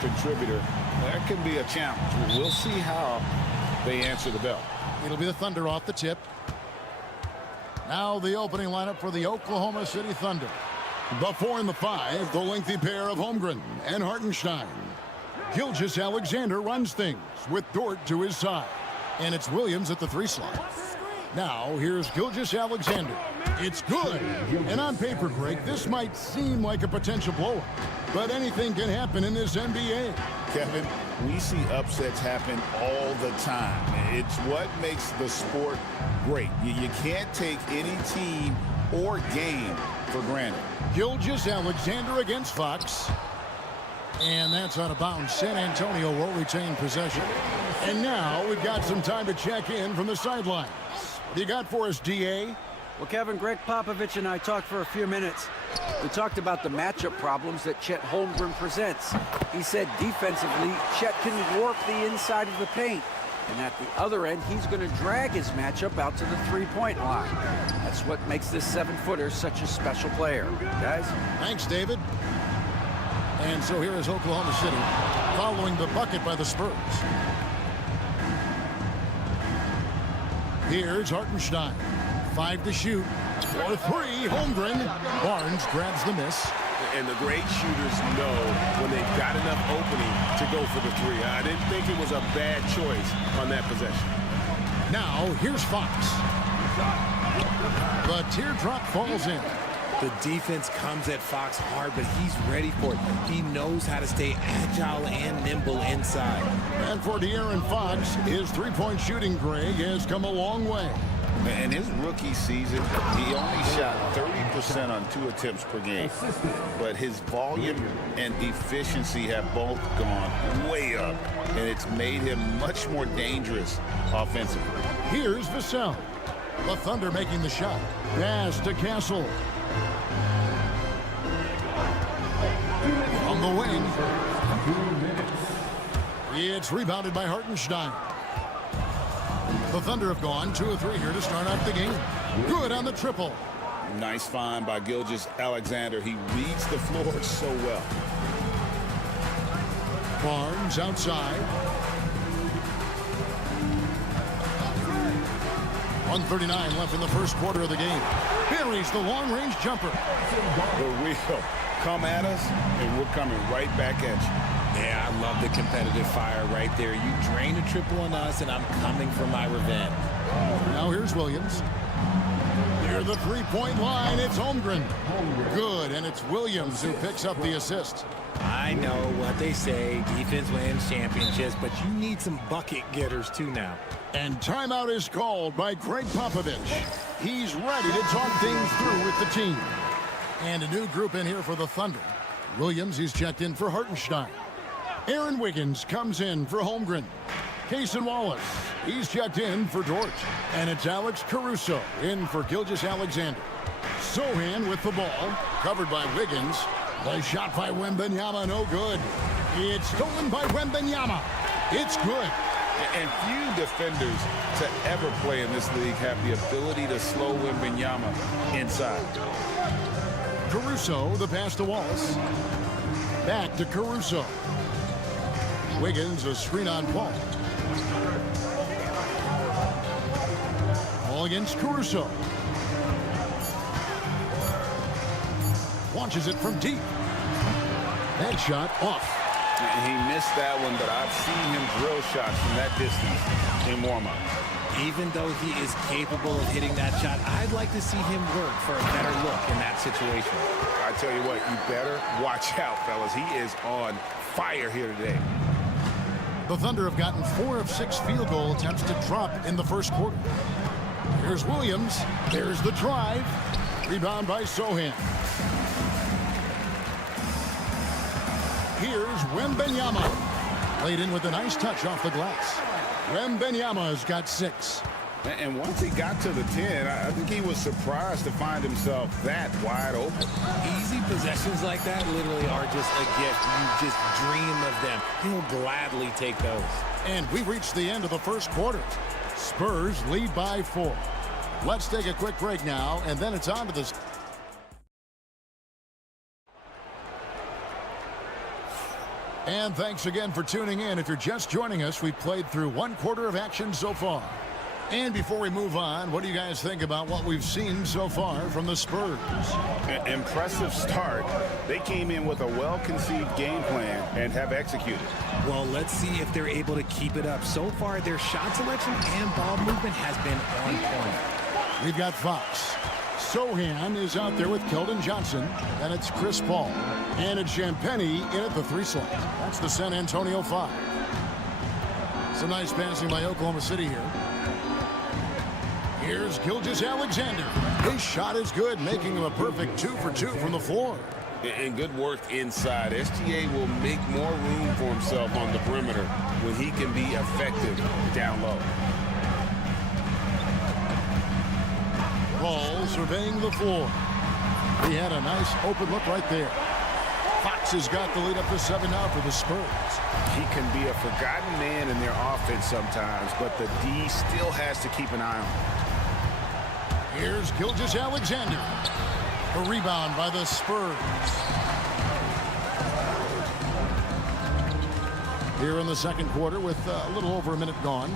contributor, that can be a challenge. We'll see how they answer the bell. It'll be the Thunder off the tip. Now the opening lineup for the Oklahoma City Thunder. The 4 and the 5, the lengthy pair of Holmgren and Hartenstein. Gilgeous-Alexander runs things with Dort to his side. And it's Williams at the 3 slot. Now here's Gilgeous-Alexander. It's good. And on paper, Greg, this might seem like a potential blowout. But anything can happen in this NBA. Kevin, we see upsets happen all the time. It's what makes the sport great. You can't take any team or game for granted. Gilgeous-Alexander against Fox. And that's out of bounds. San Antonio will retain possession. And now we've got some time to check in from the sidelines. What do you got for us, DA? Well, Kevin, Greg Popovich and I talked for a few minutes. We talked about the matchup problems that Chet Holmgren presents. He said defensively, Chet can warp the inside of the paint. And at the other end, he's going to drag his matchup out to the three-point line. That's what makes this 7-footer such a special player. Guys? Thanks, David. And so here is Oklahoma City following the bucket by the Spurs. Here's Hartenstein. 5 to shoot. For 3, Holmgren. Barnes grabs the miss. And the great shooters know when they've got enough opening to go for the 3. I didn't think it was a bad choice on that possession. Now, here's Fox. The teardrop falls in. The defense comes at Fox hard, but he's ready for it. He knows how to stay agile and nimble inside. And for De'Aaron Fox, his three-point shooting, Greg, has come a long way. In his rookie season, he only shot 30% on 2 attempts per game. But his volume and efficiency have both gone way up, and it's made him much more dangerous offensively. Here's Vassell. The Thunder making the shot. Pass to Castle. From the wing. It's rebounded by Hartenstein. The Thunder have gone 2 of 3 here to start out the game. Good on the triple. Nice find by Gilgeous-Alexander. He reads the floor so well. Barnes outside. 1:39 left in the first quarter of the game. Buries the long-range jumper. The wheel. Come at us, and we're coming right back at you. Yeah, I love the competitive fire right there. You drain a triple on us, and I'm coming for my revenge. Now here's Williams. Near the three-point line, it's Holmgren. Good, and it's Williams who picks up the assist. I know what they say, defense wins championships, but you need some bucket getters too now. And timeout is called by Greg Popovich. He's ready to talk things through with the team. And a new group in here for the Thunder. Williams, he's checked in for Hartenstein. Aaron Wiggins comes in for Holmgren. Cason Wallace, he's checked in for Dort. And it's Alex Caruso in for Gilgeous-Alexander. Sohan with the ball, covered by Wiggins. The shot by Wembanyama, no good. It's stolen by Wembanyama. It's good. And few defenders to ever play in this league have the ability to slow Wembanyama inside. Caruso, the pass to Wallace. Back to Caruso. Wiggins, a screen on Paul. Ball against Caruso. Launches it from deep. That shot off. He missed that one, but I've seen him drill shots from that distance in warm-up. Even though he is capable of hitting that shot, I'd like to see him work for a better look in that situation. I tell you what, you better watch out, fellas. He is on fire here today. The Thunder have gotten 4 of 6 field goal attempts to drop in the first quarter. Here's Williams. There's the drive. Rebound by Sohan. Here's Wembanyama. Laid in with a nice touch off the glass. Wembanyama's got 6. And once he got to the 10, I think he was surprised to find himself that wide open. Easy possessions like that literally are just a gift. You just dream of them. He'll gladly take those. And we reached the end of the first quarter. Spurs lead by 4. Let's take a quick break now, and then it's on to the... And thanks again for tuning in. If you're just joining us, we've played through one quarter of action so far. And before we move on, what do you guys think about what we've seen so far from the Spurs? Impressive start. They came in with a well-conceived game plan and have executed. Well, let's see if they're able to keep it up. So far, their shot selection and ball movement has been on point. We've got Fox. Sohan is out there with Keldon Johnson. And it's Chris Paul. And it's Champagnie in at the 3 slot. That's the San Antonio 5. Some nice passing by Oklahoma City here. Here's Gilgeous-Alexander. His shot is good, making him a perfect 2 for 2 from the floor. And good work inside. SGA will make more room for himself on the perimeter when he can be effective down low. Paul surveying the floor. He had a nice open look right there. Fox has got the lead up to 7 now for the Spurs. He can be a forgotten man in their offense sometimes, but the D still has to keep an eye on him. Here's Gilgeous-Alexander. The rebound by the Spurs. Here in the second quarter with a little over a minute gone.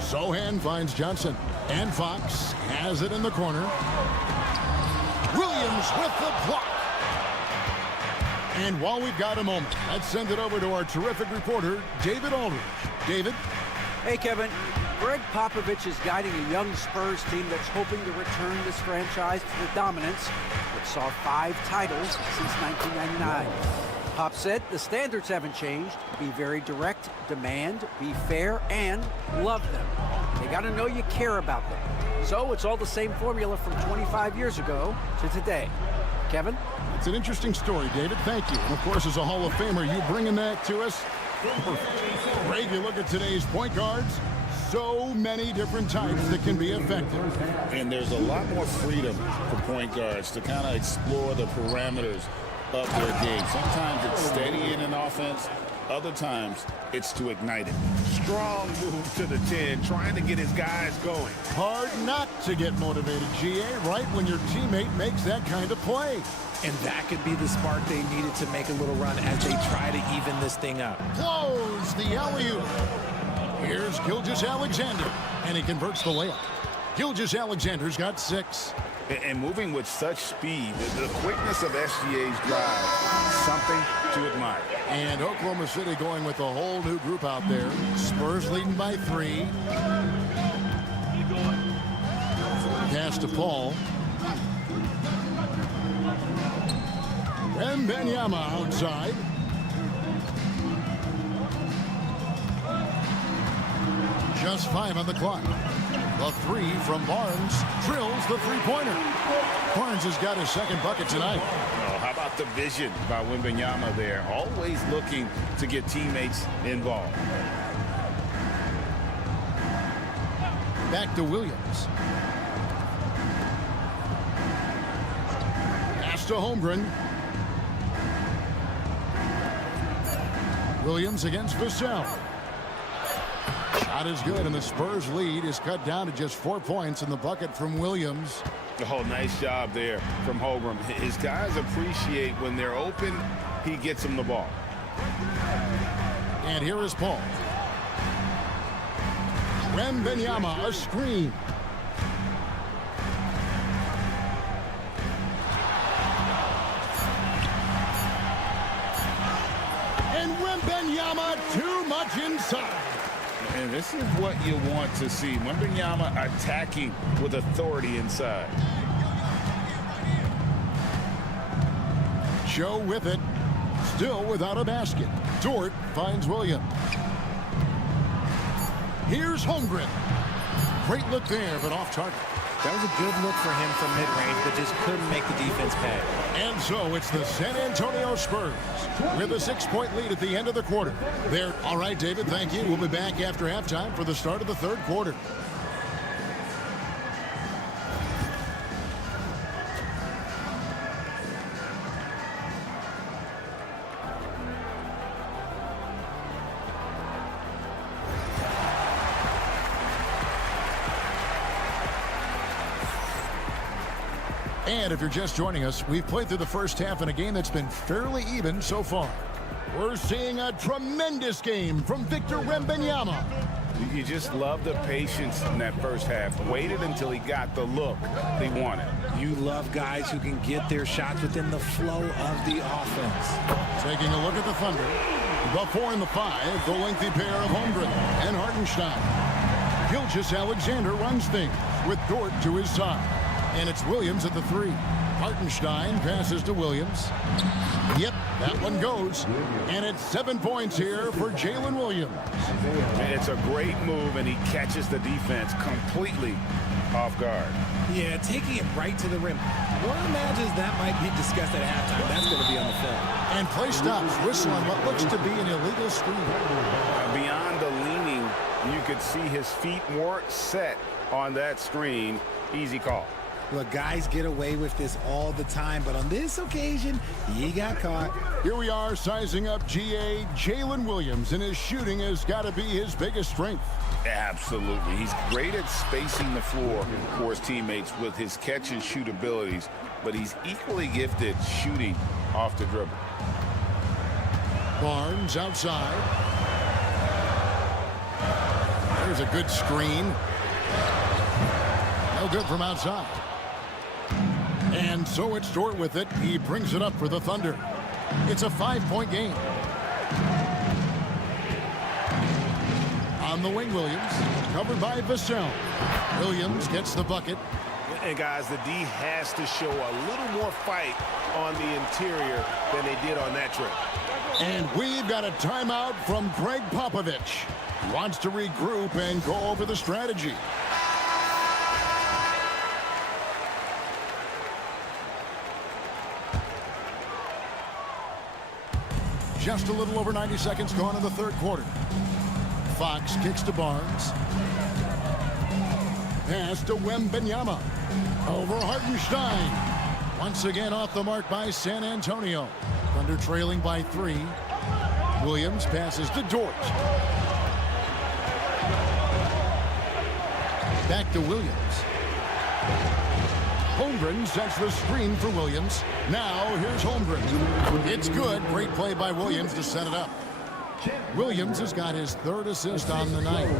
Sohan finds Johnson. And Fox has it in the corner. Williams with the block. And while we've got a moment, let's send it over to our terrific reporter, David Aldridge. David? Hey, Kevin. Greg Popovich is guiding a young Spurs team that's hoping to return this franchise to the dominance that saw 5 titles since 1999. Pop said the standards haven't changed. Be very direct, demand, be fair, and love them. They got to know you care about them. So it's all the same formula from 25 years ago to today. Kevin? It's an interesting story, David. Thank you. And, of course, as a Hall of Famer, you bringing that to us. Greg, you look at today's point guards. So many different types that can be effective. And there's a lot more freedom for point guards to kind of explore the parameters of their game. Sometimes it's steadying an offense. Other times, it's to ignite it. Strong move to the 10, trying to get his guys going. Hard not to get motivated, GA, right when your teammate makes that kind of play. And that could be the spark they needed to make a little run as they try to even this thing up. Close the alley-oop. Here's Gilgeous-Alexander, and he converts the layup. Gilgeous-Alexander's got 6. And moving with such speed, the quickness of SGA's drive, something to admire. And Oklahoma City going with a whole new group out there. Spurs leading by 3. Pass to Paul. Wembanyama outside. Just 5 on the clock. The 3 from Barnes drills the 3-pointer. Barnes has got his second bucket tonight. Oh, how about the vision by Wembanyama there? Always looking to get teammates involved. Back to Williams. Pass to Holmgren. Williams against Vassell. Shot is good, and the Spurs lead is cut down to just 4 points in the bucket from Williams. Oh, nice job there from Holmgren. His guys appreciate when they're open, he gets them the ball. And here is Paul. Wembanyama, a screen. And Wembanyama too much inside. And this is what you want to see. Wembanyama attacking with authority inside. Joe with it. Still without a basket. Dort finds Williams. Here's Holmgren. Great look there, but off target. That was a good look for him from mid-range, but just couldn't make the defense pay. And so it's the San Antonio Spurs with a 6-point lead at the end of the quarter. There. All right, David, thank you. We'll be back after halftime for the start of the third quarter. And if you're just joining us, we've played through the first half in a game that's been fairly even so far. We're seeing a tremendous game from Victor Wembanyama. You just love the patience in that first half. Waited until he got the look he wanted. You love guys who can get their shots within the flow of the offense. Taking a look at the Thunder. The 4 and the 5, the lengthy pair of Holmgren and Hartenstein. Gilgeous-Alexander runs things with Dort to his side. And it's Williams at the 3. Hartenstein passes to Williams. Yep, that one goes. And it's 7 points here for Jalen Williams. It's a great move, and he catches the defense completely off guard. Yeah, taking it right to the rim. One imagines that might be discussed at halftime. That's going to be on the film. And play stops, whistle on what looks to be an illegal screen. Beyond the leaning, you could see his feet more set on that screen. Easy call. Look, guys get away with this all the time, but on this occasion, he got caught. Here we are sizing up GA Jalen Williams, and his shooting has got to be his biggest strength. Absolutely. He's great at spacing the floor for his teammates with his catch and shoot abilities, but he's equally gifted shooting off the dribble. Barnes outside. There's a good screen. No good from outside. And so it's Dort with it. He brings it up for the Thunder. It's a 5-point game. On the wing, Williams. Covered by Vassell. Williams gets the bucket. And guys, the D has to show a little more fight on the interior than they did on that trip. And we've got a timeout from Greg Popovich. He wants to regroup and go over the strategy. Just a little over 90 seconds gone in the third quarter. Fox kicks to Barnes. Pass to Wembanyama. Over Hartenstein. Once again off the mark by San Antonio. Thunder trailing by 3. Williams passes to Dort. Back to Williams. Holmgren sets the screen for Williams. Now here's Holmgren. It's good. Great play by Williams to set it up. Williams has got his 3rd assist on the night.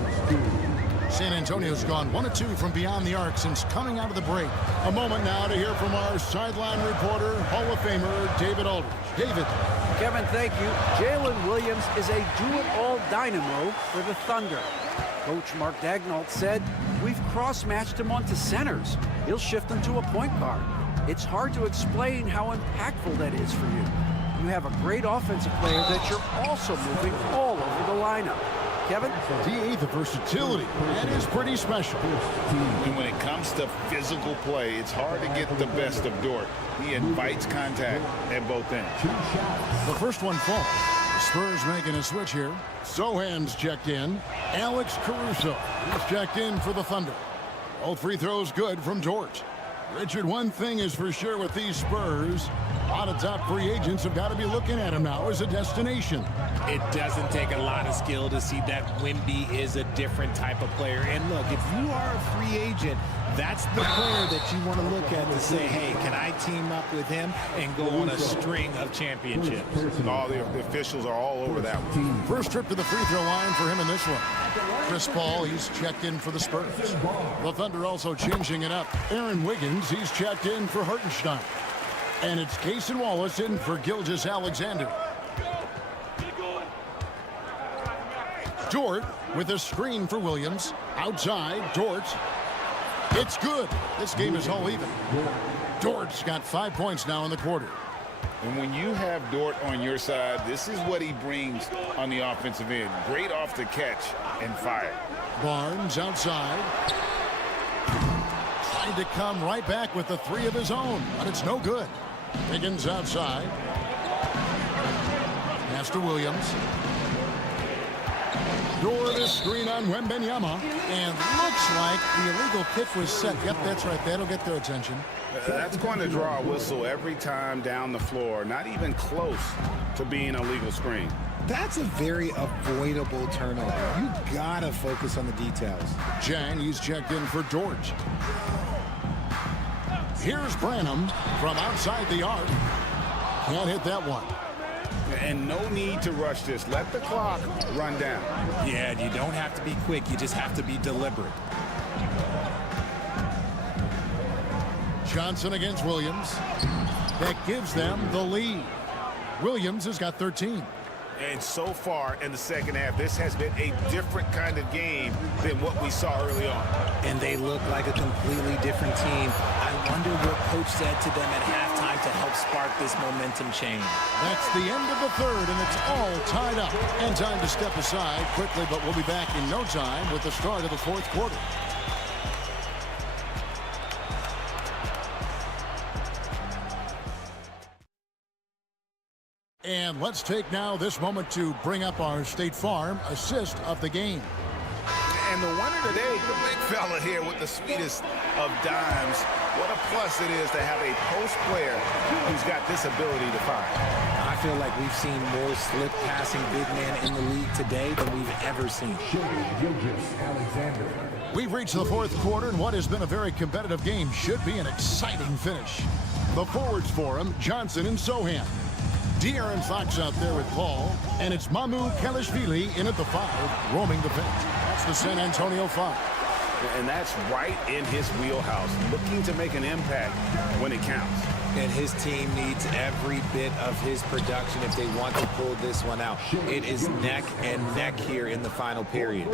San Antonio's gone 1 of 2 from beyond the arc since coming out of the break. A moment now to hear from our sideline reporter, Hall of Famer David Aldridge. David. Kevin, thank you. Jalen Williams is a do-it-all dynamo for the Thunder. Coach Mark Daigneault said, "We've cross-matched him onto centers. He'll shift them to a point guard. It's hard to explain how impactful that is for you. You have a great offensive player that you're also moving all over the lineup." Kevin? DA, the versatility. That is pretty special. And when it comes to physical play, it's hard to get the best of Dort. He invites contact at both ends. The first one falls. The Spurs making a switch here. Sohan's checked in. Alex Caruso is checked in for the Thunder. All free throws good from Dort. Richard, one thing is for sure with these Spurs, a lot of top free agents have got to be looking at him now as a destination. It doesn't take a lot of skill to see that Wemby is a different type of player. And look, if you are a free agent, that's the player that you want to look at to say, hey, can I team up with him and go on a string of championships? All the officials are all over that one. First trip to the free throw line for him in this one. Chris Paul, he's checked in for the Spurs. The Thunder also changing it up. Aaron Wiggins, he's checked in for Hartenstein. And it's Cason Wallace in for Gilgeous-Alexander. Dort with a screen for Williams. Outside, Dort. It's good. This game is all even. Dort's got 5 points now in the quarter. And when you have Dort on your side, this is what he brings on the offensive end. Great off the catch and fire. Barnes outside. Trying to come right back with the 3 of his own, but it's no good. Higgins outside. Pass to Williams. Dort a screen on Wembanyama. And looks like the illegal pick was set. Yep, that's right. That'll get their attention. That's going to draw a whistle every time down the floor. Not even close to being a legal screen. That's a very avoidable turnover. You gotta focus on the details. Jang, he's checked in for Dort. Here's Branham from outside the arc. Can't hit that one. And no need to rush this. Let the clock run down. Yeah, you don't have to be quick. You just have to be deliberate. Johnson against Williams. That gives them the lead. Williams has got 13. And so far in the second half, this has been a different kind of game than what we saw early on. And they look like a completely different team. I wonder what coach said to them at halftime to help spark this momentum change. That's the end of the third, and it's all tied up. And time to step aside quickly, but we'll be back in no time with the start of the fourth quarter. And let's take now this moment to bring up our State Farm assist of the game. And the winner today, the big fella here with the sweetest of dimes. What a plus it is to have a post player who's got this ability to fire. I feel like we've seen more slip passing big man in the league today than we've ever seen. We've reached the fourth quarter, and what has been a very competitive game should be an exciting finish. The forwards for him, Johnson and Sohan. De'Aaron Fox out there with Paul, and it's Mamu Kelishvili in at the 5, roaming the bench. That's the San Antonio 5. And that's right in his wheelhouse, looking to make an impact when it counts. And his team needs every bit of his production if they want to pull this one out. It is neck and neck here in the final period.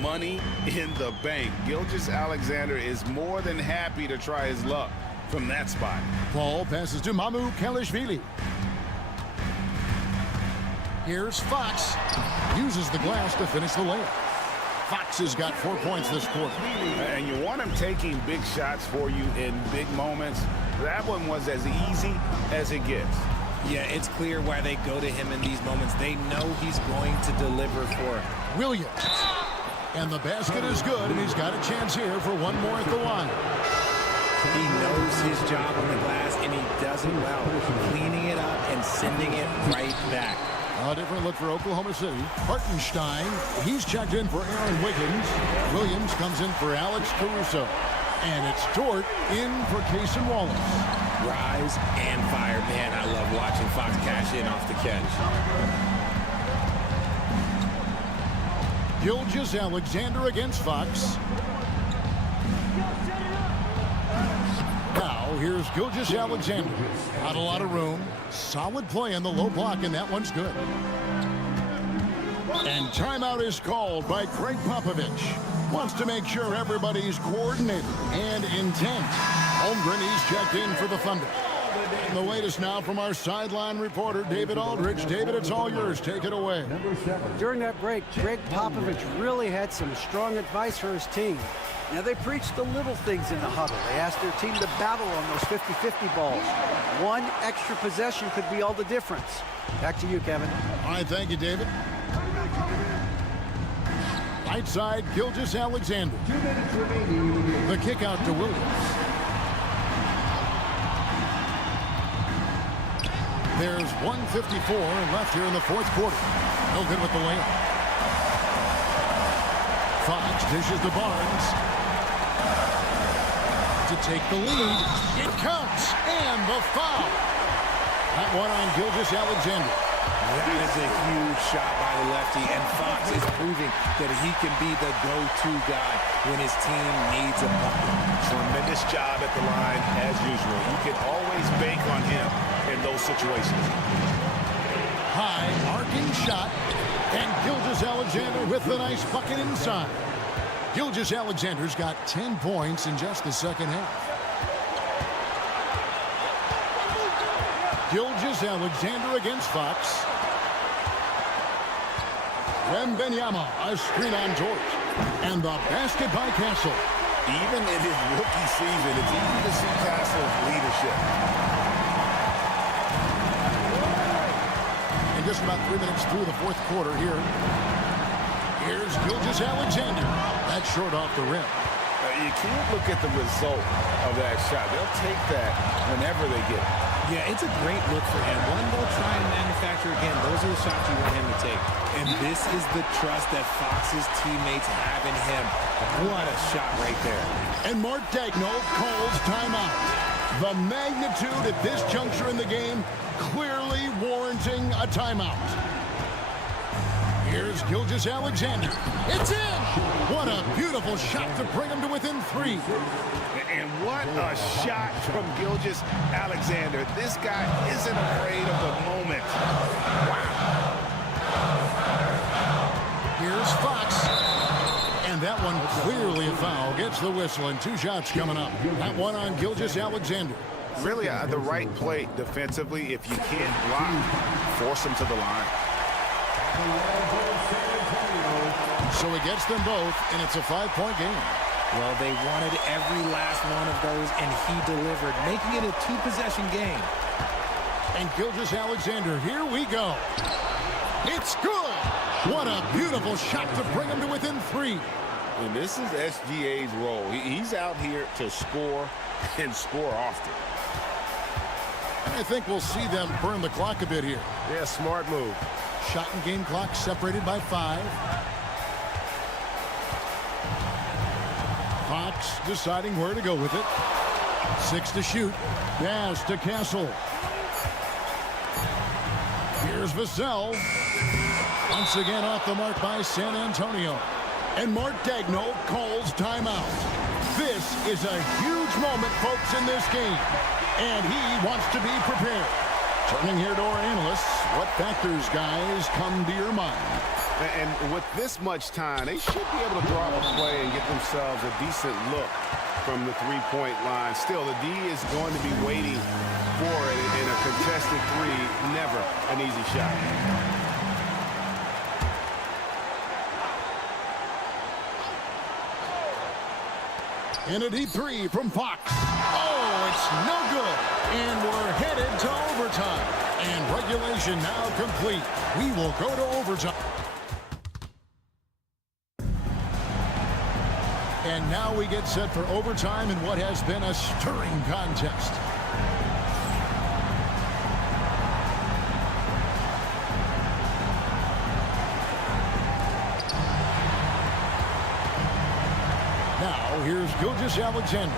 Money in the bank. Gilgeous-Alexander is more than happy to try his luck from that spot. Paul passes to Mamu Kelishvili. Here's Fox. Uses the glass to finish the layup. Fox has got 4 points this quarter. And you want him taking big shots for you in big moments. That one was as easy as it gets. Yeah, it's clear why they go to him in these moments. They know he's going to deliver for him. Williams. And the basket is good, and he's got a chance here for one more at the line. He knows his job on the glass, and he does it well, cleaning it up and sending it right back. A different look for Oklahoma City. Hartenstein, he's checked in for Aaron Wiggins. Williams comes in for Alex Caruso. And it's Dort in for Cason Wallace. Rise and fire. Man, I love watching Fox cash in off the catch. Gilgeous-Alexander against Fox. Now, here's Gilgeous-Alexander. Not a lot of room. Solid play in the low block, and that one's good. And timeout is called by Greg Popovich. Wants to make sure everybody's coordinated and intent. Holmgren, he's checked in for the Thunder. And the latest now from our sideline reporter, David Aldridge. David, it's all yours. Take it away. During that break, Greg Popovich really had some strong advice for his team. Now, they preached the little things in the huddle. They asked their team to battle on those 50-50 balls. One extra possession could be all the difference. Back to you, Kevin. All right, thank you, David. Right side, Gilgeous-Alexander. 2 minutes remaining. The kick out to Williams. There's 1:54 left here in the fourth quarter. No good with the layup. Fox dishes to Barnes. To take the lead. It counts. And the foul. That one on Gilgeous-Alexander. That is a huge shot by the lefty, and Fox is proving that he can be the go-to guy when his team needs a bucket. Tremendous job at the line, as usual. You can always bank on him in those situations. High, arcing shot, and Gilgeous-Alexander with the nice bucket inside. Gilgeous-Alexander's got 10 points in just the second half. Gilgeous-Alexander against Fox. Wembanyama, a screen on Dort. And the basket by Castle. Even in his rookie season, it's easy to see Castle's leadership. And just about 3 minutes through the fourth quarter here. Here's Gilgeous-Alexander. That's short off the rim. You can't look at the result of that shot. They'll take that whenever they get it. Yeah, it's a great look for him. One they'll try and manufacture again. Those are the shots you want him to take. And this is the trust that Fox's teammates have in him. What a shot right there. And Mark Daigneault calls timeout. The magnitude at this juncture in the game clearly warranting a timeout. Here's Gilgeous-Alexander. It's in! What a beautiful shot to bring him to within 3. And what a shot from Gilgeous-Alexander. This guy isn't afraid of the moment. Wow. Here's Fox. And that one clearly a foul. Gets the whistle, and 2 shots coming up. That one on Gilgeous-Alexander. Really the right play defensively. If you can't block, force him to the line. So he gets them both, and it's a 5-point game. Well, they wanted every last one of those, and he delivered, making it a 2-possession game. And Gilgeous-Alexander, here we go. It's good! What a beautiful shot to bring him to within 3. And this is SGA's role. He's out here to score and score often. And I think we'll see them burn the clock a bit here. Yeah, smart move. Shot and game clock separated by 5. Fox deciding where to go with it. 6 to shoot. Pass to Castle. Here's Vassell. Once again off the mark by San Antonio. And Mark Daigneault calls timeout. This is a huge moment, folks, in this game. And he wants to be prepared. Turning here to our analysts, what factors, guys, come to your mind? And with this much time, they should be able to draw up a play and get themselves a decent look from the 3-point line. Still, the D is going to be waiting for it in a contested 3. Never an easy shot. And a deep 3 from Fox. Oh, it's no good. And we're headed to overtime. And regulation now complete. We will go to overtime. And now we get set for overtime in what has been a stirring contest. Now, here's Gilgeous-Alexander.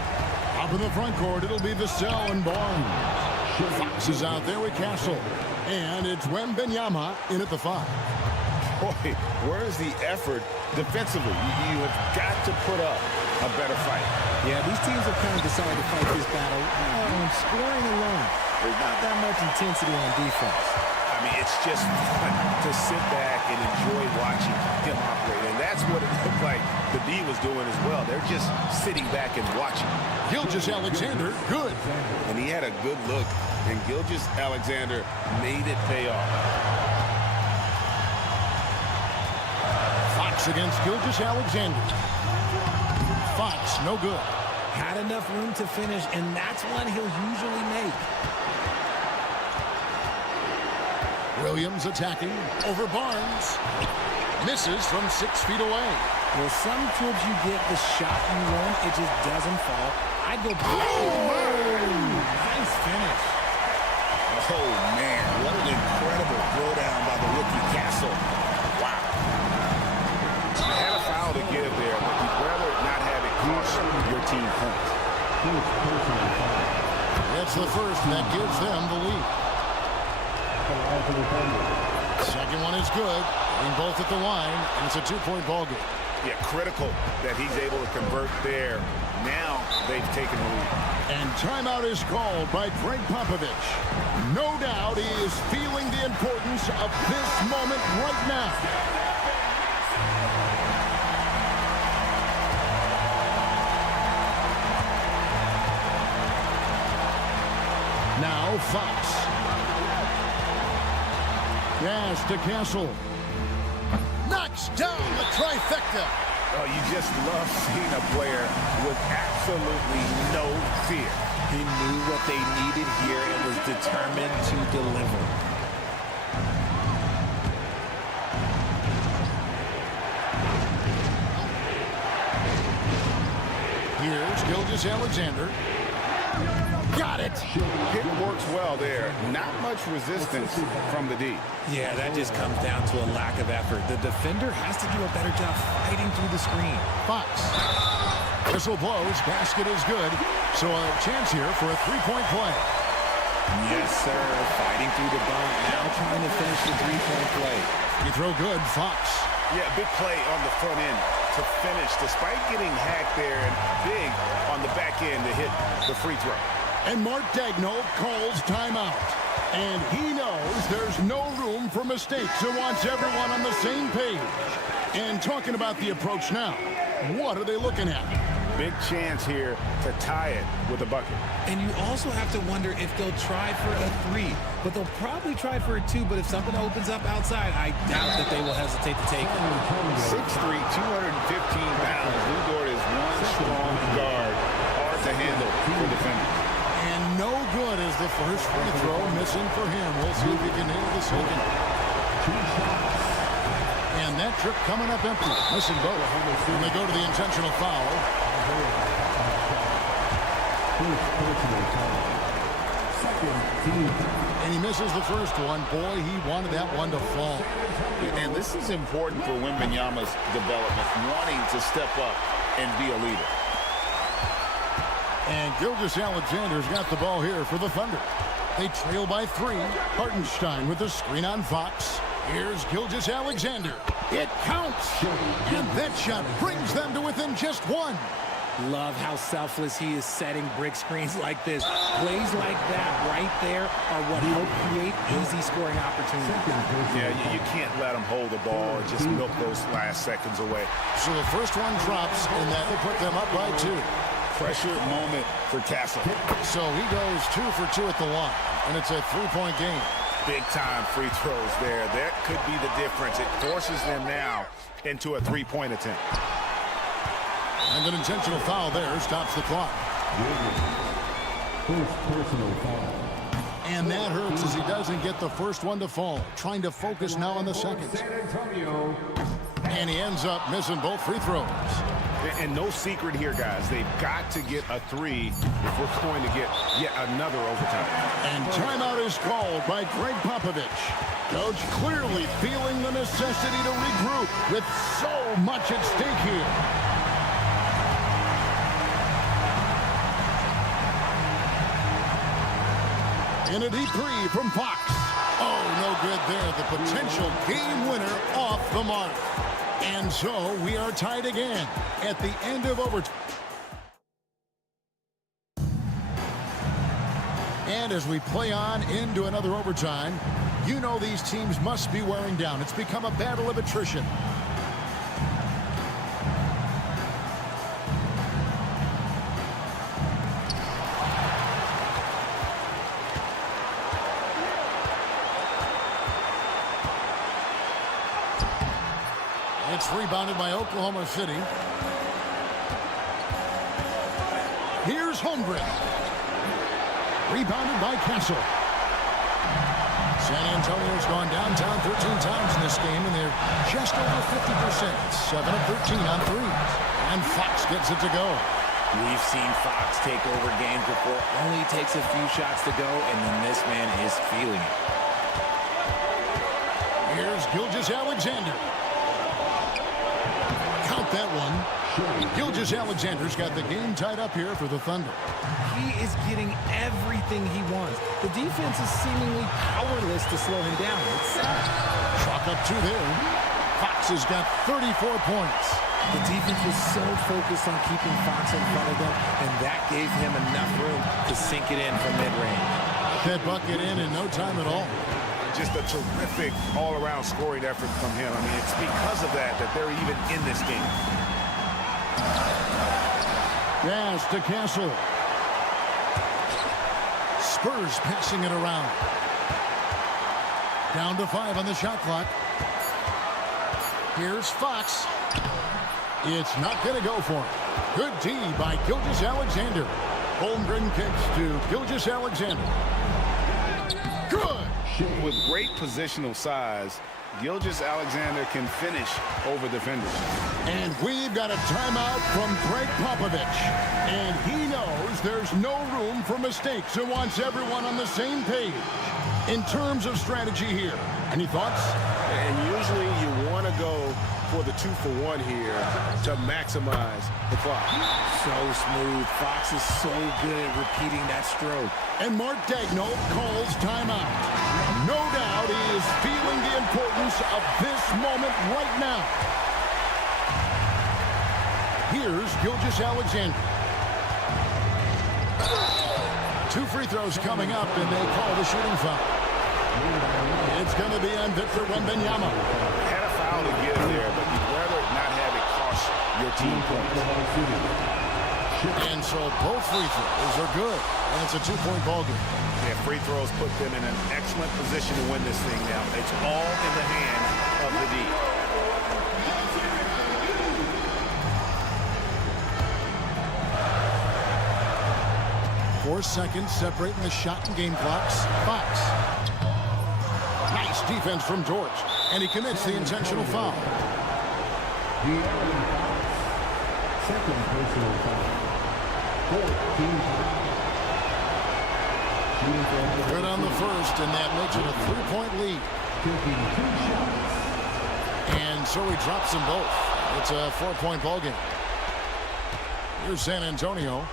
Up in the front court, it'll be Vassell and Barnes. Fox is out there with Castle. And it's Wembanyama in at the 5. Boy, where's the effort defensively? You have got to put up a better fight. Yeah, these teams have kind of decided to fight this battle on scoring alone. There's not that much intensity on defense. I mean, it's just fun to sit back and enjoy watching him operate. And that's what it looked like the D was doing as well. They're just sitting back and watching. Gilgeous-Alexander, good. And he had a good look, and Gilgeous-Alexander made it pay off. Fox against Gilgeous-Alexander. Fox, no good. Had enough room to finish, and that's one he'll usually make. Williams attacking over Barnes. Misses from 6 feet away. Well, sometimes you get the shot you want, it just doesn't fall. I'd go, nice finish. Oh, man, what an incredible throwdown by the rookie Castle. Wow. You had a foul to give there, but you'd rather not have it cost your team points. That's the first, and that gives them the lead. Second one is good. Getting both at the line, and it's a 2-point ball game. Yeah, critical that he's able to convert there. Now they've taken the lead. And timeout is called by Greg Popovich. No doubt he is feeling the importance of this moment right now. Now Fox. Pass to Castle. Knocks down the trifecta. Oh, you just love seeing a player with absolutely no fear. He knew what they needed here and was determined to deliver. Here's Gilgeous-Alexander. Got it. It works well there. Not much resistance from the D. Yeah, that just comes down to a lack of effort. The defender has to do a better job fighting through the screen. Fox. Whistle blows. Basket is good. So a chance here for a three-point play. Yes, sir. Fighting through the bump. Now trying to finish the three-point play. You throw good, Fox. Yeah, big play on the front end to finish, despite getting hacked there, and big on the back end to hit the free throw. And Mark Daigneault calls timeout. And he knows there's no room for mistakes and wants everyone on the same page. And talking about the approach now, what are they looking at? Big chance here to tie it with a bucket. And you also have to wonder if they'll try for a three. But they'll probably try for a two. But if something opens up outside, I doubt that they will hesitate to take it. 6'3", 215 pounds. Lou Dort is one strong guard. Hard to handle for defenders. And no good is the first free throw missing for him. We'll see if he can nail the second. And that trip coming up empty. Missing both. When they go to the intentional foul. And he misses the first one. Boy, he wanted that one to fall. And this is important for Wembanyama's development, wanting to step up and be a leader. And Gilgeous-Alexander's got the ball here for the Thunder. They trail by 3. Hartenstein with the screen on Fox. Here's Gilgeous-Alexander. It counts. And that shot brings them to within just 1. Love how selfless he is setting brick screens like this. Plays like that right there are what help create easy scoring opportunities. Yeah, you can't let him hold the ball and just milk those last seconds away. So the first one drops, and that will put them up by 2. Pressure moment for Castle. So he goes 2 for 2 at the line, and it's a 3-point game. Big-time free throws there. That could be the difference. It forces them now into a three-point attempt. And an intentional foul there stops the clock. First personal foul. And that hurts as he doesn't get the first one to fall. Trying to focus now on the second. San Antonio. And he ends up missing both free throws. And no secret here, guys. They've got to get a 3 if we're going to get yet another overtime. And timeout is called by Greg Popovich. Coach clearly feeling the necessity to regroup with so much at stake here. In a deep 3 from Fox. Oh, no good there. The potential game winner off the mark. And so we are tied again at the end of overtime. And as we play on into another overtime, you know these teams must be wearing down. It's become a battle of attrition. It's rebounded by Oklahoma City. Here's Holmgren. Rebounded by Castle. San Antonio's gone downtown 13 times in this game, and they're just over 50%. 7 of 13 on threes. And Fox gets it to go. We've seen Fox take over games before. Only takes a few shots to go, and then this man is feeling it. Here's Gilgeous-Alexander. Count that one. Gilgeous-Alexander's got the game tied up here for the Thunder. He is getting everything he wants. The defense is seemingly powerless to slow him down. It's sad. Chalk up 2 there. Fox has got 34 points. The defense was so focused on keeping Fox in front of them, and that gave him enough room to sink it in from mid-range. That bucket in no time at all. Just a terrific all-around scoring effort from him. I mean, it's because of that they're even in this game. Pass to Castle. Spurs passing it around. Down to 5 on the shot clock. Here's Fox. It's not going to go for him. Good D by Gilgeous-Alexander. Holmgren kicks to Gilgeous-Alexander. Good. With great positional size, Gilgeous-Alexander can finish over defenders. And we've got a timeout from Greg Popovich. And he knows there's no room for mistakes and wants everyone on the same page. In terms of strategy here, any thoughts? And usually you want to go for the 2-for-1 here to maximize the clock. So smooth. Fox is so good at repeating that stroke. And Mark Daigneault calls timeout. No doubt he is feeling the importance of this moment right now. Here's Gilgeous-Alexander. 2 free throws coming up, and they call the shooting foul. It's going to be on Victor Wembanyama. Had a foul to get there, but you'd rather not have it cost your team points. And so both free throws are good, and it's a 2-point ball game. Yeah, free throws put them in an excellent position to win this thing now. It's all in the hands of the D. 4 seconds separating the shot and game clocks. Fox. Nice defense from George. And he commits the intentional foul. Second personal foul. 14. Good on the first, and that makes it a 3-point lead. Taking 2 shots. And so he drops them both. It's a 4-point ball game. Here's San Antonio.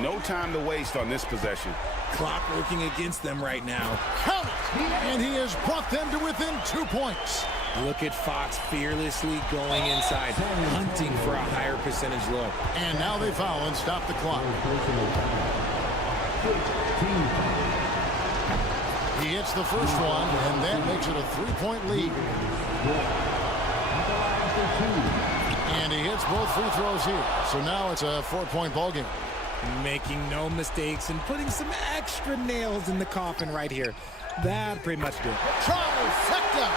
No time to waste on this possession. Clock working against them right now. Count it! And he has brought them to within 2 points. Look at Fox fearlessly going inside, hunting for a higher percentage look. And now they foul and stop the clock. Personal foul. 15. He hits the first one, and that makes it a 3-point lead. And he hits both free throws here. So now it's a 4-point ball game. Making no mistakes and putting some extra nails in the coffin right here. That pretty much did it. Trifecta!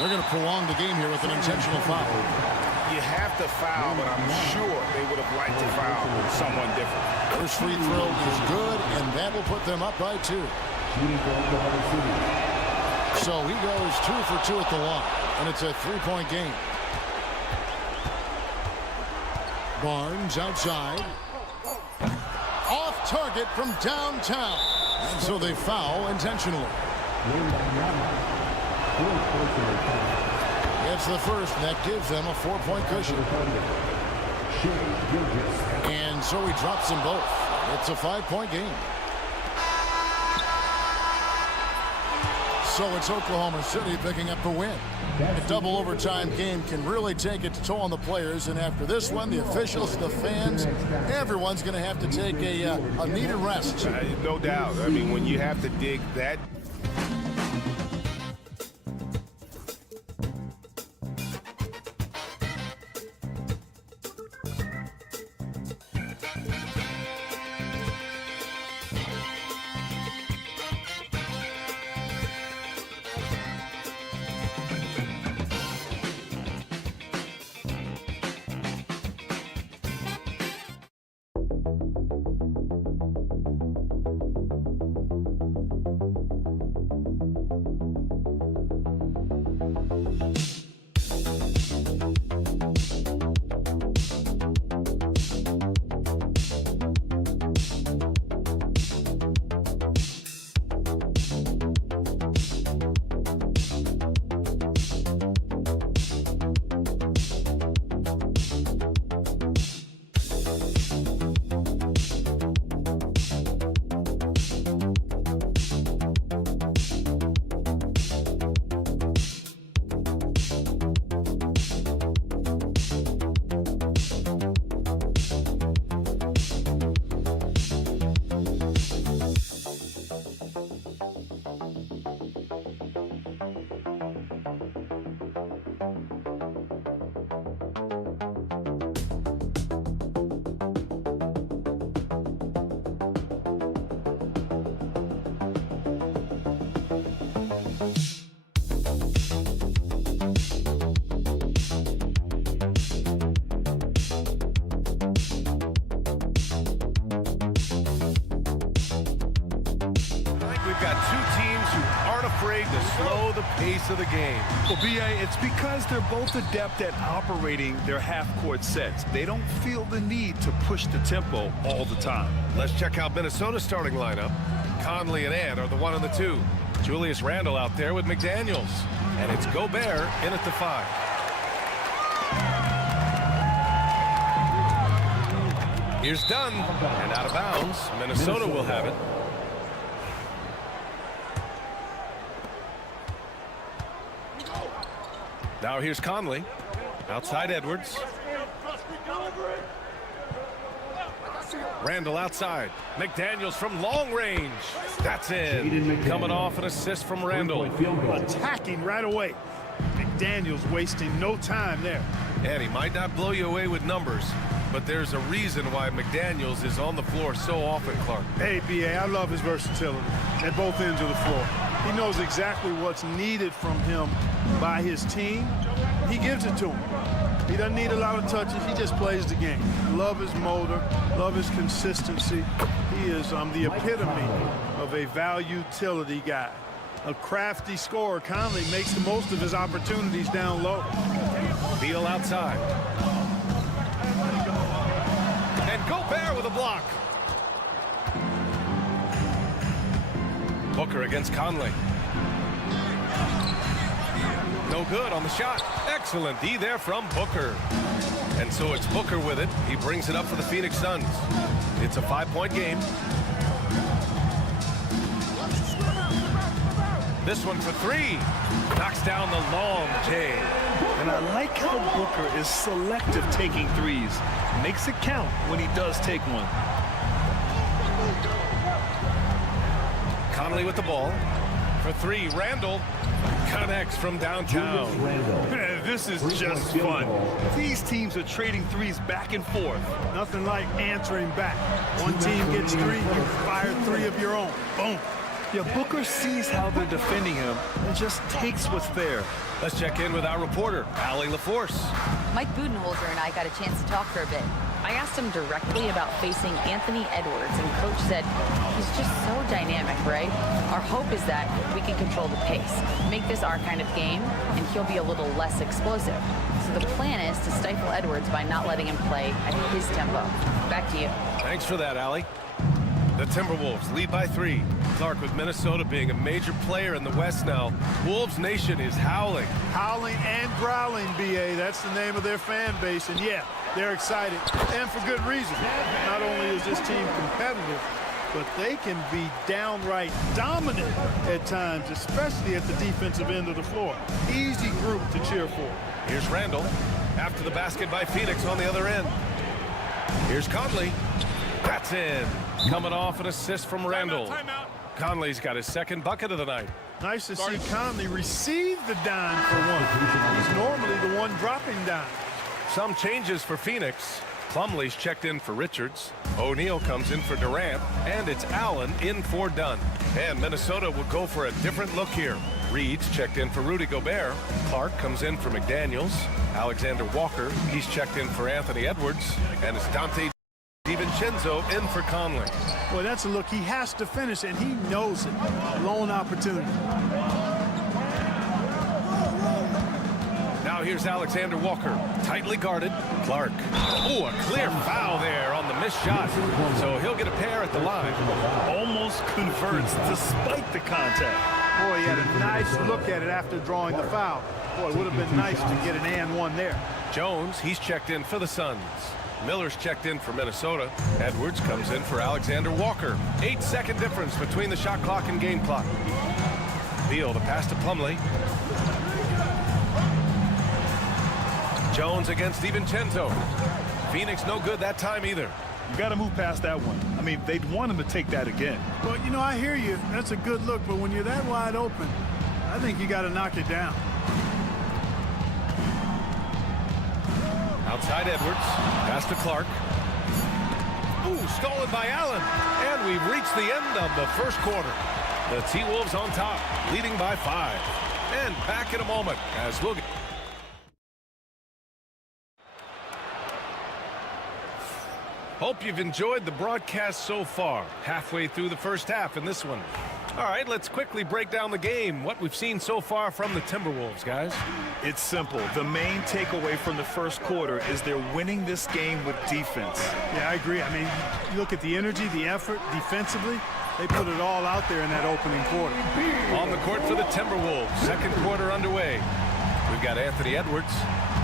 They're going to prolong the game here with an intentional foul. You have to foul, but I'm sure they would have liked to foul someone different. First free throw is good, and that will put them up by 2. So he goes 2 for 2 at the line, and it's a 3-point game. Barnes outside. Off target from downtown. And so they foul intentionally. It's the first, and that gives them a 4-point cushion. And so he drops them both. It's a 5-point game. So it's Oklahoma City picking up the win. A double overtime game can really take its toll on the players, and after this one, the officials, the fans, everyone's going to have to take a needed rest. No doubt. I mean, when you have to dig that. Of the game. Well, B.A., it's because they're both adept at operating their half-court sets. They don't feel the need to push the tempo all the time. Let's check out Minnesota's starting lineup. Conley and Ant are the 1 and the 2. Julius Randle out there with McDaniels. And it's Gobert in at the 5. Here's Dunn, and out of bounds. Minnesota will have it. Now here's Conley. Outside Edwards. Randall outside. McDaniels from long range. That's in. Coming off an assist from Randall. Attacking right away. McDaniels wasting no time there. And he might not blow you away with numbers, but there's a reason why McDaniels is on the floor so often, Clark. Hey, B.A., I love his versatility at both ends of the floor. He knows exactly what's needed from him by his team. He gives it to him. He doesn't need a lot of touches. He just plays the game. Love his motor. Love his consistency. He is the epitome of a value-utility guy. A crafty scorer. Conley makes the most of his opportunities down low. Beal outside. And Gobert with a block. Booker against Conley. No good on the shot. Excellent D there from Booker. And so it's Booker with it. He brings it up for the Phoenix Suns. It's a 5-point game. This one for 3. Knocks down the long J. And I like how Booker is selective taking threes. Makes it count when he does take one. Conley with the ball. For 3, Randall connects from downtown. This is just fun. These teams are trading threes back and forth. Nothing like answering back. One team gets 3, you fire 3 of your own. Boom. Yeah, Booker sees how they're defending him and just takes what's there. Let's check in with our reporter, Allie LaForce. Mike Budenholzer and I got a chance to talk for a bit. I asked him directly about facing Anthony Edwards, and Coach said he's just so dynamic, right? Our hope is that we can control the pace, make this our kind of game, and he'll be a little less explosive. So the plan is to stifle Edwards by not letting him play at his tempo. Back to you. Thanks for that, Allie. The Timberwolves lead by 3. Clark, with Minnesota being a major player in the West now, Wolves Nation is howling. Howling and growling, B.A. That's the name of their fan base. And, yeah, they're excited, and for good reason. Not only is this team competitive, but they can be downright dominant at times, especially at the defensive end of the floor. Easy group to cheer for. Here's Randall. After the basket by Phoenix on the other end. Here's Conley. That's in. Coming off an assist from Randall. Conley's got his second bucket of the night. Nice to see Conley receive the dime for one. He's normally the one dropping dime. Some changes for Phoenix. Plumlee's checked in for Richards. O'Neal comes in for Durant. And it's Allen in for Dunn. And Minnesota will go for a different look here. Reed's checked in for Rudy Gobert. Clark comes in for McDaniels. Alexander Walker, he's checked in for Anthony Edwards. And it's Dante DiVincenzo in for Conley. Boy, that's a look he has to finish, and he knows it. Lone opportunity. Now here's Alexander Walker, tightly guarded. Clark. Oh, a clear foul there on the missed shot. So he'll get a pair at the line. Almost converts despite the contact. Boy, he had a nice look at it after drawing the foul. Boy, it would have been nice to get an and one there. Jones, he's checked in for the Suns. Miller's checked in for Minnesota. Edwards comes in for Alexander Walker. 8-second difference between the shot clock and game clock. Beal, the pass to Plumlee. Jones against DiVincenzo. Phoenix no good that time either. You got to move past that one. I mean, they'd want him to take that again. Well, you know, I hear you. That's a good look, but when you're that wide open, I think you got to knock it down. Outside Edwards. Pass to Clark. Ooh, stolen by Allen. And we've reached the end of the first quarter. The T-Wolves on top, leading by 5. And back in a moment as we'll get... Hope you've enjoyed the broadcast so far. Halfway through the first half in this one. All right, let's quickly break down the game. What we've seen so far from the Timberwolves, guys. It's simple. The main takeaway from the first quarter is they're winning this game with defense. Yeah, I agree. I mean, you look at the energy, the effort defensively, they put it all out there in that opening quarter. On the court for the Timberwolves. Second quarter underway. We've got Anthony Edwards.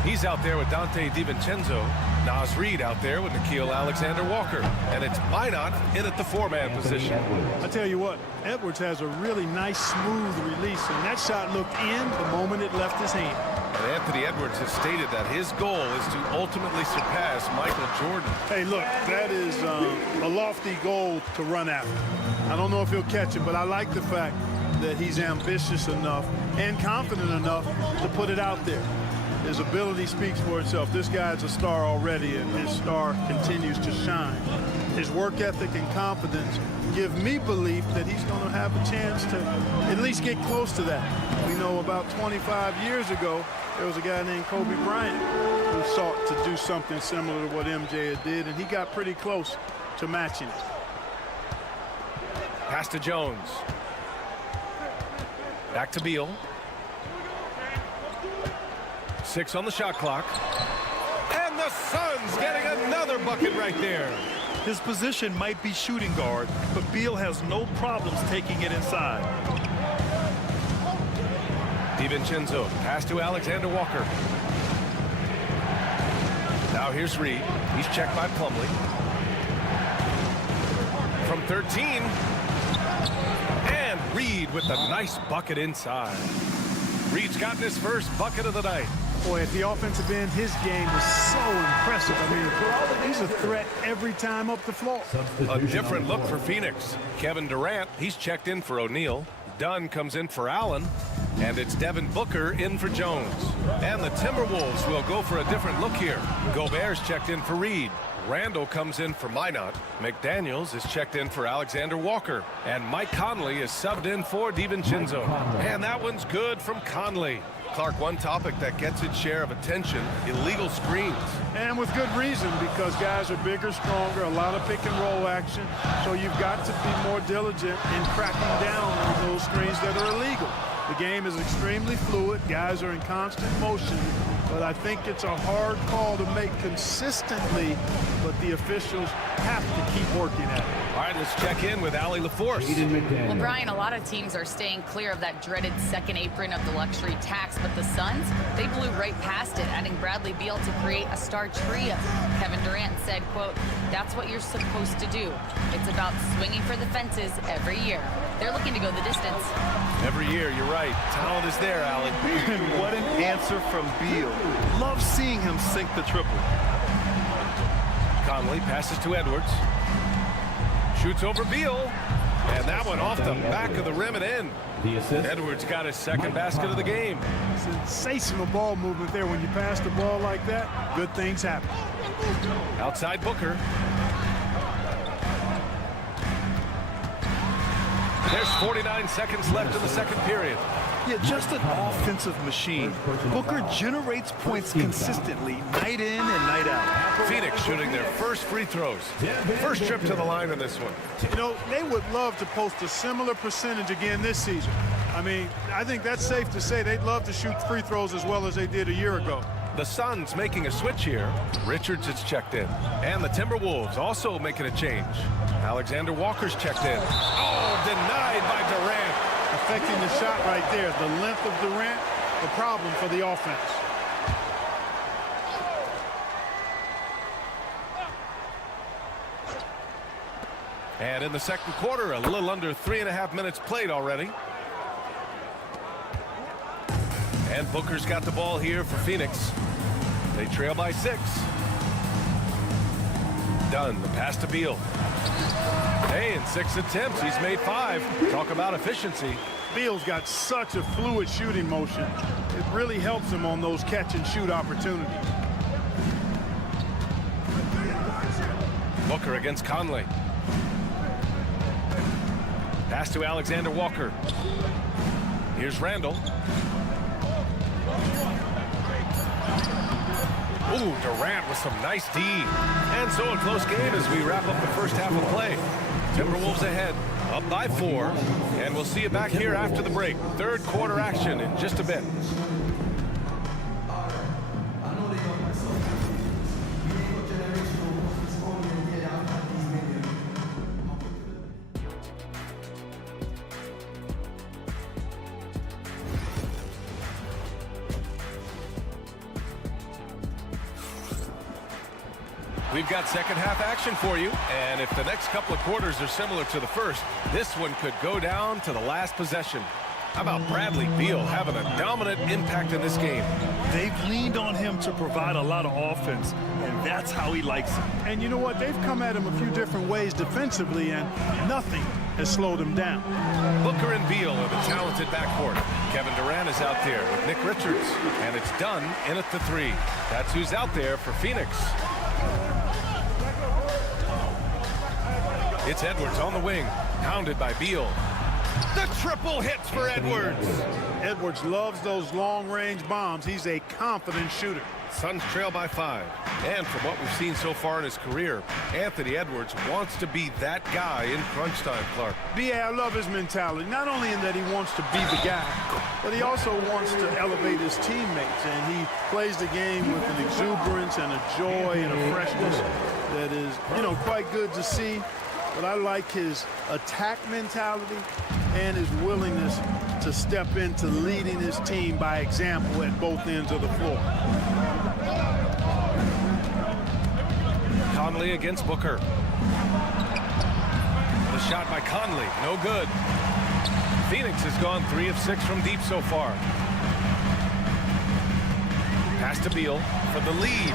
He's out there with Dante DiVincenzo. Naz Reid out there with Nickeil Alexander-Walker. And it's Minot in at the four-man position. I tell you what, Edwards has a really nice, smooth release, and that shot looked in the moment it left his hand. And Anthony Edwards has stated that his goal is to ultimately surpass Michael Jordan. Hey, look, that is a lofty goal to run after. I don't know if he'll catch it, but I like the fact that he's ambitious enough and confident enough to put it out there. His ability speaks for itself. This guy's a star already, and his star continues to shine. His work ethic and confidence give me belief that he's going to have a chance to at least get close to that. We know about 25 years ago, there was a guy named Kobe Bryant who sought to do something similar to what MJ did, and he got pretty close to matching it. Pass to Jones. Back to Beal. 6 on the shot clock. And the Suns getting another bucket right there. His position might be shooting guard, but Beal has no problems taking it inside. DiVincenzo, pass to Alexander-Walker. Now here's Reid. He's checked by Plumlee. From 13. And Reid with a nice bucket inside. Reid's gotten his first bucket of the night. Boy, at the offensive end, his game is so impressive. I mean, he's a threat every time up the floor. A different look for Phoenix. Kevin Durant, he's checked in for O'Neal. Dunn comes in for Allen. And it's Devin Booker in for Jones. And the Timberwolves will go for a different look here. Gobert's checked in for Reid. Randall comes in for Minot. McDaniels is checked in for Alexander-Walker. And Mike Conley is subbed in for DiVincenzo. And that one's good from Conley. Clark, one topic that gets its share of attention, illegal screens. And with good reason, because guys are bigger, stronger, a lot of pick and roll action. So you've got to be more diligent in cracking down on those screens that are illegal. The game is extremely fluid. Guys are in constant motion. But I think it's a hard call to make consistently, but the officials have to keep working at it. All right, let's check in with Allie LaForce. Well, Brian, a lot of teams are staying clear of that dreaded second apron of the luxury tax, but the Suns, they blew right past it, adding Bradley Beal to create a star trio. Kevin Durant said, quote, "That's what you're supposed to do. It's about swinging for the fences every year." They're looking to go the distance. Every year, you're right. Talent is there, Allie. And what an answer from Beal. Love seeing him sink the triple. Conley passes to Edwards. Shoots over Beal. And that one off the back of the rim and in. Edwards got his second basket of the game. Sensational ball movement there. When you pass the ball like that, good things happen. Outside Booker. There's 49 seconds left in the second period. Yeah, just an offensive machine. Booker generates points consistently, night in and night out. Phoenix shooting their first free throws. First trip to the line in this one. You know, they would love to post a similar percentage again this season. I mean, I think that's safe to say they'd love to shoot free throws as well as they did a year ago. The Suns making a switch here. Richards is checked in. And the Timberwolves also making a change. Alexander-Walker's checked in. Oh, denied by Durant. Affecting the shot right there. The length of Durant, the problem for the offense. And in the second quarter, a little under 3.5 minutes played already. And Booker's got the ball here for Phoenix. They trail by 6. Dunn, the pass to Beal. Hey, in 6 attempts, he's made 5. Talk about efficiency. Beal's got such a fluid shooting motion. It really helps him on those catch-and-shoot opportunities. Booker against Conley. Pass to Alexander-Walker. Here's Randall. Ooh, Durant with some nice D. And so a close game as we wrap up the first half of play. Timberwolves ahead. Up by 4, and we'll see you back here after the break. Third quarter action in just a bit. We've got second half action for you, and if the next couple of quarters are similar to the first, this one could go down to the last possession. How about Bradley Beal having a dominant impact in this game? They've leaned on him to provide a lot of offense, and that's how he likes it. And you know what? They've come at him a few different ways defensively, and nothing has slowed him down. Booker and Beal are the talented backcourt. Kevin Durant is out there with Nick Richards, and it's done in at the 3. That's who's out there for Phoenix. It's Edwards on the wing, pounded by Beal. The triple hits for Edwards. Edwards loves those long-range bombs. He's a confident shooter. Suns trail by 5. And from what we've seen so far in his career, Anthony Edwards wants to be that guy in crunch time, Clark. B.A., I love his mentality. Not only in that he wants to be the guy, but he also wants to elevate his teammates. And he plays the game with an exuberance and a joy and a freshness that is, quite good to see. But I like his attack mentality and his willingness to step into leading his team by example at both ends of the floor. Conley against Booker. The shot by Conley, no good. Phoenix has gone 3 of 6 from deep so far. Pass to Beal for the lead.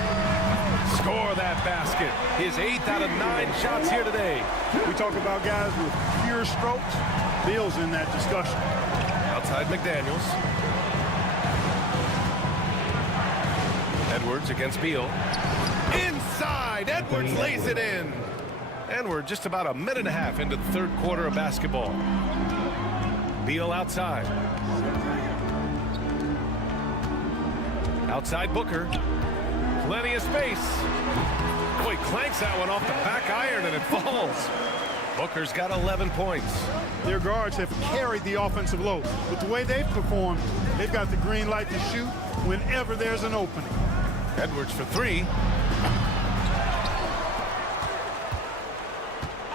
Score that basket. His 8th out of 9 shots here today. We talk about guys with pure strokes. Beal's in that discussion. Outside McDaniels. Edwards against Beal. Inside, Edwards lays it in. And we're just about a minute and a half into the third quarter of basketball. Beal outside. Outside Booker. Plenty of space. Boy, clanks that one off the back iron and it falls. Booker's got 11 points. Their guards have carried the offensive load. With the way they've performed, they've got the green light to shoot whenever there's an opening. Edwards for 3.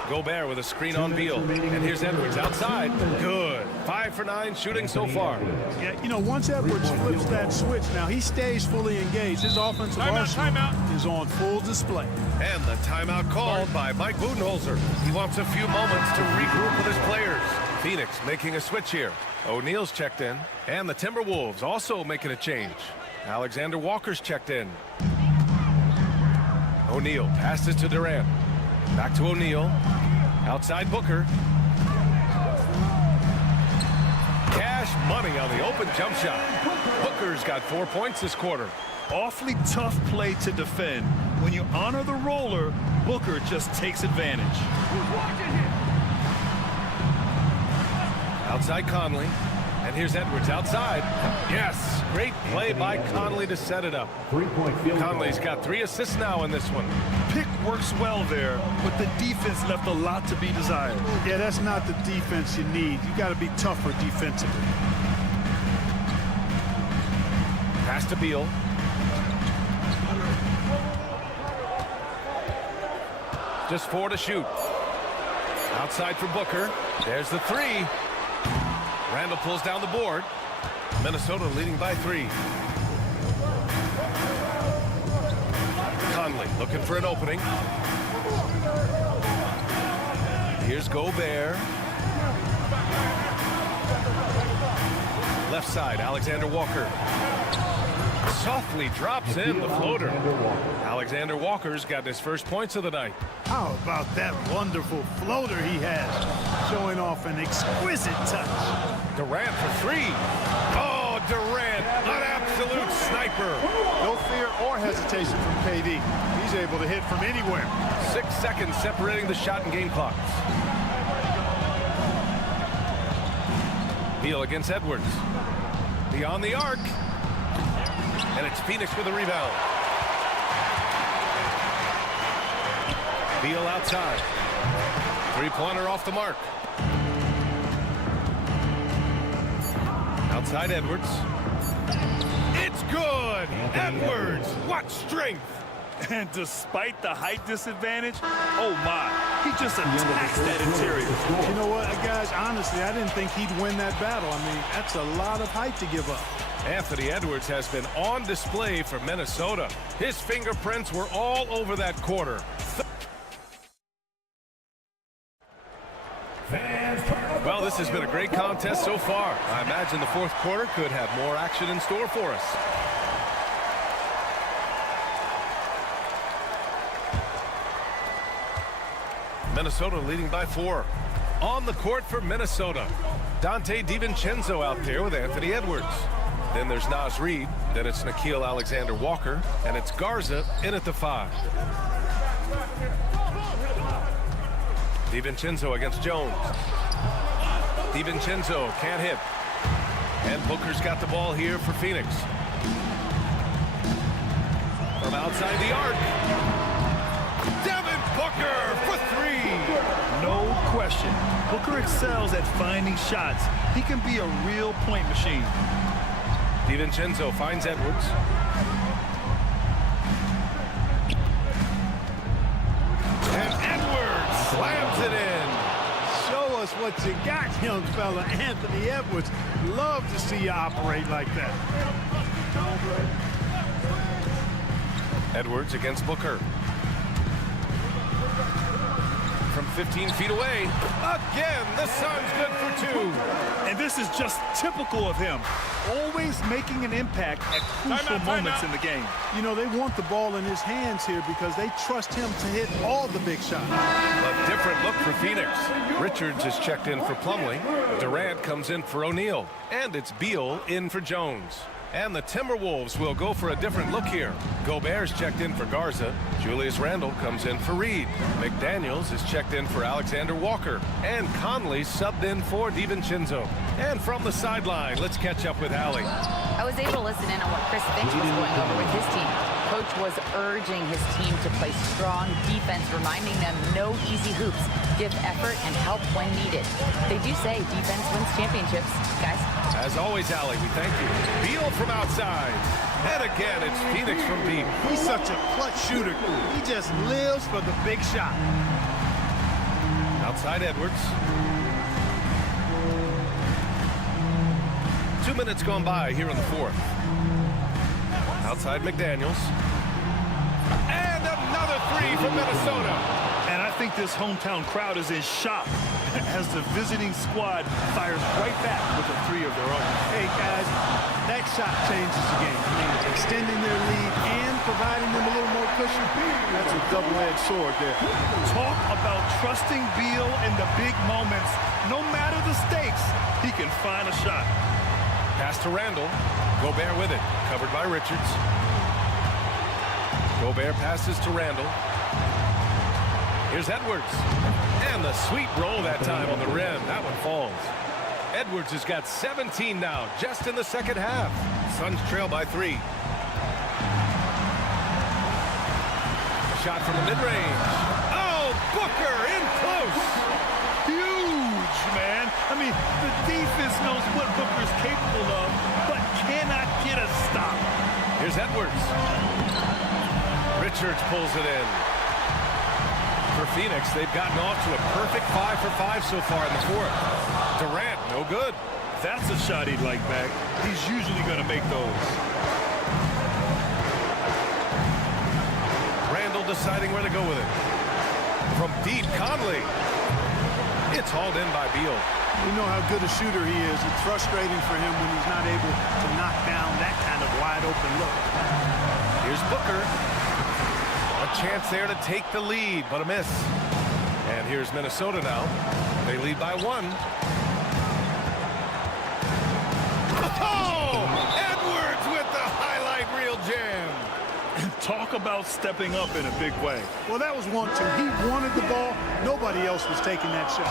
Gobert with a screen on Beal. And here's Edwards outside. Good. 5 for 9 shooting so far. Yeah, once Edwards flips that switch, now he stays fully engaged. His offensive arsenal is on full display. And the timeout called by Mike Budenholzer. He wants a few moments to regroup with his players. Phoenix making a switch here. O'Neal's checked in. And the Timberwolves also making a change. Alexander Walker's checked in. O'Neal passes to Durant. Back to O'Neal. Outside Booker. Cash money on the open jump shot. Booker's got 4 points this quarter. Awfully tough play to defend. When you honor the roller, Booker just takes advantage. Outside Conley. And here's Edwards outside. Yes, great play by Conley to set it up. 3-point field goal. Conley's got 3 assists now in this one. Pick works well there, but the defense left a lot to be desired. Yeah, that's not the defense you need. You got to be tougher defensively. Pass to Beal. Just 4 to shoot. Outside for Booker. There's the 3. Randall pulls down the board. Minnesota leading by 3. Conley looking for an opening. Here's Gobert. Left side, Alexander Walker. Softly drops in the floater. Alexander Walker's got his first points of the night. How about that wonderful floater he has, showing off an exquisite touch. Durant for 3. Oh, Durant, an absolute sniper. No fear or hesitation from KD. He's able to hit from anywhere. 6 seconds separating the shot and game clocks. Beal against Edwards. Beyond the arc. And it's Phoenix with a rebound. Beal outside. 3-pointer off the mark. Outside Edwards. It's good! Edwards, what strength! And despite the height disadvantage, oh my, he just attacks that interior. You know what, guys, honestly, I didn't think he'd win that battle. I mean, that's a lot of height to give up. Anthony Edwards has been on display for Minnesota. His fingerprints were all over that quarter. Well, this has been a great contest so far. I imagine the fourth quarter could have more action in store for us. Minnesota leading by 4. On the court for Minnesota, Dante DiVincenzo out there with Anthony Edwards. Then there's Naz Reid. Then it's Nickeil Alexander-Walker. And it's Garza in at the 5. DiVincenzo against Jones. DiVincenzo can't hit. And Booker's got the ball here for Phoenix. From outside the arc. Devin Booker for 3. No question. Booker excels at finding shots. He can be a real point machine. DiVincenzo finds Edwards. And Edwards slams it in. Show us what you got, young fella. Anthony Edwards. Love to see you operate like that. Edwards against Booker. From 15 feet away. Again, the Suns good for 2. And this is just typical of him. Always making an impact at crucial moments in the game. You know, they want the ball in his hands here because they trust him to hit all the big shots. A different look for Phoenix. Richards is checked in for Plumlee. Durant comes in for O'Neal. And it's Beal in for Jones. And the Timberwolves will go for a different look here. Gobert's checked in for Garza. Julius Randle comes in for Reid. McDaniels is checked in for Alexander-Walker. And Conley subbed in for DiVincenzo. And from the sideline, let's catch up with Allie. I was able to listen in on what Chris Finch was going over with his team. Coach was urging his team to play strong defense, reminding them no easy hoops, give effort, and help when needed. They do say defense wins championships, guys. As always, Allie, we thank you. Beal from outside. And again, it's Phoenix from deep. He's such a clutch shooter. He just lives for the big shot. Outside Edwards. 2 minutes gone by here in the fourth. Outside McDaniels. And another 3 from Minnesota. And I think this hometown crowd is in shock as the visiting squad fires right back with a 3 of their own. Hey, guys, that shot changes the game. I mean, extending their lead and providing them a little more cushion. That's a double-edged sword there. Talk about trusting Beal in the big moments. No matter the stakes, he can find a shot. Pass to Randle. Gobert with it. Covered by Richards. Gobert passes to Randle. Here's Edwards. And the sweet roll that time on the rim. That one falls. Edwards has got 17 now, just in the second half. Suns trail by 3. A shot from the mid-range. Oh, Booker in close. Huge, man. I mean, the defense knows what Booker's capable of, but cannot get a stop. Here's Edwards. Richards pulls it in. For Phoenix, they've gotten off to a perfect 5 for 5 so far in the fourth. Durant, no good. That's a shot he'd like back. He's usually going to make those. Randle deciding where to go with it. From deep, Conley. It's hauled in by Beal. You know how good a shooter he is. It's frustrating for him when he's not able to knock down that kind of wide-open look. Here's Booker. A chance there to take the lead, but a miss. And here's Minnesota now. They lead by 1. Oh! Edwards with the highlight reel jam. Talk about stepping up in a big way. Well, that was 1-2. He wanted the ball. Nobody else was taking that shot.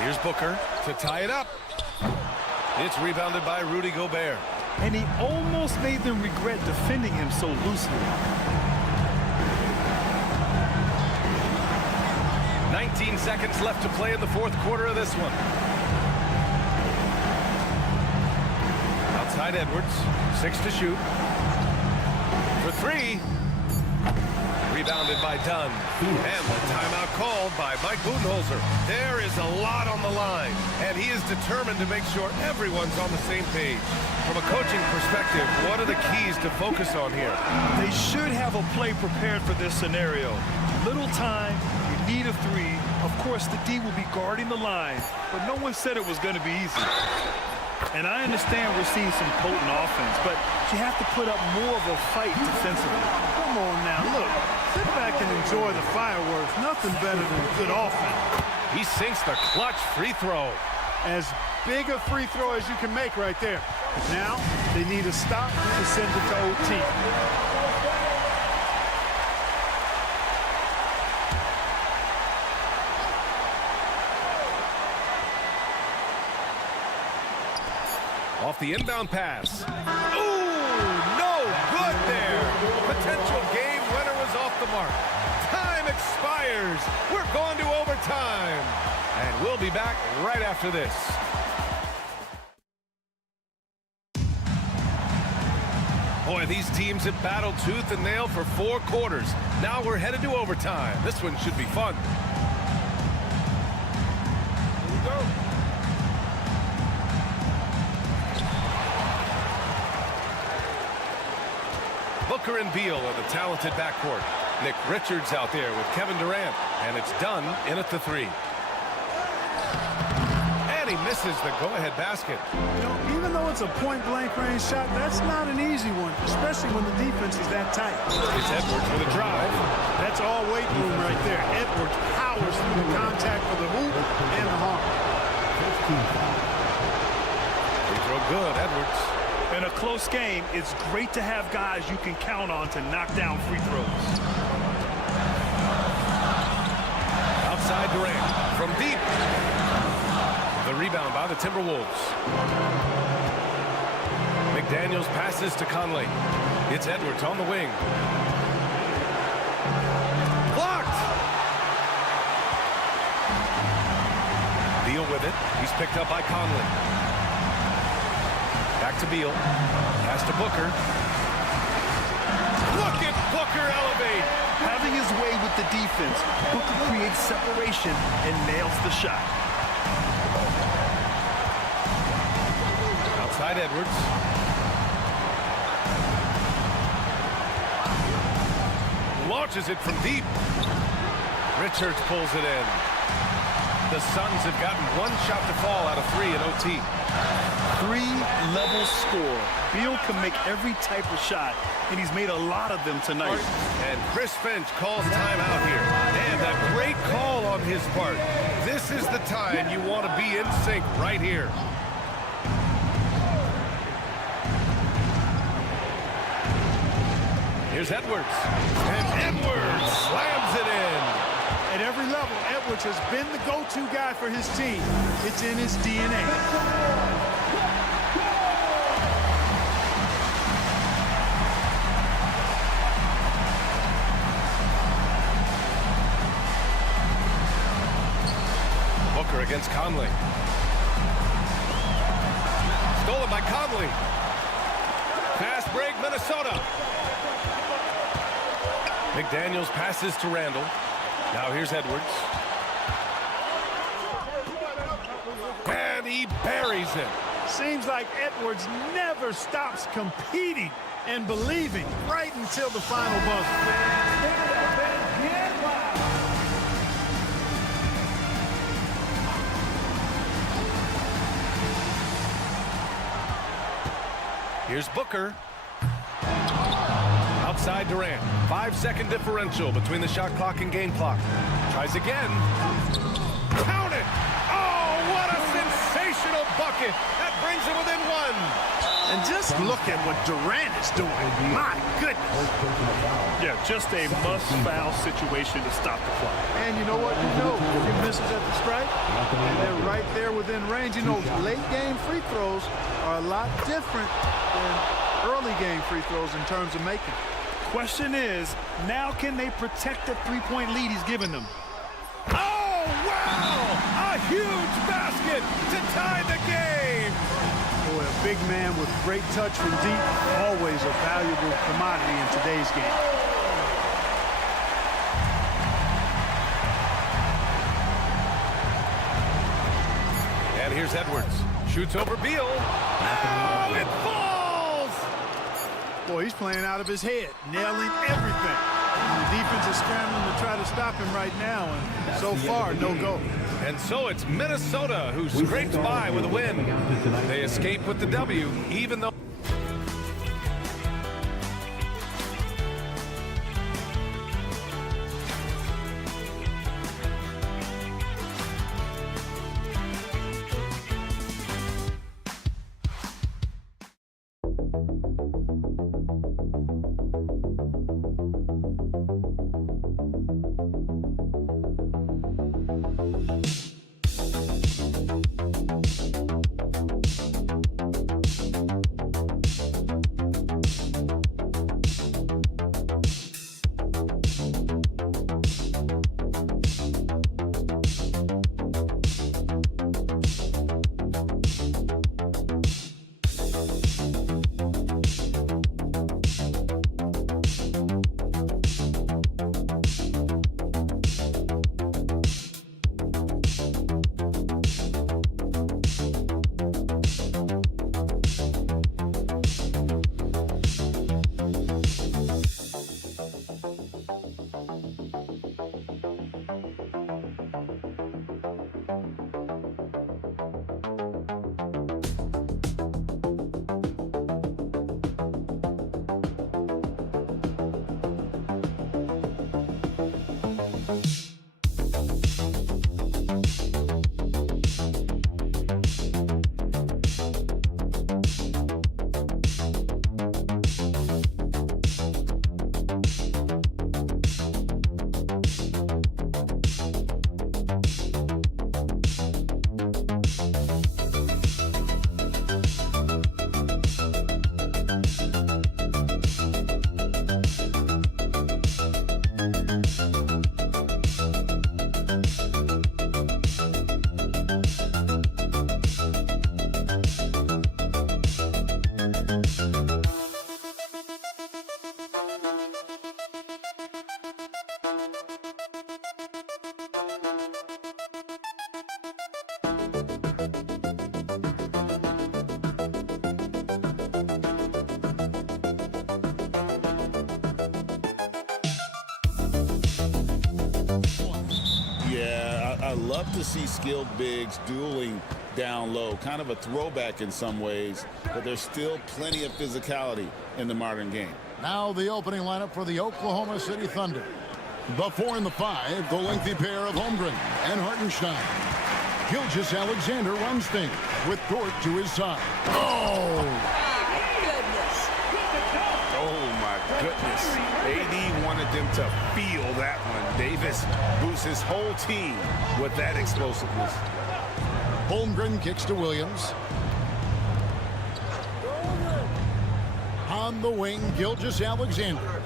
Here's Booker to tie it up. It's rebounded by Rudy Gobert. And he almost made them regret defending him so loosely. 19 seconds left to play in the fourth quarter of this one. Outside Edwards, 6 to shoot. For 3. Rebounded by Dunn. And the timeout called by Mike Budenholzer. There is a lot on the line, and he is determined to make sure everyone's on the same page. From a coaching perspective, what are the keys to focus on here? They should have a play prepared for this scenario. Little time, you need a 3. Of course, the D will be guarding the line, but no one said it was going to be easy. And I understand we're seeing some potent offense, but you have to put up more of a fight defensively. Come on now, look. Sit back and enjoy the fireworks. Nothing better than good offense. He sinks the clutch free throw. As big a free throw as you can make right there. Now, they need a stop to send it to OT. Off the inbound pass. Ooh, no good there. Potential game winner was off the mark. Time expires. We're going to overtime. And we'll be back right after this. Boy, these teams have battled tooth and nail for 4 quarters. Now we're headed to overtime. This one should be fun. Here we go. Booker and Beal are the talented backcourt. Nick Richards out there with Kevin Durant. And it's done in at the 3. And he misses the go-ahead basket. You know, even though it's a point-blank range shot, that's not an easy one, especially when the defense is that tight. It's Edwards with a drive. That's all weight room right there. Edwards powers through the contact for the hoop and the harm. Free throw good, Edwards. In a close game, it's great to have guys you can count on to knock down free throws. Outside Durant from deep. The rebound by the Timberwolves. McDaniels passes to Conley. It's Edwards on the wing. Blocked! Beal with it. He's picked up by Conley. Back to Beal. Pass to Booker. Look at Booker elevate. Having his way with the defense, Booker creates separation and nails the shot. Outside Edwards. Launches it from deep. Richards pulls it in. The Suns have gotten 1 shot to fall out of 3 in OT. 3-level score. Beal can make every type of shot, and he's made a lot of them tonight. And Chris Finch calls timeout here. And a great call on his part. This is the time you want to be in sync right here. Here's Edwards. And Edwards slams it in. At every level, Edwards has been the go-to guy for his team. It's in his DNA. Booker against Conley. Stolen by Conley. Fast break, Minnesota. McDaniels passes to Randall. Now here's Edwards. And he buries him. Seems like Edwards never stops competing and believing right until the final buzzer. Here's Booker. Outside Durant. 5-second differential between the shot clock and game clock. Tries again. Count it! Oh, what a sensational bucket! That brings him within 1. And just look at what Durant is doing. My goodness. Yeah, just a must-foul situation to stop the clock. And you know what? You know, if he misses at the strike, and they're right there within range. You know, late game free throws are a lot different than early game free throws in terms of making. Question is, now can they protect the 3-point lead he's given them? Oh, wow! A huge basket to tie the game! Boy, a big man with great touch from deep, always a valuable commodity in today's game. And here's Edwards. Shoots over Beal. Oh, it falls! Boy, he's playing out of his head, nailing everything. And the defense is scrambling to try to stop him right now, and so far, no go. And so it's Minnesota who scrapes by with a win. They escape with the W, even though... I love to see skilled bigs dueling down low, kind of a throwback in some ways, but there's still plenty of physicality in the modern game. Now the opening lineup for the Oklahoma City Thunder. The 4 and the 5, the lengthy pair of Holmgren and Hartenstein. Gilgeous-Alexander runs things with Dort to his side. Oh! Oh, my goodness. AD wanted them to feel that one. Davis boosts his whole team with that explosiveness. Holmgren kicks to Williams. On the wing, Gilgeous-Alexander.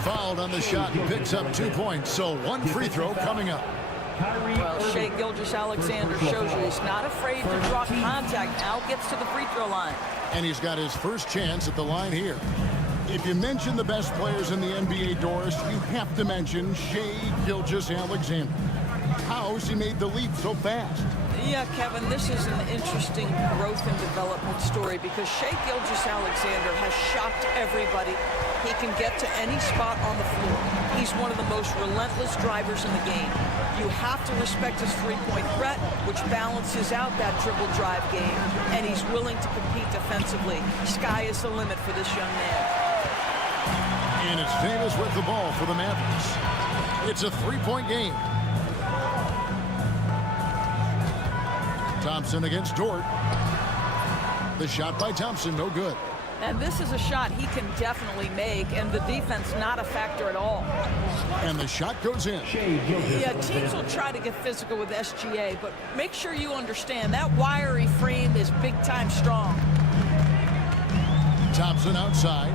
Fouled on the shot and picks up 2 points, so one free throw coming up. Well, Shai Gilgeous-Alexander shows you he's not afraid to draw contact. Now gets to the free throw line. And he's got his first chance at the line here. If you mention the best players in the NBA, Doris, you have to mention Shai Gilgeous-Alexander. How has he made the leap so fast? Yeah, Kevin, this is an interesting growth and development story because Shai Gilgeous-Alexander has shocked everybody. He can get to any spot on the floor. He's one of the most relentless drivers in the game. You have to respect his three-point threat, which balances out that dribble drive game, and he's willing to compete defensively. Sky is the limit for this young man. And it's Davis with the ball for the Mavericks. It's a three-point game. Thompson against Dort. The shot by Thompson, no good. And this is a shot he can definitely make, and the defense not a factor at all. And the shot goes in. Yeah, teams will try to get physical with SGA, but make sure you understand that wiry frame is big-time strong. Thompson outside.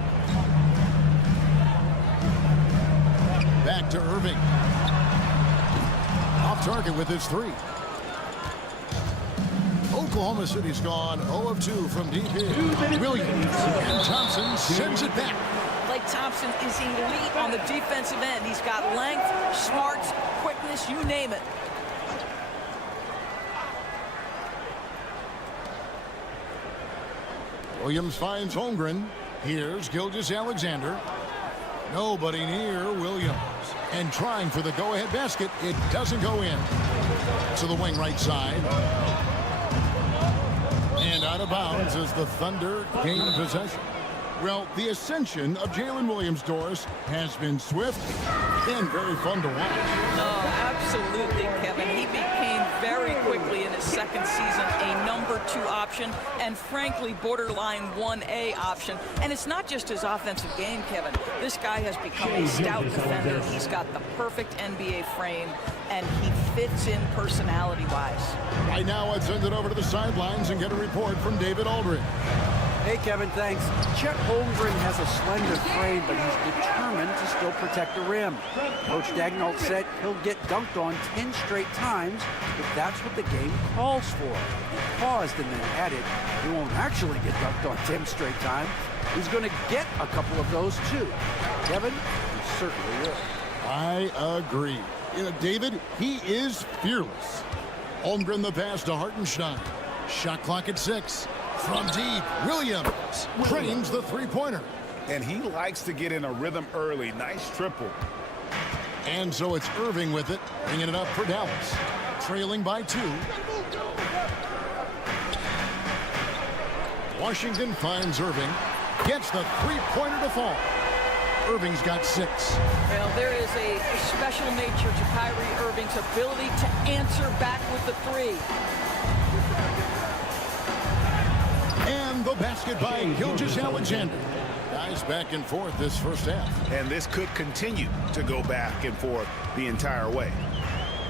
Back to Irving. Off target with his three. Oklahoma City's gone 0 of 2 from deep here. Williams and Thompson sends it back. Klay Thompson is elite on the defensive end. He's got length, smarts, quickness, you name it. Williams finds Holmgren. Here's Gilgeous-Alexander. Nobody near Williams. And trying for the go-ahead basket. It doesn't go in. To the wing right side. And out of bounds as the Thunder gain possession. Well, the ascension of Jalen Williams, Doris, has been swift and very fun to watch. Oh, absolutely, Kevin. He became very quickly in his second season a number 2 option and, frankly, borderline 1A option. And it's not just his offensive game, Kevin. This guy has become a stout defender. He's got the perfect NBA frame, and he fits in personality-wise. Right now, let's send it over to the sidelines and get a report from David Aldridge. Hey, Kevin, thanks. Chet Holmgren has a slender frame, but he's determined to still protect the rim. Coach Daigneault said he'll get dunked on 10 straight times if that's what the game calls for. He paused and then added, he won't actually get dunked on 10 straight times. He's going to get a couple of those, too. Kevin, he certainly will. I agree. You know, David, he is fearless. Holmgren the pass to Hartenstein. Shot clock at 6. From deep, Williams trains the three-pointer. And he likes to get in a rhythm early. Nice triple. And so it's Irving with it, bringing it up for Dallas. Trailing by 2. Washington finds Irving. Gets the three-pointer to fall. Irving's got 6. Well, there is a special nature to Kyrie Irving's ability to answer back with the 3. And the basket by Gilgeous-Alexander. Guys back and forth this first half. And this could continue to go back and forth the entire way.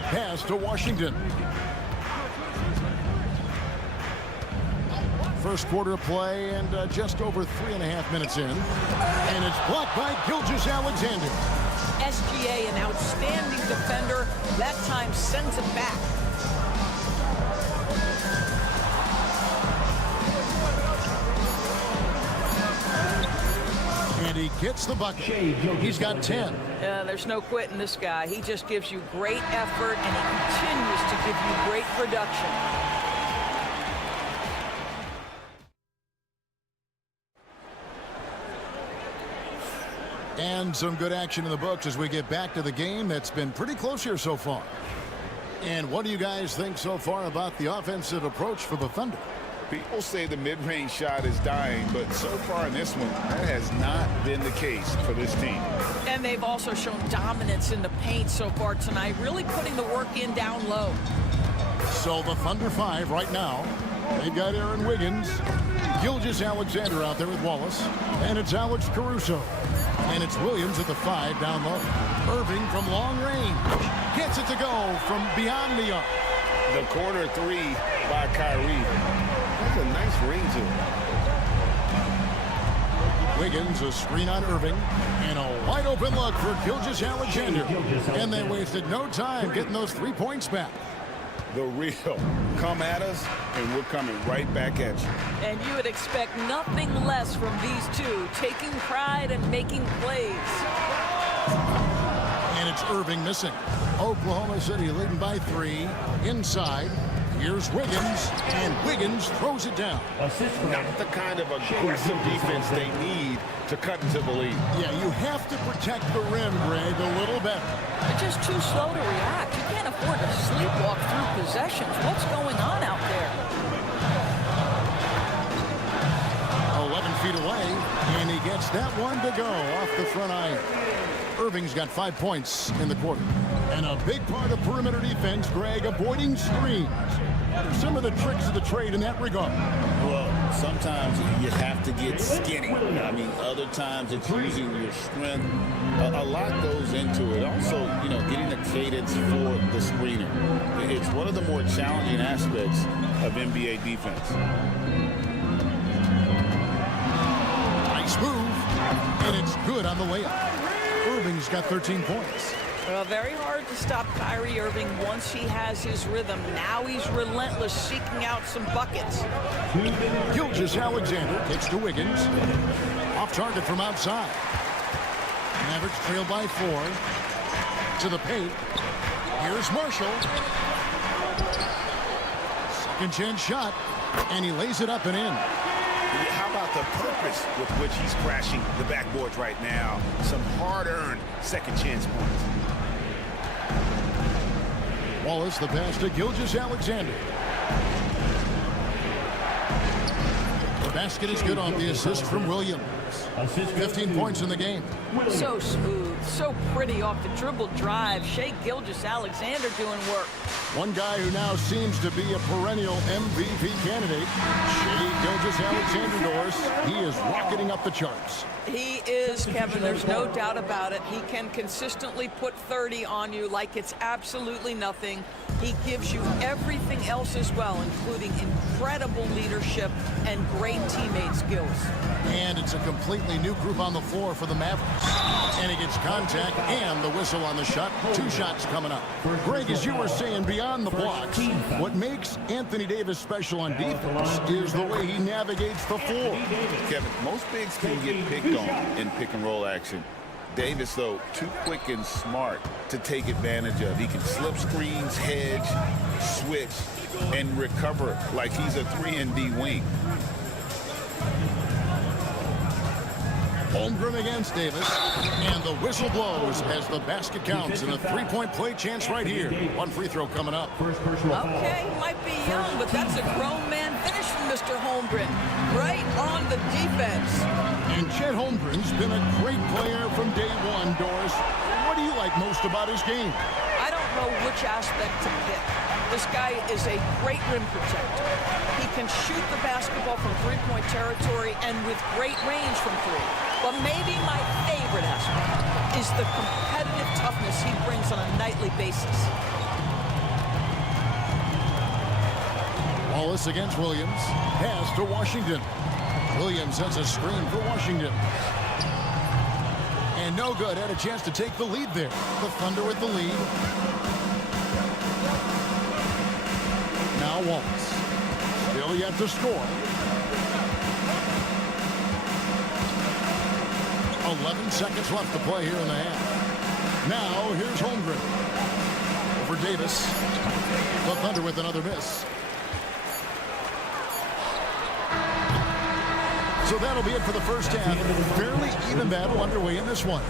Pass to Washington. First quarter play and just over 3.5 minutes in. And it's blocked by Gilgeous-Alexander. SGA, an outstanding defender, that time sends it back. And he gets the bucket. He's got 10. There's no quitting this guy. He just gives you great effort, and he continues to give you great production. And some good action in the books as we get back to the game that's been pretty close here so far. And what do you guys think so far about the offensive approach for the Thunder? People say the mid-range shot is dying, but so far in this one, that has not been the case for this team. And they've also shown dominance in the paint so far tonight, really putting the work in down low. So the Thunder 5 right now. They've got Aaron Wiggins, Gilgeous-Alexander out there with Wallace, and it's Alex Caruso. And it's Williams at the 5 down low. Irving from long range. Gets it to go from beyond the arc. The corner 3 by Kyrie. That's a nice ring to it. Wiggins, a screen on Irving, and a wide open look for Gilgeous-Alexander. And they wasted no time getting those 3 points back. The real come at us, and we're coming right back at you. And you would expect nothing less from these two, taking pride and making plays. And it's Irving missing. Oklahoma City leading by 3. Inside. Here's Wiggins, and Wiggins throws it down. Not the kind of aggressive defense they need to cut into the lead. Yeah, you have to protect the rim, Greg, a little better. They're just too slow to react. You can't afford to sleepwalk through possessions. What's going on out there? 11 feet away, and he gets that one to go off the front iron. Irving's got 5 points in the quarter. And a big part of perimeter defense, Greg, avoiding screens. What are some of the tricks of the trade in that regard? Well, sometimes you have to get skinny. I mean, other times it's using your strength. A lot goes into it. Also, you know, getting a cadence for the screener. It's one of the more challenging aspects of NBA defense. Nice move, and it's good on the layup. Irving's got 13 points. Well, very hard to stop Kyrie Irving once he has his rhythm. Now he's relentless, seeking out some buckets. Gilgeous-Alexander kicks to Wiggins. Off target from outside. Mavericks trail by 4. To the paint. Here's Marshall. Second chance shot. And he lays it up and in. How about the purpose with which he's crashing the backboards right now? Some hard-earned second chance points. Wallace the pass to Gilgeous-Alexander. The basket is good on the assist from Williams. 15 points in the game. So smooth, so pretty off the dribble drive. Shai Gilgeous-Alexander doing work. One guy who now seems to be a perennial MVP candidate, Shai Gilgeous-Alexander, Doris. He is rocketing up the charts. He is, Kevin. There's no doubt about it. He can consistently put 30 on you like it's absolutely nothing. He gives you everything else as well, including incredible leadership and great teammate skills. And it's a completely new group on the floor for the Mavericks. And he gets contact and the whistle on the shot. 2 shots coming up. Greg, as you were saying, beyond the blocks, what makes Anthony Davis special on defense is the way he navigates the floor. Kevin, most bigs can get picked on in pick-and-roll action. Davis, though, too quick and smart to take advantage of. He can slip screens, hedge, switch, and recover like he's a 3-and-D wing. Holmgren against Davis, and the whistle blows as the basket counts, and a 3-point play chance right here. 1 free throw coming up. Okay, might be young, but that's a grown man finish from Mr. Holmgren. Right on the defense. And Chet Holmgren's been a great player from day one, Doris. What do you like most about his game? I don't know which aspect to pick. This guy is a great rim protector. He can shoot the basketball from 3-point territory and with great range from 3. But maybe my favorite aspect is the competitive toughness he brings on a nightly basis. Wallace against Williams. Pass to Washington. Williams sends a screen for Washington. And no good. Had a chance to take the lead there. The Thunder with the lead. Now Wallace. Still yet to score. 11 seconds left to play here in the half. Now here's Holmgren. Over Davis. The Thunder with another miss. So that'll be it for the first half. Fairly even battle underway in this one.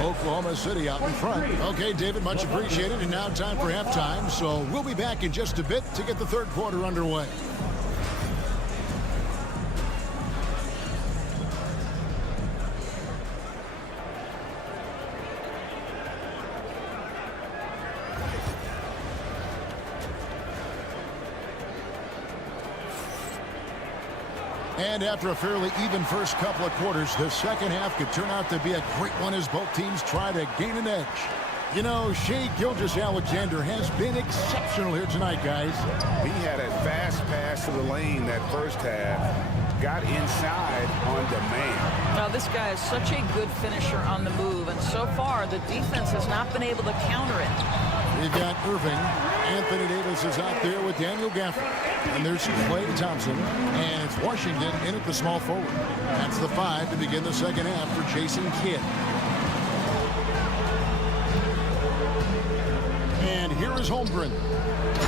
Oklahoma City out in front. Okay, David, much appreciated. And now time for halftime. So we'll be back in just a bit to get the third quarter underway. And after a fairly even first couple of quarters, the second half could turn out to be a great one as both teams try to gain an edge. You know, Shai Gilgeous-Alexander has been exceptional here tonight, guys. He had a fast pass to the lane that first half. Got inside on demand. Now, this guy is such a good finisher on the move, and so far the defense has not been able to counter it. We've got Irving. Anthony Davis is out there with Daniel Gafford. And there's Klay Thompson. And it's Washington in at the small forward. That's the 5 to begin the second half for Jason Kidd. And here is Holmgren.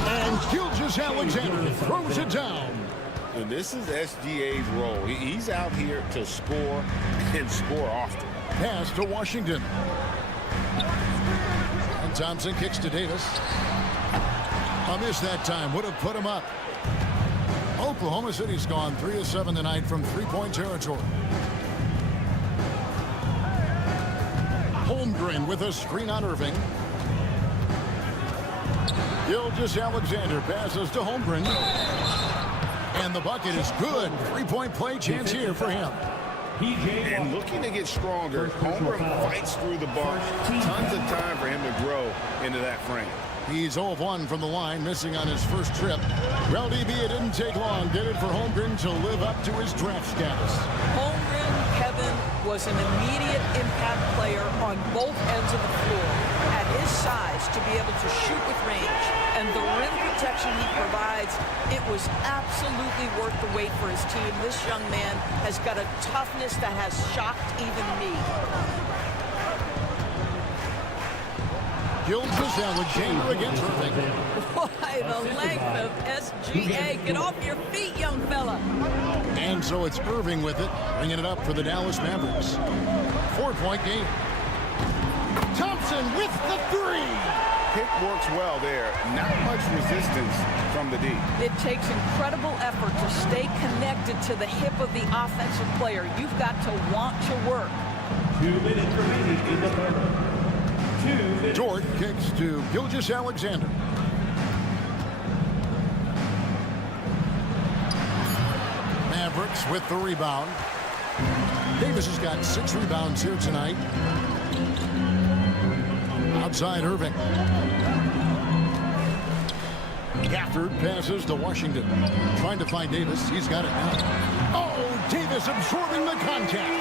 And Gilgeous-Alexander throws it down. And this is SGA's role. He's out here to score and score often. Pass to Washington. And Thompson kicks to Davis. A miss that time. Would have put him up. Oklahoma City's gone 3 of 7 tonight from 3-point territory. Holmgren with a screen on Irving. Gilgeous-Alexander passes to Holmgren. And the bucket is good. 3-point play chance here for him. And looking to get stronger, Holmgren fights through the bar. Tons of time for him to grow into that frame. He's 0 of 1 from the line, missing on his first trip. Well, DB, it didn't take long, did it, for Holmgren to live up to his draft status. Holmgren, Kevin, was an immediate impact player on both ends of the floor. At his size, to be able to shoot with range and the rim protection he provides, it was absolutely worth the wait for his team. This young man has got a toughness that has shocked even me. Gilgeous-Alexander against Irving. Why, the length of SGA. Get off your feet, young fella. And so it's Irving with it, bringing it up for the Dallas Mavericks. 4-point game. Thompson with the three. Pick works well there. Not much resistance from the D. It takes incredible effort to stay connected to the hip of the offensive player. You've got to want to work. 2 minutes remaining in the third. 2 minutes. Dort kicks to Gilgeous-Alexander. Mavericks with the rebound. Davis has got 6 rebounds here tonight. Outside Irving. Gafford passes to Washington. Trying to find Davis. He's got it now. Oh, Davis absorbing the contact.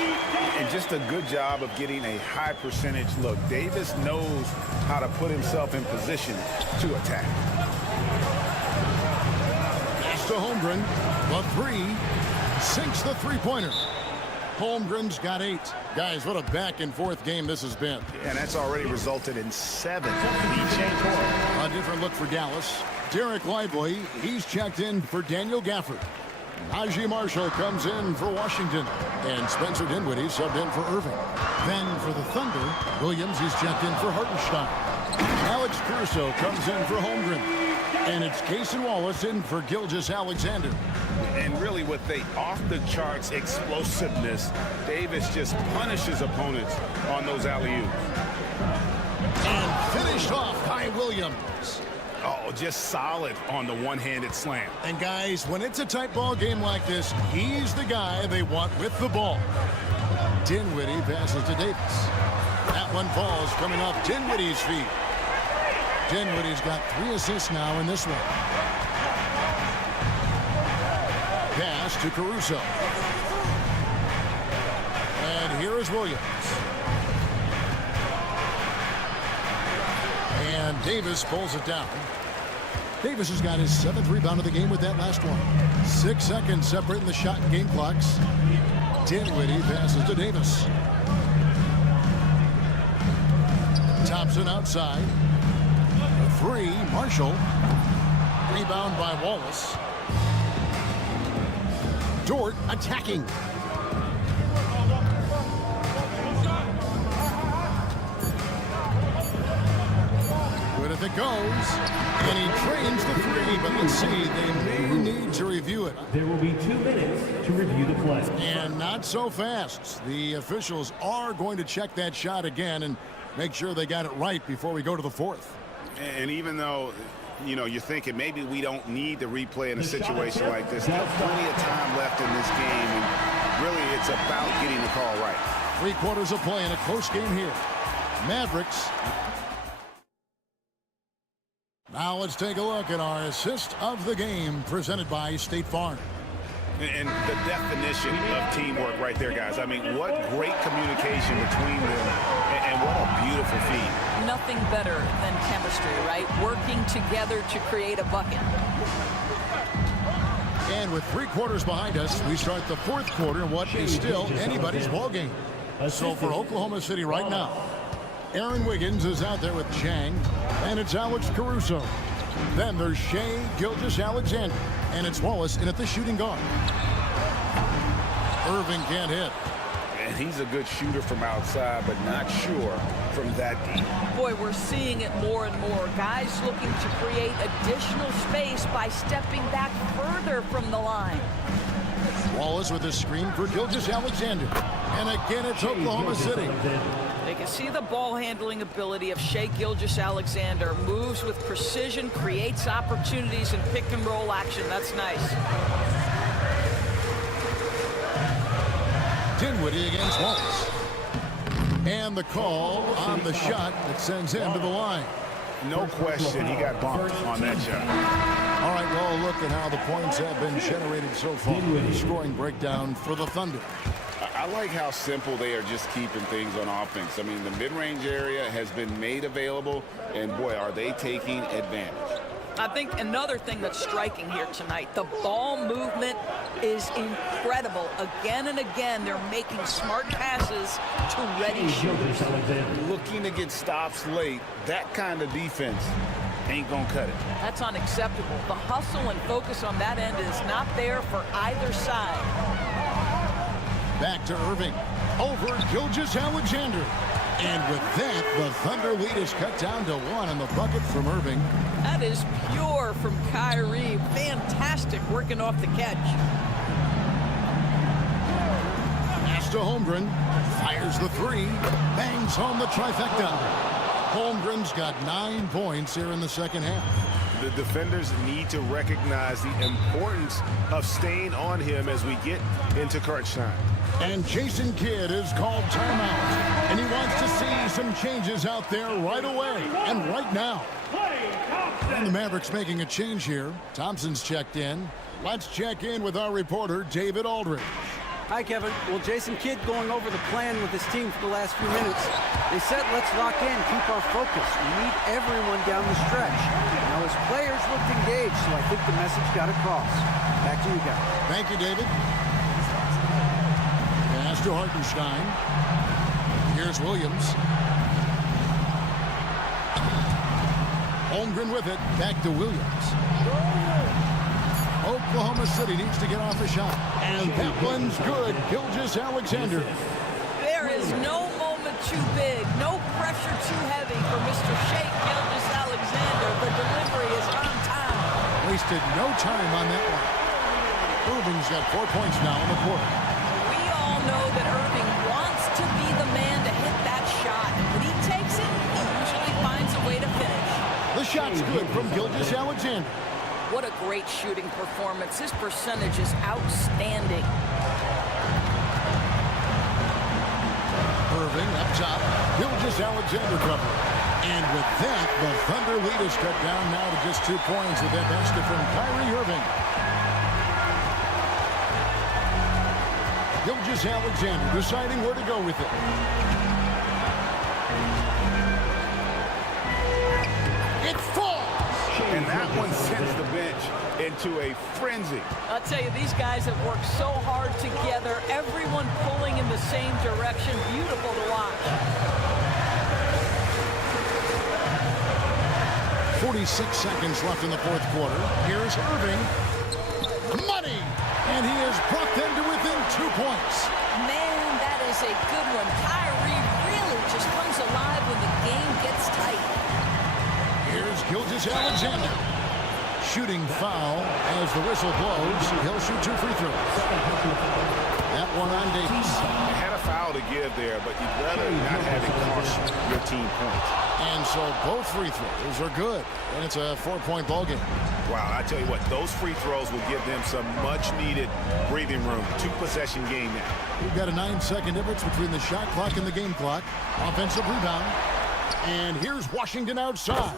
And just a good job of getting a high percentage look. Davis knows how to put himself in position to attack. Pass to Holmgren. The three. Sinks the three-pointer. Holmgren's got 8. Guys, what a back-and-forth game this has been. And that's already resulted in 7. A different look for Dallas. Derek Lively, he's checked in for Daniel Gafford. Najee Marshall comes in for Washington. And Spencer Dinwiddie subbed in for Irving. Then for the Thunder, Williams, he's checked in for Hartenstein. Alex Caruso comes in for Holmgren. And it's Cason Wallace in for Gilgeous-Alexander. And really with the off-the-charts explosiveness, Davis just punishes opponents on those alley-oops. And finished off by Williams. Oh, just solid on the one-handed slam. And guys, when it's a tight ball game like this, he's the guy they want with the ball. Dinwiddie passes to Davis. That one falls coming off Dinwiddie's feet. Dinwiddie's got 3 assists now in this one. Pass to Caruso. And here is Williams. And Davis pulls it down. Davis has got his 7th rebound of the game with that last one. 6 seconds separating the shot and game clocks. Dinwiddie passes to Davis. Thompson outside. A 3, Marshall. Rebound by Wallace. Dort attacking. Good if it goes. And he trains the 3, but let's see, they may need to review it. There will be 2 minutes to review the play. And not so fast. The officials are going to check that shot again and make sure they got it right before we go to the 4th. And even though, you know, you're thinking maybe we don't need the replay in a situation like this, there's plenty of time left in this game, and really it's about getting the call right. 3 quarters of play in a close game here. Mavericks. Now let's take a look at our assist of the game presented by State Farm. And the definition of teamwork right there, guys. I mean, what great communication between them, and what a beautiful feat. Nothing better than chemistry, right? Working together to create a bucket. And with 3 quarters behind us, we start the 4th quarter, what is still anybody's ball game. So for Oklahoma City right now, Aaron Wiggins is out there with Chang, and it's Alex Caruso. Then there's Shai Gilgeous-Alexander, and it's Wallace in at the shooting guard. Irving can't hit. And he's a good shooter from outside, but not sure from that deep. Boy, we're seeing it more and more. Guys looking to create additional space by stepping back further from the line. Wallace with a screen for Gilgeous-Alexander. And again, it's Oklahoma City. They can see the ball handling ability of Shai Gilgeous-Alexander. Moves with precision, creates opportunities in pick and roll action. That's nice. Dinwiddie against Wallace. And the call on the shot that sends him to the line. No question, he got bumped on that shot. All right, well, look at how the points have been generated so far. Scoring breakdown for the Thunder. I like how simple they are just keeping things on offense. I mean, the mid-range area has been made available, and boy, are they taking advantage. I think another thing that's striking here tonight, the ball movement is incredible. Again and again, they're making smart passes to ready shooters. Looking to get stops late, that kind of defense ain't gonna cut it. That's unacceptable. The hustle and focus on that end is not there for either side. Back to Irving. Over Gilgeous-Alexander. And with that, the Thunder lead is cut down to 1 on the bucket from Irving. That is pure from Kyrie. Fantastic working off the catch. Pass to Holmgren. Fires the 3. Bangs home the trifecta. Holmgren's got 9 points here in the second half. The defenders need to recognize the importance of staying on him as we get into crunch time. And Jason Kidd is called timeout. And he wants to see some changes out there right away and right now. And the Mavericks making a change here. Thompson's checked in. Let's check in with our reporter, David Aldridge. Hi, Kevin. Well, Jason Kidd going over the plan with his team for the last few minutes. They said, let's lock in, keep our focus. We need everyone down the stretch. Now, his players looked engaged, so I think the message got across. Back to you guys. Thank you, David. Pass to Hartenstein. Here's Williams. Holmgren with it. Back to Williams. Oklahoma City needs to get off a shot. And that one's good. Gilgeous-Alexander. There is no moment too big, no pressure too heavy for Mr. Shea Gilgeous-Alexander. The delivery is on time. Wasted no time on that one. Irving's got 4 points now in the quarter. We all know that Irving wants to be the man to hit that shot. And when he takes it, he usually finds a way to finish. The shot's good from Gilgeous-Alexander. What a great shooting performance. His percentage is outstanding. Irving up top. Gilgeous-Alexander cover. And with that, the Thunder lead is cut down now to just 2 points with that basket from Kyrie Irving. Gilgeous-Alexander deciding where to go with it. It falls! And that one sends the bench into a frenzy. I'll tell you, these guys have worked so hard together. Everyone pulling in the same direction. Beautiful to watch. 46 seconds left in the fourth quarter. Here's Irving. Money! And he has brought them to within 2 points. Man, that is a good one. Kyrie really just comes alive when the game gets tight. Here's Gilgeous-Alexander. Shooting foul as the whistle blows. He'll shoot 2 free throws. That one on Davis. You had a foul to give there, but you'd rather not have it cost your team points. And so both free throws are good. And it's a 4-point ball game. Wow, I tell you what, those free throws will give them some much-needed breathing room. 2-possession game now. We've got a 9-second difference between the shot clock and the game clock. Offensive rebound. And here's Washington outside.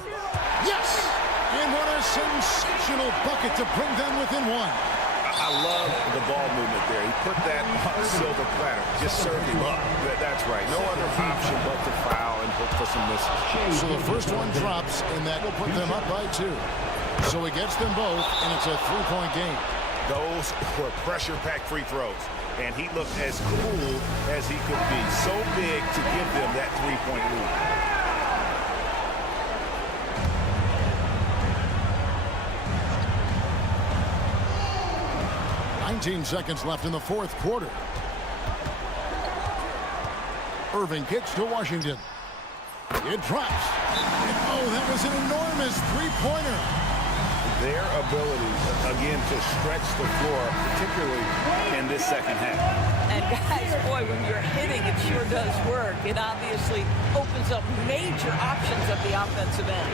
Yes! And what a sensational bucket to bring them within 1. I love the ball movement there. He put that on a silver platter. Just served him up. That's right. No other option but to foul and hope for some misses. So the first one drops, and that will put them up by 2. So he gets them both, and it's a 3-point game. Those were pressure-packed free throws. And he looked as cool as he could be. So big to give them that 3-point lead. 19 seconds left in the fourth quarter. Irving kicks to Washington. It drops. And oh, that was an enormous three-pointer. Their ability, again, to stretch the floor, particularly in this second half. And guys, boy, when you're hitting, it sure does work. It obviously opens up major options at the offensive end.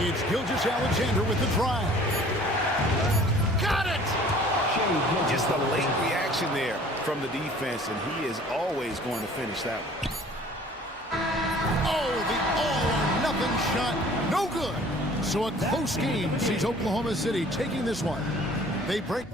It's Gilgeous-Alexander with the drive. Got it! Just a late reaction there from the defense, and he is always going to finish that one. Oh, the all-or-nothing shot. no good. So a close game sees Oklahoma City taking this one. They break.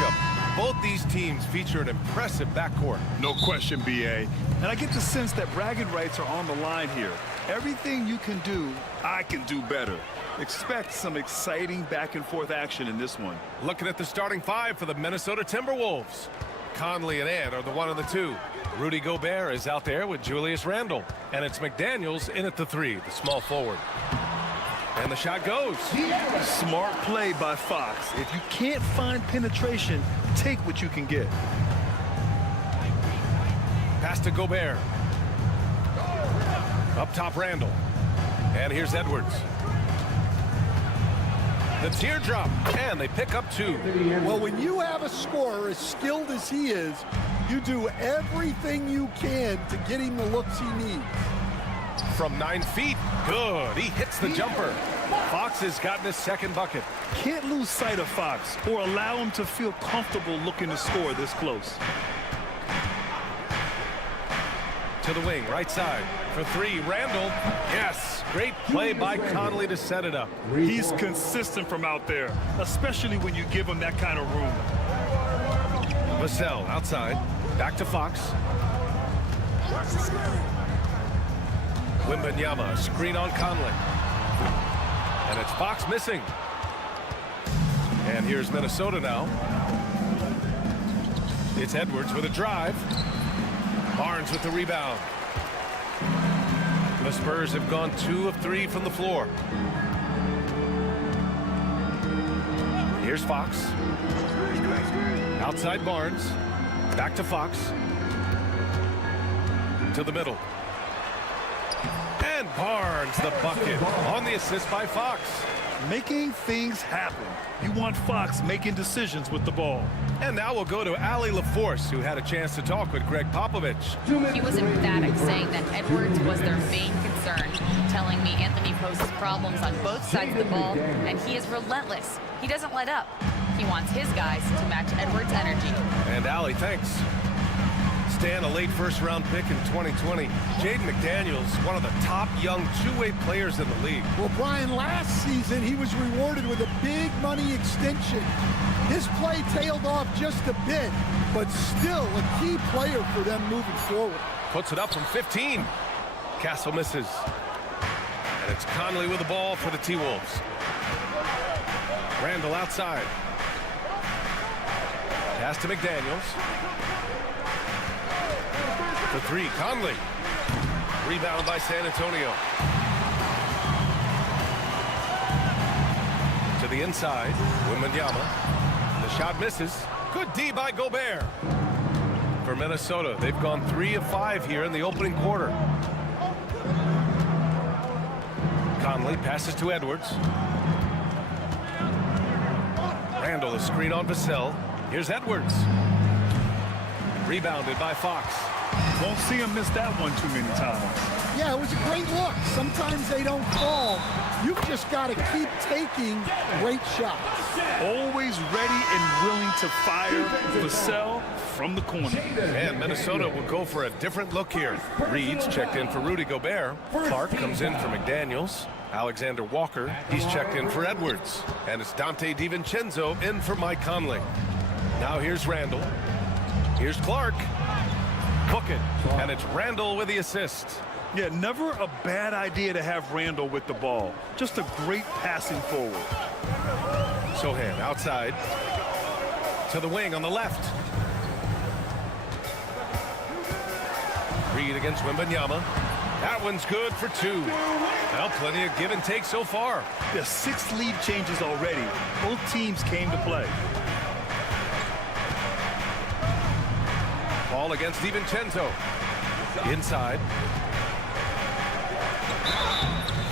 matchup. Both these teams feature an impressive backcourt. No question, B.A. And I get the sense that bragging rights are on the line here. Everything you can do, I can do better. Expect some exciting back-and-forth action in this one. Looking at the starting five for the Minnesota Timberwolves. Conley and Ant are the 1 and the 2. Rudy Gobert is out there with Julius Randle. And it's McDaniels in at the 3, the small forward. And the shot goes. Smart play by Fox. If you can't find penetration, take what you can get. Pass to Gobert. Up top, Randle. And here's Edwards. The teardrop, and they pick up 2. Well, when you have a scorer as skilled as he is, you do everything you can to get him the looks he needs. From 9 feet, good. He hits the jumper. Fox has gotten his second bucket. Can't lose sight of Fox or allow him to feel comfortable looking to score this close. To the wing, right side. For 3, Randle. Yes, great play by Conley to set it up. He's consistent from out there, especially when you give him that kind of room. Vassell outside. Back to Fox. Wembanyama, screen on Conley. And it's Fox missing. And here's Minnesota now. It's Edwards with a drive. Barnes with the rebound. The Spurs have gone 2 of 3 from the floor. Here's Fox. Outside Barnes. Back to Fox. To the middle. And Barnes the bucket on the assist by Fox. Making things happen. You want Fox making decisions with the ball. And now we'll go to Allie LaForce, who had a chance to talk with Greg Popovich. He was emphatic, saying that Edwards was their main concern, telling me Anthony poses problems on both sides of the ball, and he is relentless. He doesn't let up. He wants his guys to match Edwards' energy. And Allie, thanks. Stan, a late first-round pick in 2020. Jaden McDaniels, one of the top young two-way players in the league. Well, Brian, last season he was rewarded with a big money extension. His play tailed off just a bit, but still a key player for them moving forward. Puts it up from 15. Castle misses. And it's Conley with the ball for the T-Wolves. Randle outside. Pass to McDaniels. For 3, Conley. Rebound by San Antonio. To the inside, Wembanyama. The shot misses. Good D by Gobert. For Minnesota, they've gone 3 of 5 here in the opening quarter. Conley passes to Edwards. Randle, a screen on Vassell. Here's Edwards. Rebounded by Fox. Won't see him miss that one too many times. Yeah, it was a great look. Sometimes they don't fall. You've just got to keep taking great shots. Always ready and willing to fire Vassell from the corner. And Minnesota will go for a different look here. Reed's checked in for Rudy Gobert. Clark comes in for McDaniels. Alexander Walker, he's checked in for Edwards. And it's Dante DiVincenzo in for Mike Conley. Now here's Randle. Here's Clark. Book it. And it's Randle with the assist. Yeah, never a bad idea to have Randle with the ball. Just a great passing forward. Sohan outside. To the wing on the left. Reed against Wembanyama. That one's good for 2. Well, plenty of give and take so far. There's 6 lead changes already. Both teams came to play. Ball against DiVincenzo. Inside.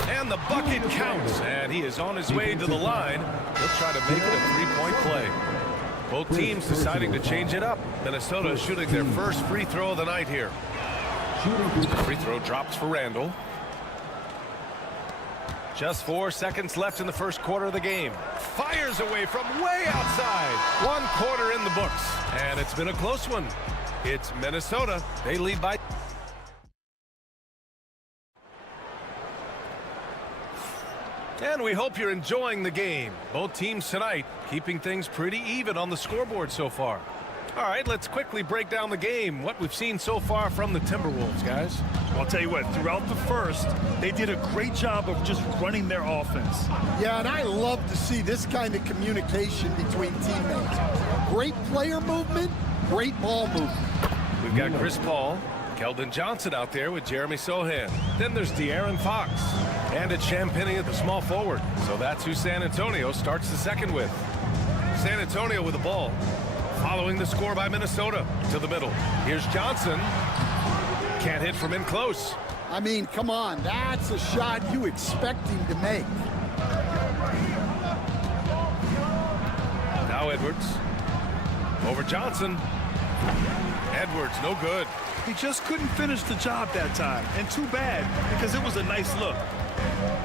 And the bucket counts. And he is on his way to the line. He'll try to make it a 3-point play. Both teams deciding to change it up. Minnesota shooting their first free throw of the night here. Free throw drops for Randle. Just 4 seconds left in the first quarter of the game. Fires away from way outside. 1 quarter in the books. And it's been a close one. It's Minnesota. They lead by. And we hope you're enjoying the game. Both teams tonight keeping things pretty even on the scoreboard so far. All right, let's quickly break down the game, what we've seen so far from the Timberwolves, guys. I'll tell you what, throughout the first, they did a great job of just running their offense. Yeah, and I love to see this kind of communication between teammates. Great player movement, great ball movement. We've got Chris Paul, Keldon Johnson out there with Jeremy Sohan. Then there's De'Aaron Fox. And it's Champagnie at the small forward. So that's who San Antonio starts the second with. San Antonio with the ball. Following the score by Minnesota to the middle. Here's Johnson. Can't hit from in close. I mean, come on. That's a shot you expect him to make. Now Edwards. Over Johnson. Edwards, no good. He just couldn't finish the job that time. And too bad, because it was a nice look.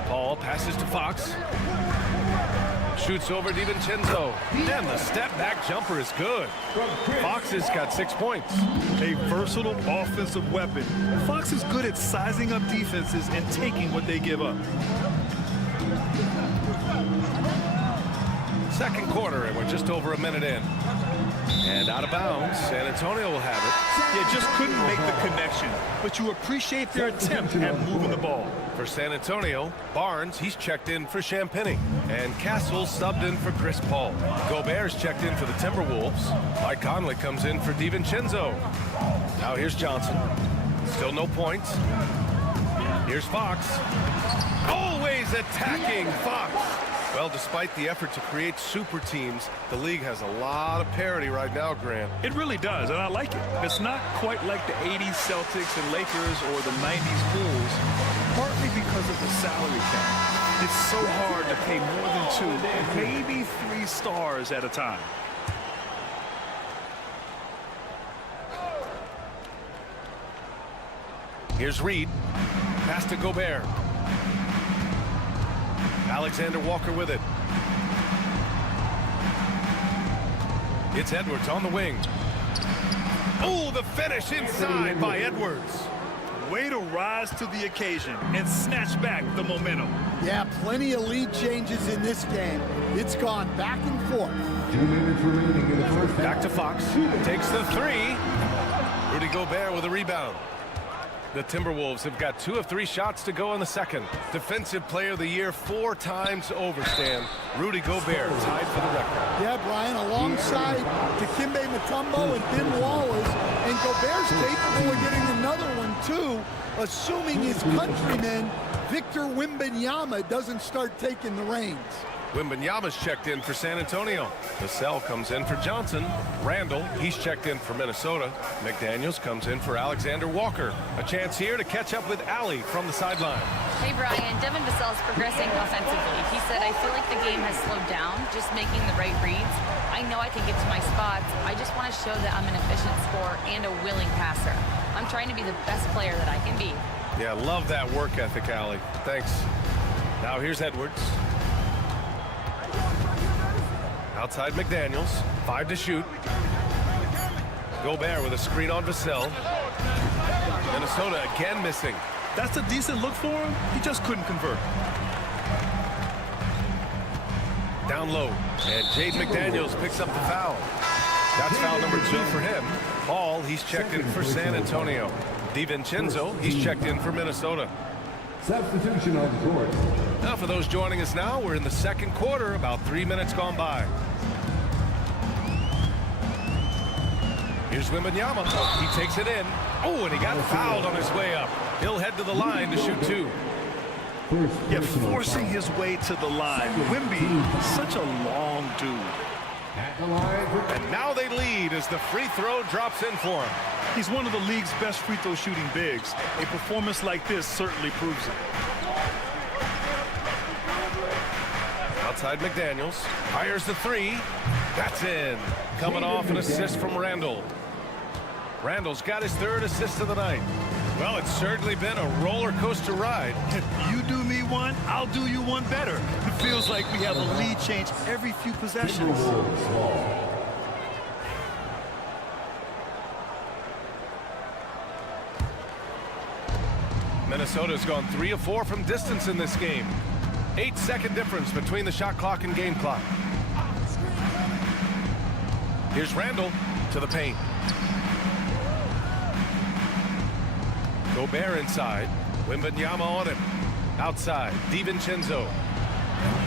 Paul passes to Fox. Shoots over DiVincenzo. And the step-back jumper is good. Fox has got 6 points. A versatile offensive weapon. Fox is good at sizing up defenses and taking what they give up. Second quarter, and we're just over a minute in. And out of bounds, San Antonio will have it. You just couldn't make the connection, but you appreciate their attempt at moving the ball. For San Antonio, Barnes, he's checked in for Champagnie. And Castle subbed in for Chris Paul. Gobert's checked in for the Timberwolves. Mike Conley comes in for DiVincenzo. Now here's Johnson. Still no points. Here's Fox. Always attacking Fox. Well, despite the effort to create super teams, the league has a lot of parity right now, Grant. It really does, and I like it. It's not quite like the 80s Celtics and Lakers or the 90s Bulls, partly because of the salary cap. It's so hard to pay more than 2, maybe 3 stars at a time. Here's Reed. Pass to Gobert. Alexander Walker with it. It's Edwards on the wing. Oh, the finish inside by Edwards. Way to rise to the occasion and snatch back the momentum. Yeah, plenty of lead changes in this game. It's gone back and forth. 2 minutes remaining in the first half. Back to Fox. Takes the 3. Rudy Gobert with a rebound. The Timberwolves have got 2 of 3 shots to go in the second. Defensive Player of the Year 4 times over, Stan. Rudy Gobert tied for the record. Yeah, Brian, alongside Dikembe Mutombo and Ben Wallace, and Gobert's capable of getting another one, too, assuming his countryman, Victor Wembanyama, doesn't start taking the reins. Wembanyama's checked in for San Antonio. Vassell comes in for Johnson. Randall, he's checked in for Minnesota. McDaniels comes in for Alexander Walker. A chance here to catch up with Allie from the sideline. Hey, Brian, Devin Vassell's progressing offensively. He said, I feel like the game has slowed down, just making the right reads. I know I can get to my spots. I just want to show that I'm an efficient scorer and a willing passer. I'm trying to be the best player that I can be. Yeah, love that work ethic, Allie. Thanks. Now here's Edwards. Outside McDaniels, 5 to shoot. Gobert with a screen on Vassell. Minnesota again missing. That's a decent look for him. He just couldn't convert. Down low, and Jaden McDaniels picks up the foul. That's foul number 2 for him. Paul, he's checked in for San Antonio. DiVincenzo, he's checked in for Minnesota. Substitution on the court. Now for those joining us now, we're in the second quarter, about 3 minutes gone by. Here's Wembanyama. He takes it in. Oh, and he got fouled on his way up. He'll head to the line to shoot 2. Yeah, forcing his way to the line. Wemby, such a long dude. And now they lead as the free throw drops in for him. He's one of the league's best free throw shooting bigs. A performance like this certainly proves it. Outside McDaniels. Fires the 3. That's in. Coming off an assist from Randall. Randall's got his 3rd assist of the night. Well, it's certainly been a roller coaster ride. If you do me one, I'll do you one better. It feels like we have a lead change every few possessions. Minnesota's gone 3 of 4 from distance in this game. 8-second difference between the shot clock and game clock. Here's Randall to the paint. Gobert inside. Wembanyama on him. Outside, DiVincenzo.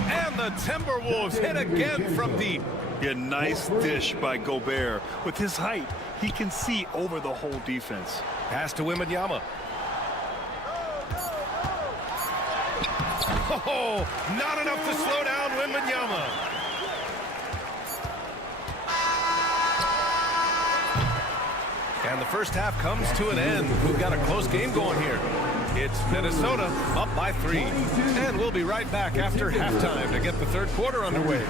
And the Timberwolves hit again from deep. Yeah, nice dish by Gobert. With his height, he can see over the whole defense. Pass to Wembanyama. Oh, not enough to slow down Wembanyama. And the first half comes to an end. We've got a close game going here. It's Minnesota up by 3. And we'll be right back after halftime to get the third quarter underway.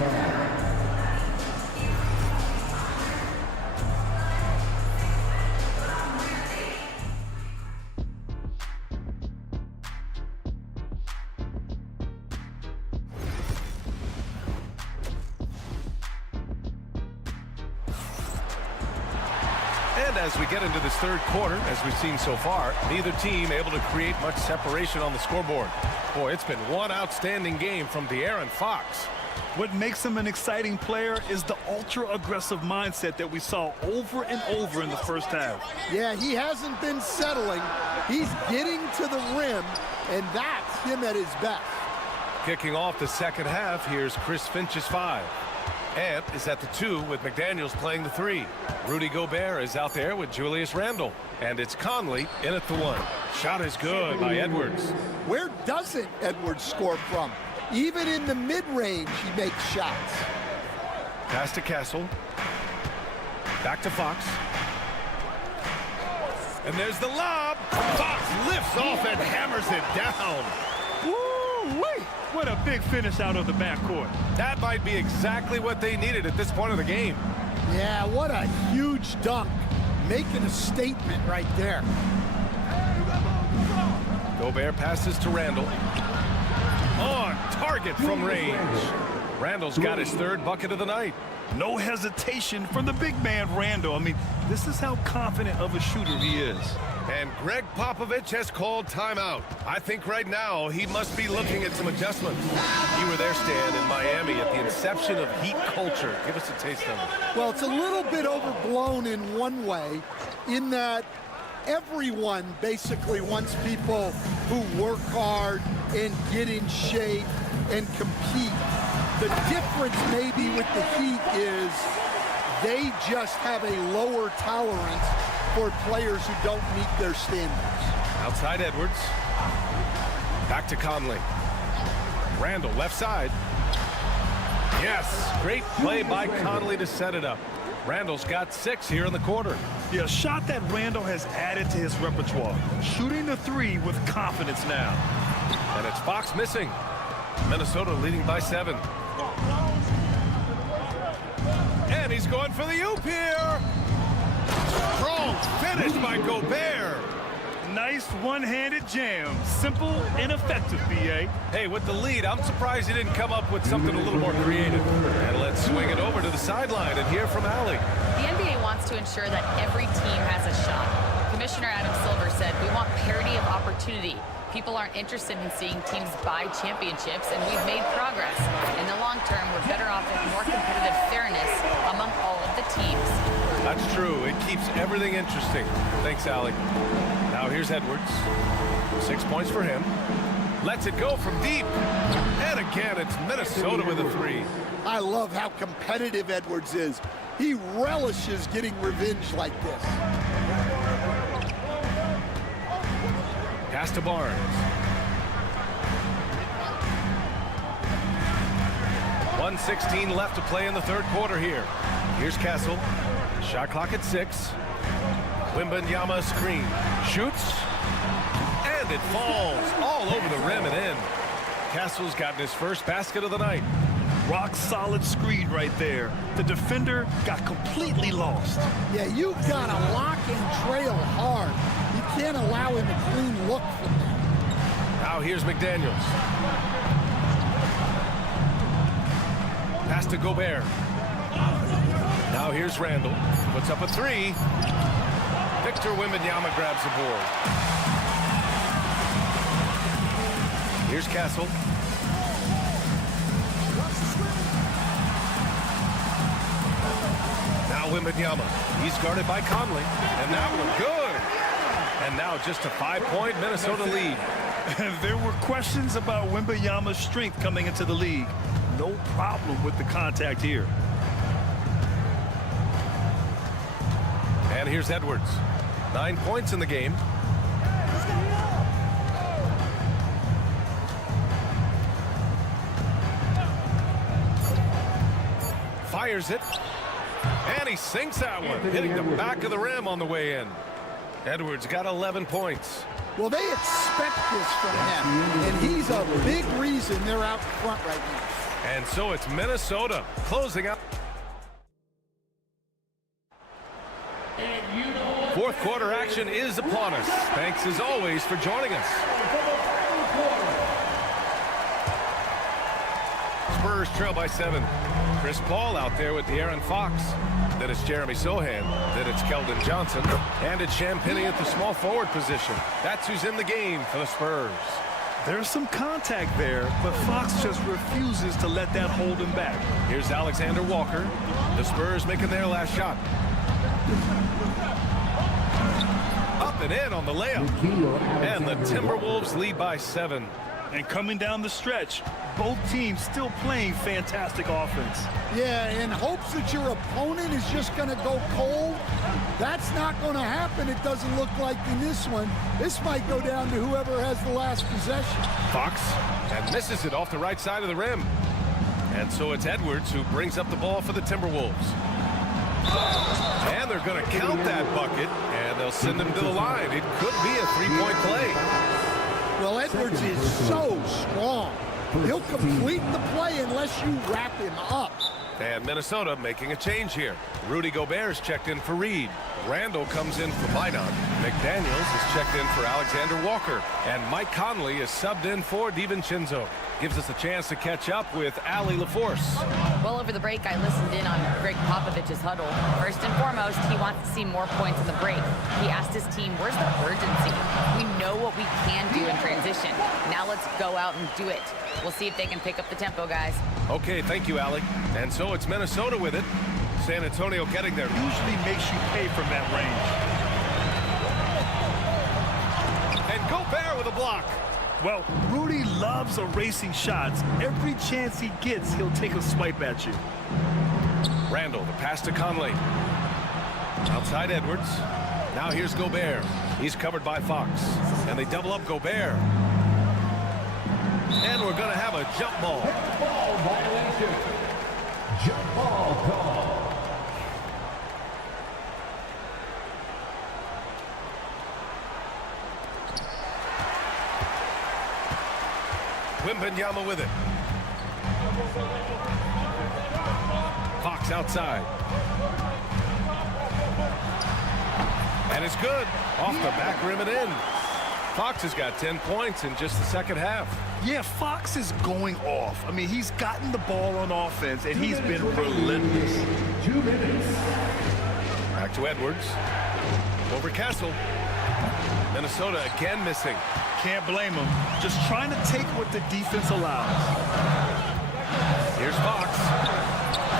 And as we get into this third quarter, as we've seen so far, neither team able to create much separation on the scoreboard. Boy, it's been one outstanding game from De'Aaron Fox. What makes him an exciting player is the ultra-aggressive mindset that we saw over and over in the first half. Yeah, he hasn't been settling. He's getting to the rim, and that's him at his best. Kicking off the second half, here's Chris Finch's 5. Ant is at the 2 with McDaniels playing the 3. Rudy Gobert is out there with Julius Randle. And it's Conley in at the 1. Shot is good by Edwards. Where doesn't Edwards score from? Even in the mid-range, he makes shots. Pass to Castle. Back to Fox. And there's the lob. Fox lifts off and hammers it down. Woo-wee! What a big finish out of the backcourt. That might be exactly what they needed at this point of the game. Yeah, what a huge dunk. Making a statement right there. Gobert passes to Randle. On target from range. Randle's got his 3rd bucket of the night. No hesitation from the big man, Randle. I mean, this is how confident of a shooter he is. And Greg Popovich has called timeout. I think right now he must be looking at some adjustments. You were there, Stan, in Miami at the inception of Heat culture. Give us a taste of it. Well, it's a little bit overblown in one way, in that everyone basically wants people who work hard and get in shape and compete. The difference maybe with the Heat is they just have a lower tolerance for players who don't meet their standards. Outside Edwards. Back to Conley. Randle left side. Yes, great play by Conley to set it up. Randle's got 6 here in the quarter. Yeah, a shot that Randle has added to his repertoire. Shooting the 3 with confidence now. And it's Fox missing. Minnesota leading by 7. And he's going for the oop here. Strong finish by Gobert. Nice one-handed jam. Simple and effective, B.A. Hey, with the lead, I'm surprised he didn't come up with something a little more creative. And let's swing it over to the sideline and hear from Allie. The NBA wants to ensure that every team has a shot. Commissioner Adam Silver said, "We want parity of opportunity. People aren't interested in seeing teams buy championships, and we've made progress. In the long term, we're better off with more competitive fairness among all of the teams." That's true. It keeps everything interesting. Thanks, Allie. Now here's Edwards. 6 points for him. Lets it go from deep. And again, it's Minnesota with a 3. I love how competitive Edwards is. He relishes getting revenge like this. Pass to Barnes. .116 left to play in the third quarter here. Here's Castle. Shot clock at 6. Wembanyama screen. Shoots. And it falls all over the rim and in. Castle's gotten his first basket of the night. Rock solid screen right there. The defender got completely lost. Yeah, you've got to lock and trail hard. You can't allow him a clean look from that. Now here's McDaniels. Pass to Gobert. Now here's Randle. Puts up a 3. Victor Wembanyama grabs the board. Here's Castle. Now Wembanyama. He's guarded by Conley. And that one good. And now just a 5-point Minnesota lead. There were questions about Wembanyama's strength coming into the league. No problem with the contact here. And here's Edwards. 9 points in the game. Fires it. And he sinks that one, hitting the back of the rim on the way in. Edwards got 11 points. Well, they expect this from him, and he's a big reason they're out front right now. And so it's Minnesota closing out. Fourth quarter action is upon us. Thanks as always for joining us. Spurs trail by 7. Chris Paul out there with De'Aaron Fox. Then it's Jeremy Sohan. Then it's Keldon Johnson. And it's Champagnie at the small forward position. That's who's in the game for the Spurs. There's some contact there, but Fox just refuses to let that hold him back. Here's Alexander Walker. The Spurs making their last shot. Up and in on the layup. And the Timberwolves lead by 7. And coming down the stretch, both teams still playing fantastic offense. Yeah, in hopes that your opponent is just going to go cold, that's not going to happen. It doesn't look like in this one. This might go down to whoever has the last possession. Fox, and misses it off the right side of the rim. And so it's Edwards who brings up the ball for the Timberwolves. And they're going to count that bucket, and they'll send him to the line. It could be a 3-point play. Well, Edwards is so strong. He'll complete the play unless you wrap him up. And Minnesota making a change here. Rudy Gobert's checked in for Reed. Randall comes in for Bynum. McDaniels is checked in for Alexander Walker. And Mike Conley is subbed in for DiVincenzo. Gives us a chance to catch up with Allie LaForce. Well, over the break, I listened in on Greg Popovich's huddle. First and foremost, he wants to see more points in the break. He asked his team, where's the urgency? We know what we can do in transition. Now let's go out and do it. We'll see if they can pick up the tempo, guys. Okay, thank you, Allie. And so it's Minnesota with it. San Antonio getting there. Usually makes you pay from that range. And Gobert with a block. Well, Rudy loves erasing shots. Every chance he gets, he'll take a swipe at you. Randall, the pass to Conley. Outside Edwards. Now here's Gobert. He's covered by Fox. And they double up Gobert. And we're going to have a jump ball. Ball violation. Jump ball call. Wembanyama with it. Fox outside. And it's good. Off the back rim and in. Fox has got 10 points in just the second half. Yeah, Fox is going off. I mean, he's gotten the ball on offense, and he's been relentless. 2 minutes. Back to Edwards. Over Castle. Minnesota again missing. Can't blame him. Just trying to take what the defense allows. Here's Fox.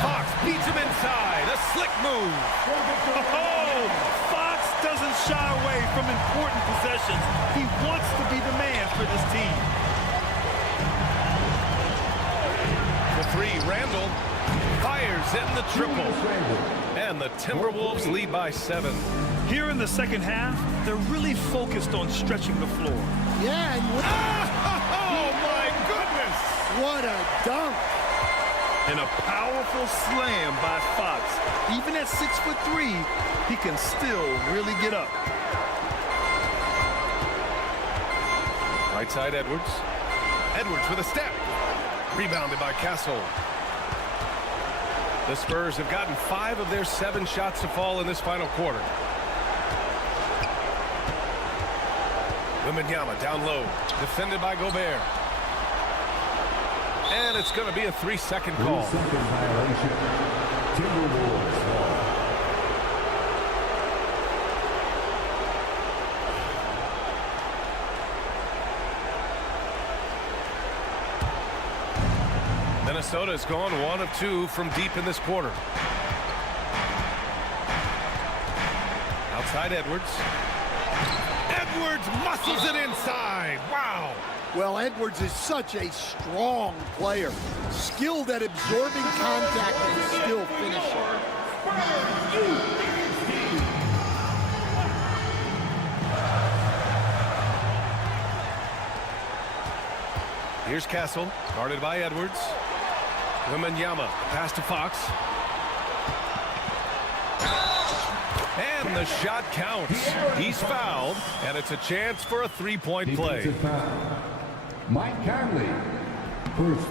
Fox beats him inside. A slick move. Oh, Fox doesn't shy away from important possessions. He wants to be the man for this team. The 3, Randall fires in the triple. And the Timberwolves lead by 7. Here in the second half, they're really focused on stretching the floor. Yeah, and oh my goodness! What a dunk! And a powerful slam by Fox. Even at 6'3", he can still really get up. Right side Edwards. Edwards with a step. Rebounded by Castle. The Spurs have gotten 5 of their 7 shots to fall in this final quarter. Wembanyama down low. Defended by Gobert. And it's going to be a 3-second call. 3-second violation. Timberwolves ball. Minnesota's gone 1 of 2 from deep in this quarter. Outside Edwards. Edwards muscles it inside. Wow. Well, Edwards is such a strong player. Skilled at absorbing contact and still finishing. Here's Castle, guarded by Edwards. Wembanyama, pass to Fox. And the shot counts. He's fouled, and it's a chance for a three-point play. Mike Conley, first.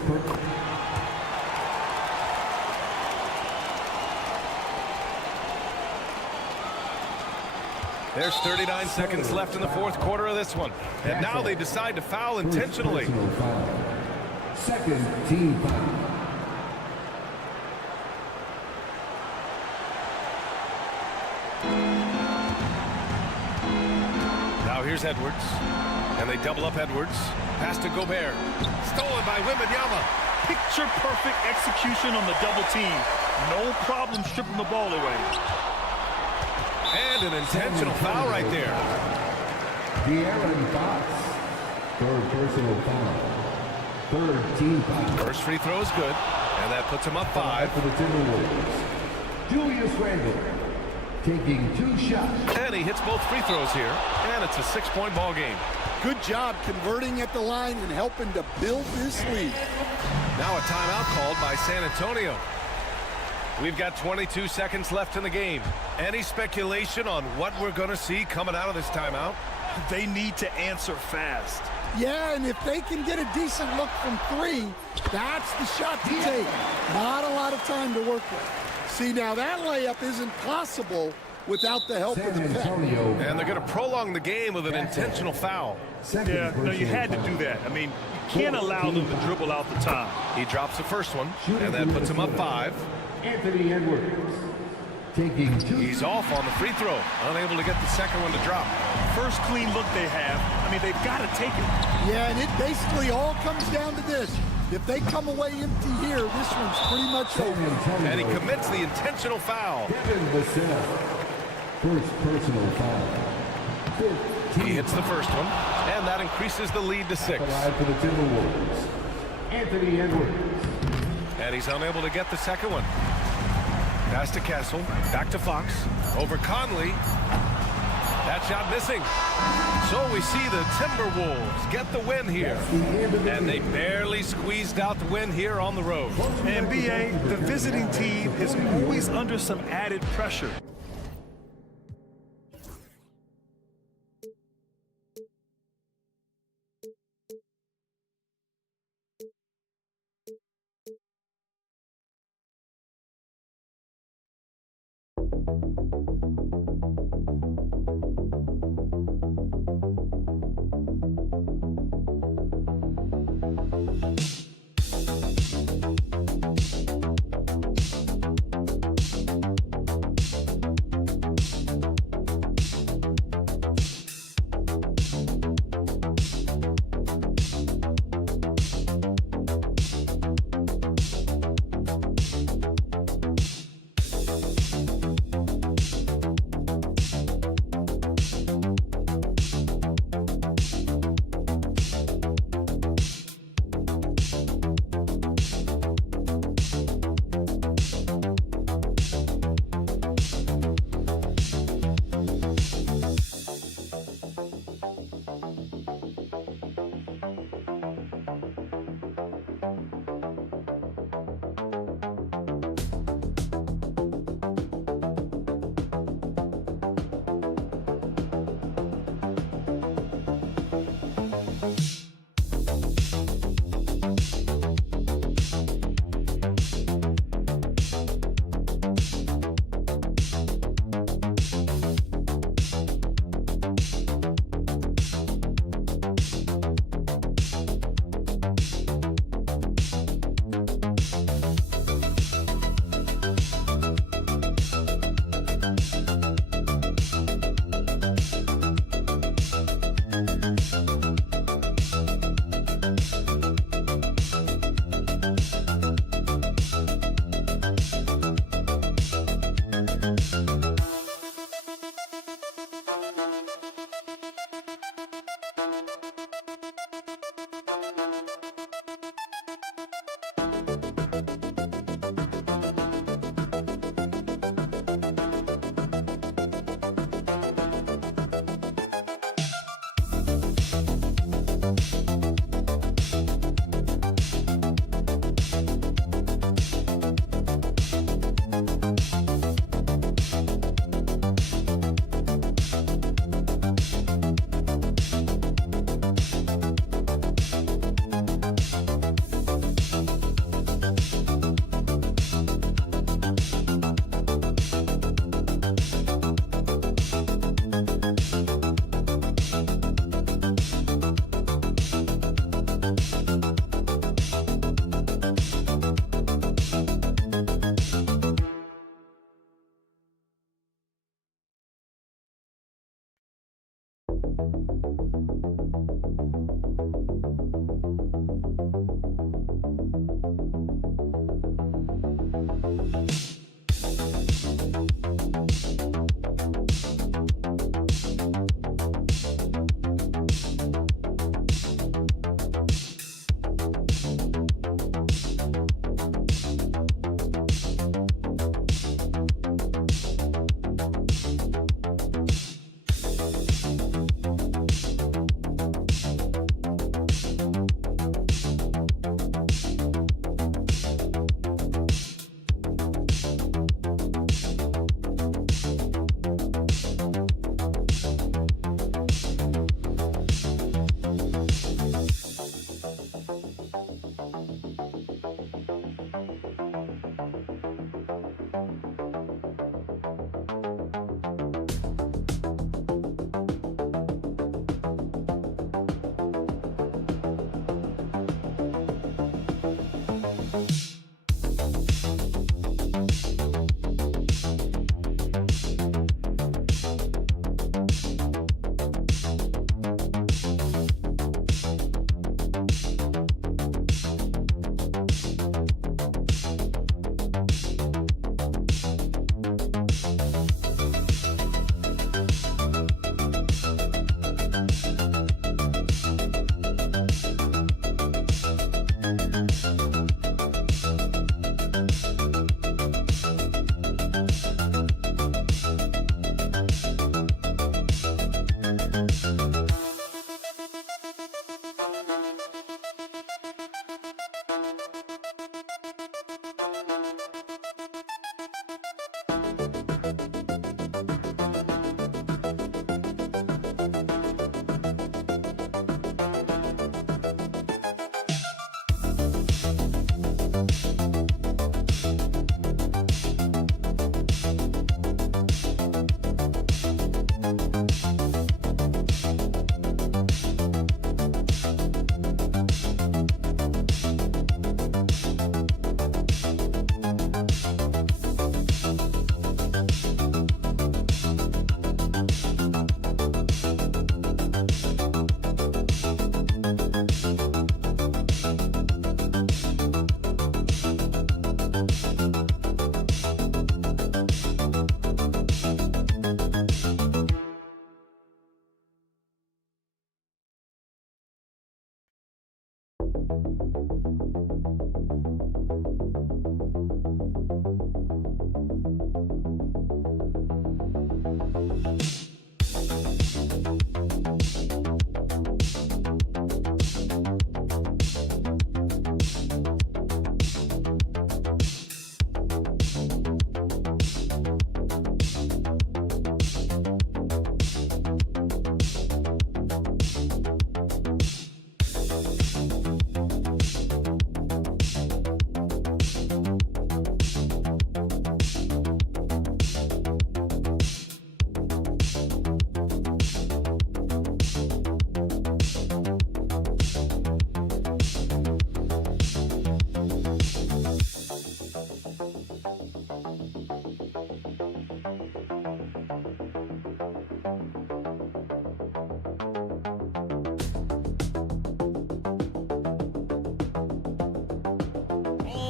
There's 39 seconds left in the fourth quarter of this one. And now they decide to foul intentionally. Second team foul. Now here's Edwards. And they double up Edwards. Pass to Gobert. Stolen by Wembanyama. Picture-perfect execution on the double team. No problem stripping the ball away. And an intentional foul right there. De'Aaron Fox, third personal foul. Third team foul. First free throw is good. And that puts him up 5. For the Timberwolves. Julius Randle taking 2 shots. And he hits both free throws here. And it's a 6-point ball game. Good job converting at the line and helping to build this lead. Now a timeout called by San Antonio. We've got 22 seconds left in the game. Any speculation on what we're going to see coming out of this timeout? They need to answer fast. Yeah, and if they can get a decent look from 3, that's the shot to take. Not a lot of time to work with. See, now that layup isn't possible without the help of the pack. And they're going to prolong the game with an intentional foul. Yeah, no, you had to do that. I mean, you can't allow them to dribble out the time. He drops the first one, and that puts him up 5. Anthony Edwards taking 2. He's off on the free throw, unable to get the second one to drop. First clean look they have. I mean, they've got to take it. Yeah, and it basically all comes down to this. If they come away empty here, this one's pretty much over. And he commits the intentional foul. First personal foul. He hits the first one, and that increases the lead to 6. For the Timberwolves, Anthony Edwards. And he's unable to get the second one. Pass to Castle, back to Fox, over Conley. That shot missing. So we see the Timberwolves get the win here. And they barely squeezed out the win here on the road. And BA, the visiting team is always under some added pressure.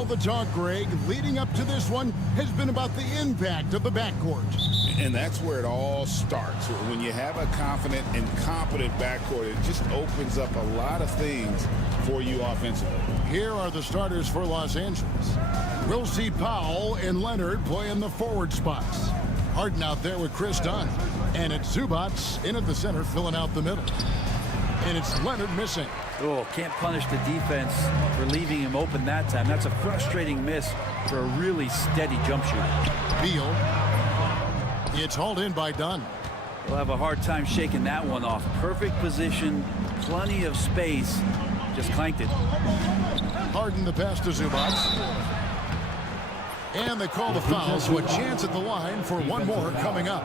The talk, Greg, leading up to this one has been about the impact of the backcourt. And that's where it all starts. When you have a confident and competent backcourt, it just opens up a lot of things for you offensively. Here are the starters for Los Angeles. We'll see Powell and Leonard play in the forward spots. Harden out there with Chris Dunn. And it's Zubats in at the center, filling out the middle. And it's Leonard missing. Oh, can't punish the defense for leaving him open that time. That's a frustrating miss for a really steady jump shooter. Beal. It's hauled in by Dunn. We'll have a hard time shaking that one off. Perfect position, plenty of space. Just clanked it. Harden the pass to Zubats. And they call the foul, so a chance at the line for one more coming up.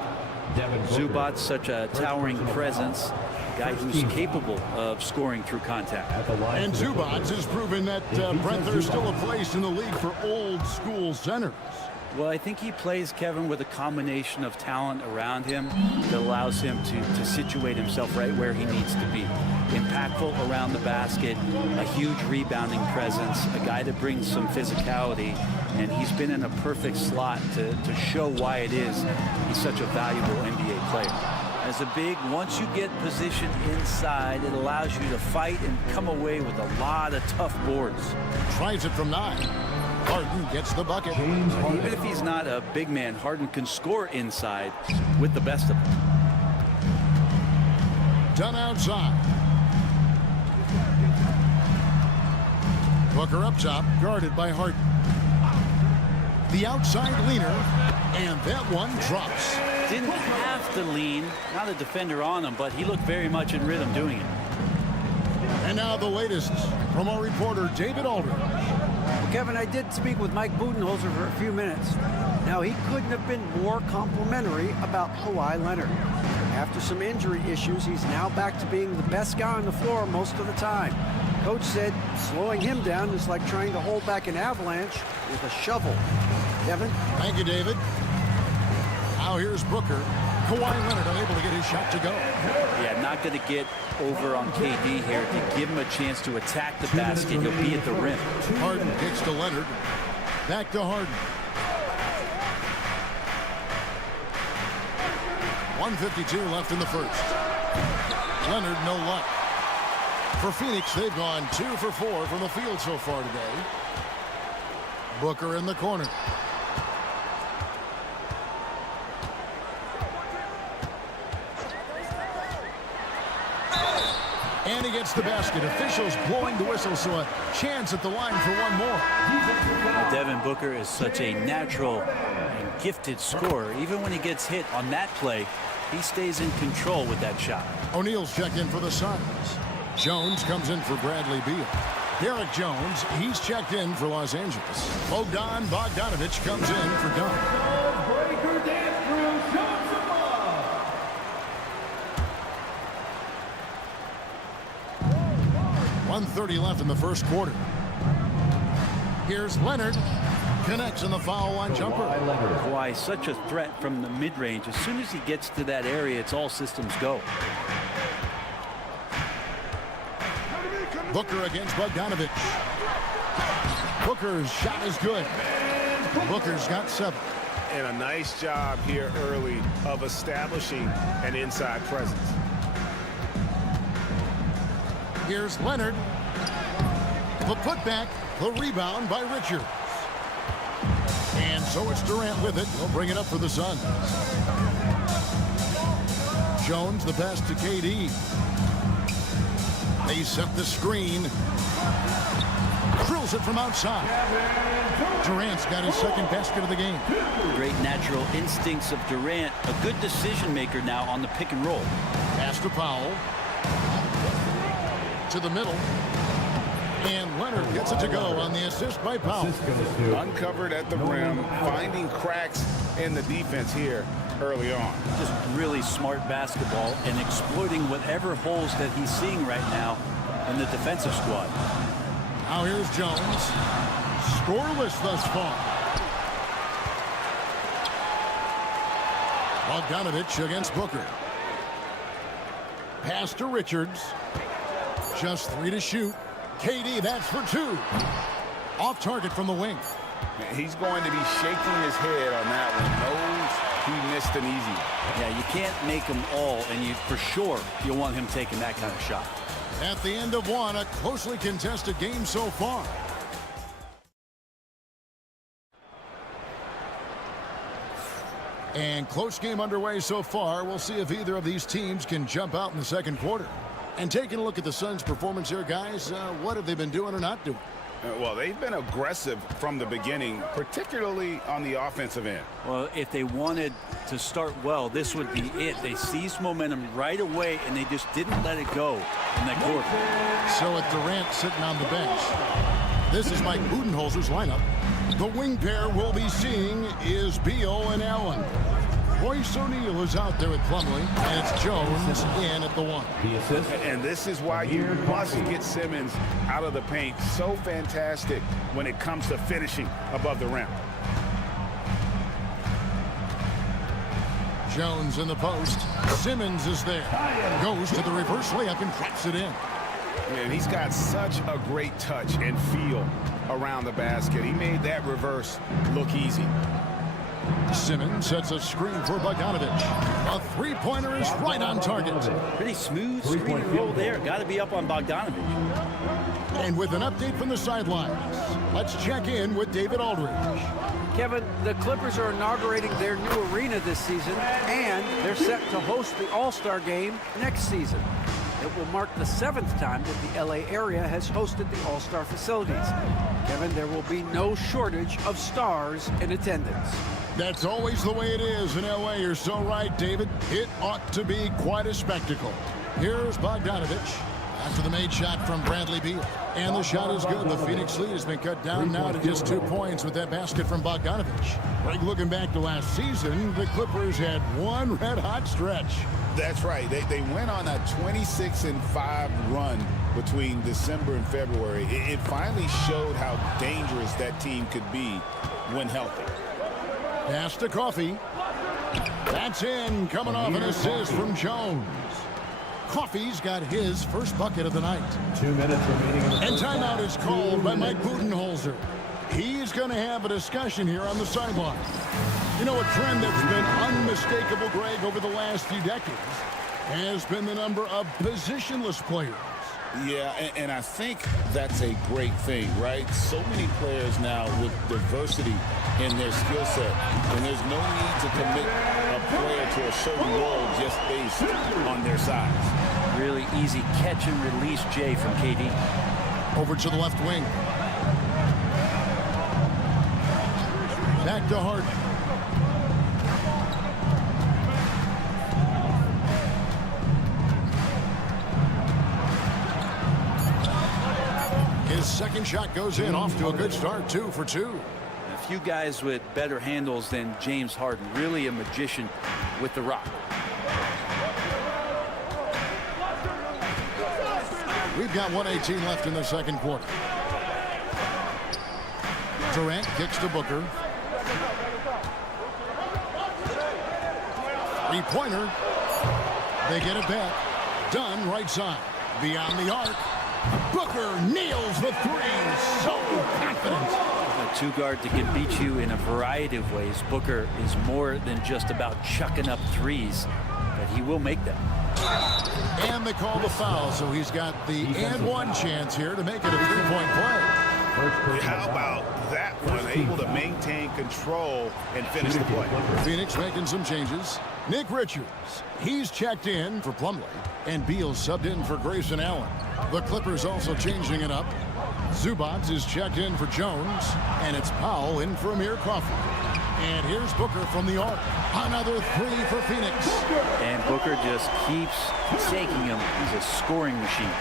Zubats, such a towering presence. Guy who's capable of scoring through contact. And Zubats has proven that Brent, there's still a place in the league for old school centers. Well, I think he plays, Kevin, with a combination of talent around him that allows him to situate himself right where he needs to be. Impactful around the basket, a huge rebounding presence, a guy that brings some physicality, and he's been in a perfect slot to show why it is he's such a valuable NBA player. As a big, once you get positioned inside, it allows you to fight and come away with a lot of tough boards. Tries it from 9. Harden gets the bucket. Even if he's not a big man, Harden can score inside with the best of them. Done outside. Booker up top, guarded by Harden. The outside leaner, and that one drops. Didn't have to lean, not a defender on him, but he looked very much in rhythm doing it. And now the latest from our reporter, David Aldridge. Well, Kevin, I did speak with Mike Budenholzer for a few minutes. Now, he couldn't have been more complimentary about Kawhi Leonard. After some injury issues, he's now back to being the best guy on the floor most of the time. Coach said slowing him down is like trying to hold back an avalanche with a shovel. Kevin? Thank you, David. Now here's Booker. Kawhi Leonard unable to get his shot to go. Yeah, not going to get over on KD here. To give him a chance to attack the basket, he'll be at the rim. Harden kicks to Leonard. Back to Harden. 1:52 left in the first. Leonard, no luck. For Phoenix, they've gone 2 for 4 from the field so far today. Booker in the corner. And he gets the basket. Officials blowing the whistle, so a chance at the line for one more. Devin Booker is such a natural and gifted scorer. Even when he gets hit on that play, he stays in control with that shot. O'Neal's checked in for the Suns. Jones comes in for Bradley Beal. Derek Jones, he's checked in for Los Angeles. Bogdan Bogdanovic comes in for Dunn. Breaker dance crew, show some love. 1:30 left in the first quarter. Here's Leonard. Connects in the foul line jumper. Why such a threat from the mid-range. As soon as he gets to that area, it's all systems go. Booker against Bogdanovic. Booker's shot is good. Booker's got 7. And a nice job here early of establishing an inside presence. Here's Leonard. The putback, the rebound by Richards. And so it's Durant with it. He'll bring it up for the Suns. Jones the pass to KD. They set the screen. Drills it from outside. Durant's got his second basket of the game. Great natural instincts of Durant. A good decision maker now on the pick and roll. Pass to Powell. To the middle. And Leonard gets it to go on the assist by Powell. Uncovered at the rim, finding cracks in the defense here early on. Just really smart basketball and exploiting whatever holes that he's seeing right now in the defensive squad. Now here's Jones. Scoreless thus far. Bogdanovic against Booker. Pass to Richards. Just 3 to shoot. KD, that's for 2. Off target from the wing. He's going to be shaking his head on that one. Knows he missed an easy one. Yeah, you can't make them all, and you for sure you'll want him taking that kind of shot. At the end of one, a closely contested game so far. And close game underway so far. We'll see if either of these teams can jump out in the second quarter. And taking a look at the Suns' performance here, guys, what have they been doing or not doing? Well, they've been aggressive from the beginning, particularly on the offensive end. Well, if they wanted to start well, this would be it. They seized momentum right away, and they just didn't let it go in that quarter. So with Durant sitting on the bench, this is Mike Budenholzer's lineup. The wing pair we'll be seeing is Beal and Allen. Royce O'Neal is out there at Plumlee, and it's Jones in at the 1. And this is why you must get Simmons out of the paint. So fantastic when it comes to finishing above the rim. Jones in the post. Simmons is there. Goes to the reverse layup and traps it in. Man, he's got such a great touch and feel around the basket. He made that reverse look easy. Simmons sets a screen for Bogdanovich. A three-pointer is right on target. Pretty smooth screen and roll there. Got to be up on Bogdanovich. And with an update from the sidelines, let's check in with David Aldridge. Kevin, the Clippers are inaugurating their new arena this season, and they're set to host the All-Star Game next season. It will mark the 7th time that the LA area has hosted the All-Star facilities. Kevin, there will be no shortage of stars in attendance. That's always the way it is in LA. You're so right, David. It ought to be quite a spectacle. Here's Bogdanovich after the made shot from Bradley Beal. And the shot is good. The Phoenix lead has been cut down now to just 2 points with that basket from Bogdanovich. Greg, looking back to last season, the Clippers had one red-hot stretch. That's right. They went on a 26-5 run between December and February. It finally showed how dangerous that team could be when healthy. Pass to Coffey. That's in, coming off an assist from Jones. Coffey's got his first bucket of the night. 2 minutes remaining. And timeout is called by Mike Budenholzer. He's going to have a discussion here on the sideline. You know, a trend that's been unmistakable, Greg, over the last few decades has been the number of positionless players. Yeah, and I think that's a great thing, right? So many players now with diversity in their skill set, and there's no need to commit a player to a certain role just based on their size. Really easy catch and release, Jay, from KD. Over to the left wing. Back to Harden. His second shot goes in, off to a good start, 2 for 2. A few guys with better handles than James Harden. Really a magician with the rock. We've got 1:18 left in the second quarter. Durant kicks to Booker. Three-pointer. They get it back. Dunn right side. Beyond the arc. Booker nails the three. So confident. A two-guard that can beat you in a variety of ways. Booker is more than just about chucking up threes, but he will make them. And they call the foul, so he's got the and one chance here to make it a three-point play. How about that one? Able to maintain control and finish the play. Phoenix making some changes. Nick Richards, he's checked in for Plumlee, and Beal subbed in for Grayson Allen. The Clippers also changing it up. Zubac is checked in for Jones, and it's Powell in for Amir Coffey. And here's Booker from the arc. Another three for Phoenix. And Booker just keeps taking him. He's a scoring machine.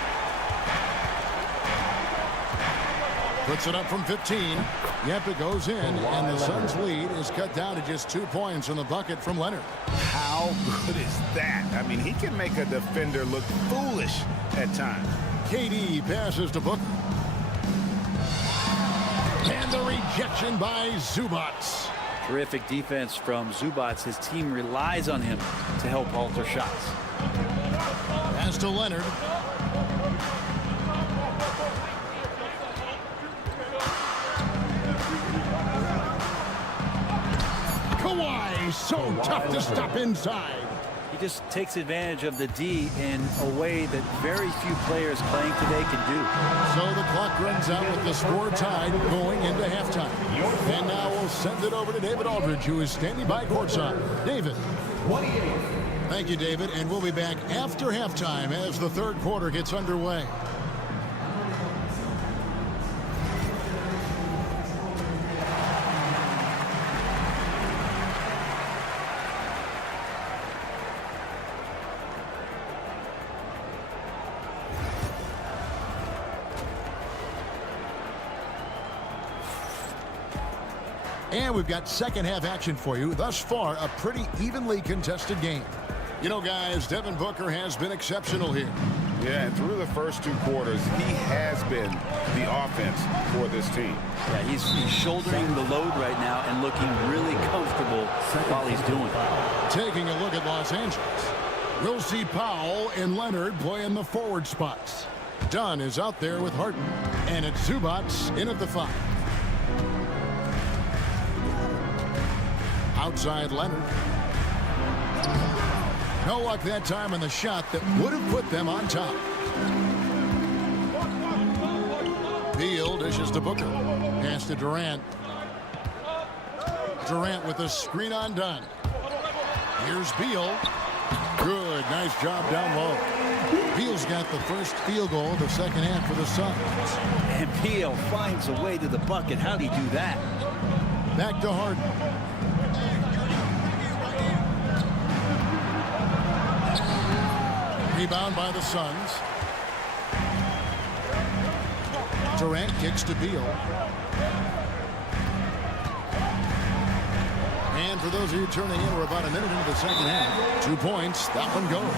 Puts it up from 15. Yep, it goes in, and the Suns' lead is cut down to just 2 points on the bucket from Leonard. How good is that? I mean, he can make a defender look foolish at times. KD passes to Booker. And the rejection by Zubac. Terrific defense from Zubac. His team relies on him to help alter shots. Pass to Leonard. Kawhi, so tough to stop inside. He just takes advantage of the D in a way that very few players playing today can do. So the clock runs out with the score tied going into halftime. And now we'll send it over to David Aldridge, who is standing by courtside. David. Thank you, David. And we'll be back after halftime as the third quarter gets underway. And we've got second half action for you. Thus far, a pretty evenly contested game. You know, guys, Devin Booker has been exceptional here. Yeah, and through the first 2 quarters, he has been the offense for this team. Yeah, he's shouldering the load right now and looking really comfortable while he's doing it. Taking a look at Los Angeles. We'll see Powell and Leonard play in the forward spots. Dunn is out there with Harden. And it's Zubats in at the 5. Outside Leonard. No luck that time on the shot that would have put them on top. Beal dishes to Booker. Pass to Durant. Durant with a screen on Dunn. Here's Beal. Good, nice job down low. Beal's got the first field goal of the second half for the Suns. And Beal finds a way to the bucket. How'd he do that? Back to Harden. Rebound by the Suns. Durant kicks to Beal. And for those of you turning in, we're about a minute into the second half. 2 points, that one goes.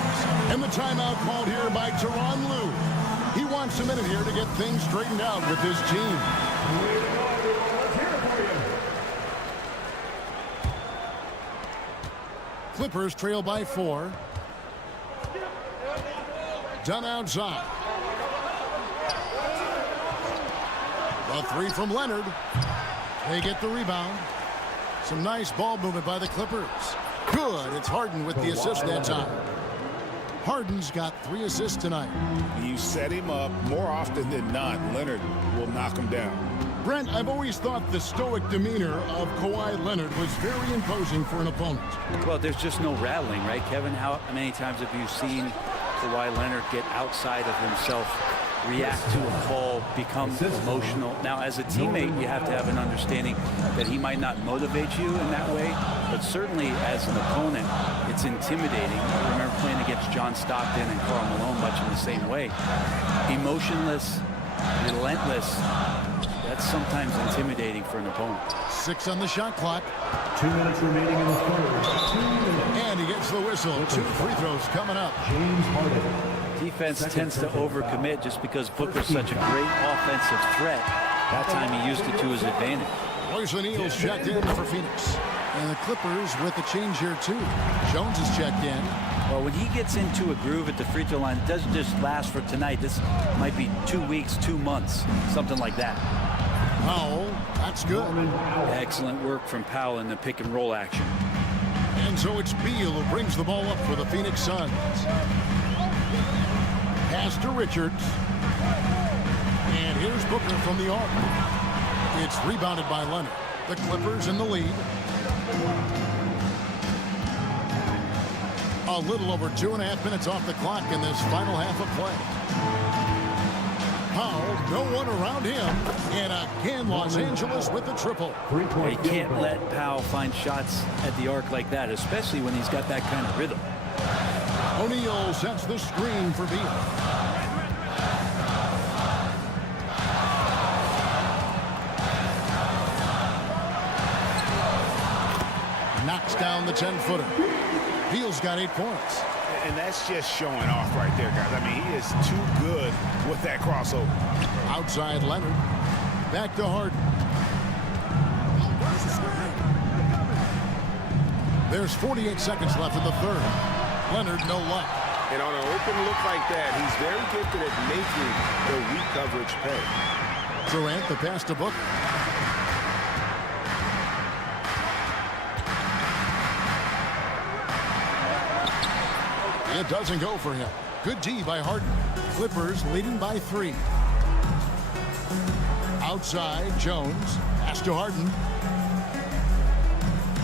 And the timeout called here by Tyronn Lue. He wants a minute here to get things straightened out with his team. Clippers trail by 4. Dunn outside. A 3 from Leonard. They get the rebound. Some nice ball movement by the Clippers. Good. It's Harden with the assist that time. Harden's got 3 assists tonight. You set him up more often than not, Leonard will knock him down. Brent, I've always thought the stoic demeanor of Kawhi Leonard was very imposing for an opponent. Well, there's just no rattling, right, Kevin? How many times have you seen Kawhi Leonard get outside of himself, react to a call, become emotional? Now, as a teammate, you have to have an understanding that he might not motivate you in that way, but certainly as an opponent, it's intimidating. I remember playing against John Stockton and Karl Malone much in the same way. Emotionless, relentless, that's sometimes intimidating for an opponent. 6 on the shot clock. 2 minutes remaining in the third. 2 minutes. And he gets the whistle. 2 free throws coming up. James Harden. Defense tends to overcommit just because Booker's such a great offensive threat. That time he used it to his advantage. Royce O'Neal's checked in for Phoenix. And the Clippers with a change here, too. Jones is checked in. Well, when he gets into a groove at the free throw line, it doesn't just last for tonight. This might be 2 weeks, 2 months, something like that. Powell, that's good. Excellent work from Powell in the pick and roll action. And so it's Beal who brings the ball up for the Phoenix Suns. Pass to Richards. And here's Booker from the arc. It's rebounded by Leonard. The Clippers in the lead. A little over 2.5 minutes off the clock in this final half of play. Powell, no one around him. And again, Los Angeles with the triple. You can't let Powell find shots at the arc like that, especially when he's got that kind of rhythm. O'Neal sets the screen for Beal. Knocks down the 10-footer. Beal's got 8 points. And that's just showing off right there, guys. I mean, he is too good with that crossover. Outside Leonard. Back to Harden. There's 48 seconds left in the third. Leonard, no luck. And on an open look like that, he's very gifted at making the weak coverage pay. Durant, the pass to Booker. It doesn't go for him. Good D by Harden. Clippers leading by 3. Outside, Jones. Pass to Harden.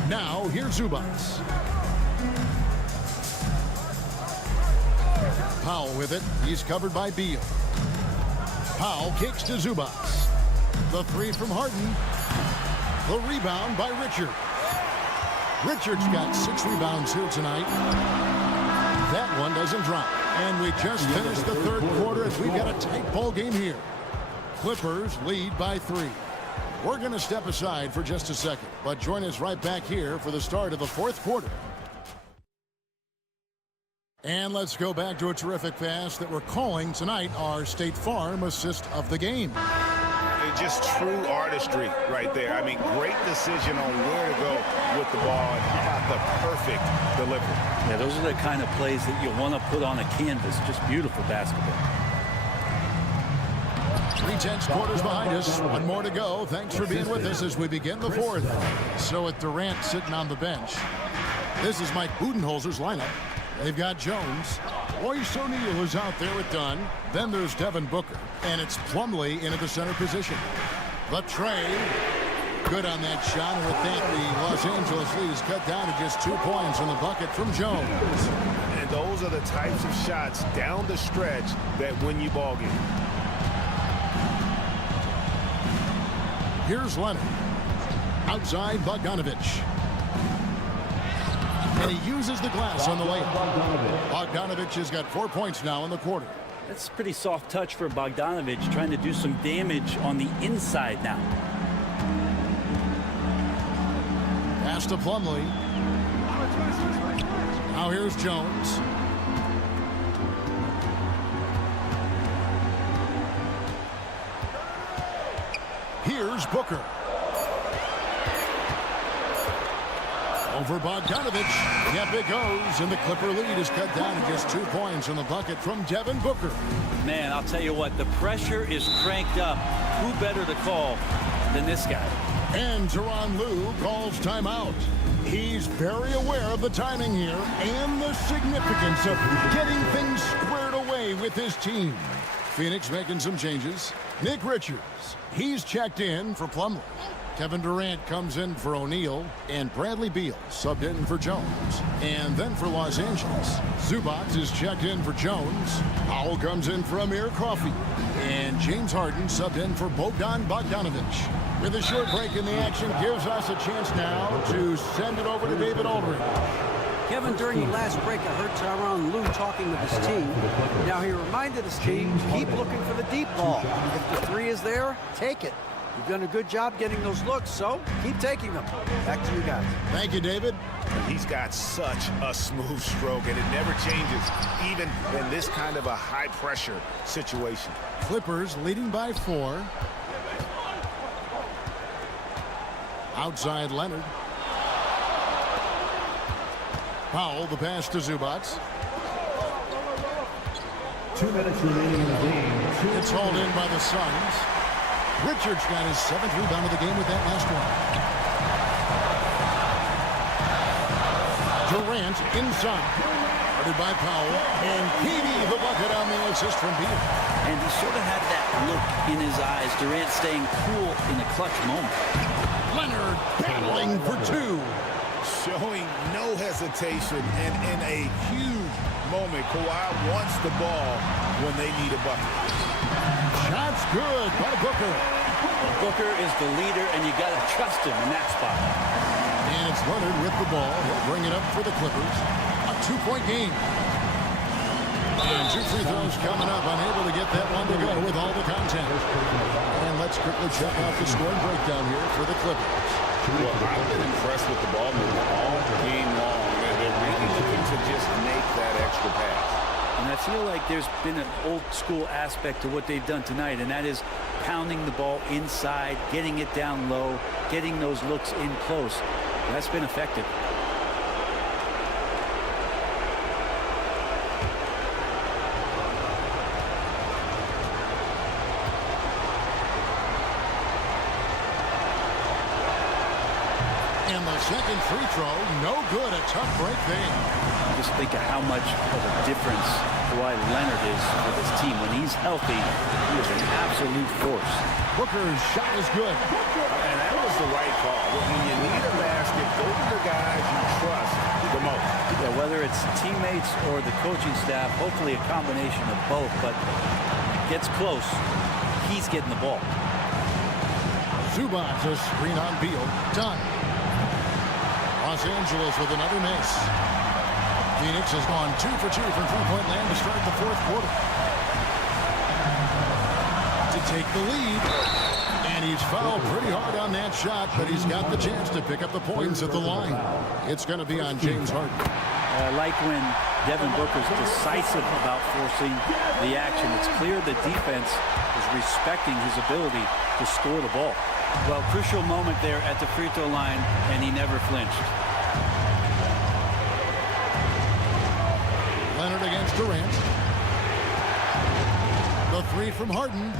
Now, here's Zubats. Powell with it. He's covered by Beal. Powell kicks to Zubats. The 3 from Harden. The rebound by Richard. Richard's got 6 rebounds here tonight. That one doesn't drop. And we just finished the third quarter as we've got a tight ball game here. Clippers lead by 3. We're going to step aside for just a second, but join us right back here for the start of the fourth quarter. And let's go back to a terrific pass that we're calling tonight our State Farm assist of the game. Just true artistry right there. I mean, great decision on where to go with the ball, and how about the perfect delivery. Yeah, those are the kind of plays that you want to put on a canvas. Just beautiful basketball. 3/10 quarters behind us. One more to go. Thanks for being with us as we begin the fourth. So with Durant sitting on the bench, this is Mike Budenholzer's lineup. They've got Jones. Royce O'Neal is out there with Dunn. Then there's Devin Booker. And it's Plumlee into the center position. The tray. Good on that shot. And with that, the Los Angeles lead is cut down to just 2 points in the bucket from Jones. And those are the types of shots down the stretch that win you ball games. Here's Leonard. Outside Bogdanovich. And he uses the glass on the layup. Bogdanovich has got 4 points now in the quarter. That's a pretty soft touch for Bogdanovich, trying to do some damage on the inside now. Pass to Plumlee. Now here's Jones. Here's Booker. Over Bogdanovich. Yep, it goes. And the Clipper lead is cut down to just 2 points in the bucket from Devin Booker. Man, I'll tell you what, the pressure is cranked up. Who better to call than this guy? And Tyronn Lue calls timeout. He's very aware of the timing here and the significance of getting things squared away with his team. Phoenix making some changes. Nick Richards, he's checked in for Plumlee. Kevin Durant comes in for O'Neal, and Bradley Beal subbed in for Jones. And then for Los Angeles, Zubac is checked in for Jones. Powell comes in for Amir Coffey. And James Harden subbed in for Bogdan Bogdanovich. With a short break in the action, gives us a chance now to send it over to David Aldridge. Kevin, during the last break, I heard Tyronn Lue talking with his team. Now, he reminded his team, keep looking for the deep ball. If the three is there, take it. You've done a good job getting those looks, so keep taking them. Back to you guys. Thank you, David. He's got such a smooth stroke, and it never changes, even in this kind of a high-pressure situation. Clippers leading by 4. Outside Leonard. Powell, the pass to Zubac. 2 minutes remaining in the game. It's hauled in by the Suns. Richards got his 7th rebound of the game with that last one. Durant inside. Guarded by Powell. And Petey the bucket on the assist from Beal. And he sort of had that look in his eyes. Durant staying cool in a clutch moment. Leonard battling for 2. Showing no hesitation, and in a huge moment, Kawhi wants the ball when they need a bucket. Shot's good by Booker. Well, Booker is the leader, and you got to trust him in that spot. And it's Leonard with the ball. He'll bring it up for the Clippers. A 2-point game. And 2 free throws coming up. Unable to get that one to go with all the content. And let's quickly check out the scoring breakdown here for the Clippers. Well, I've been impressed with the ball movement all game long. They're really looking to just make that extra pass. And I feel like there's been an old school aspect to what they've done tonight, and that is pounding the ball inside, getting it down low, getting those looks in close. That's been effective. And the second free throw, no good. A tough break there. Just think of how much of a difference Kawhi Leonard is for this team. When he's healthy, he is an absolute force. Booker's shot is good. And that was the right call. When you need a basket, go to the guys you trust the most. Yeah, whether it's teammates or the coaching staff, hopefully a combination of both, but gets close, he's getting the ball. Zubac, a screen on Beal. Done. Los Angeles with another miss. Phoenix has gone 2 for 2 from three-point land to start the fourth quarter. To take the lead. And he's fouled pretty hard on that shot, but he's got the chance to pick up the points at the line. It's going to be on James Harden. I like when Devin Booker's decisive about forcing the action. It's clear the defense is respecting his ability to score the ball. Well, crucial moment there at the free throw line, and he never flinched. Leonard against Durant. The three from Harden.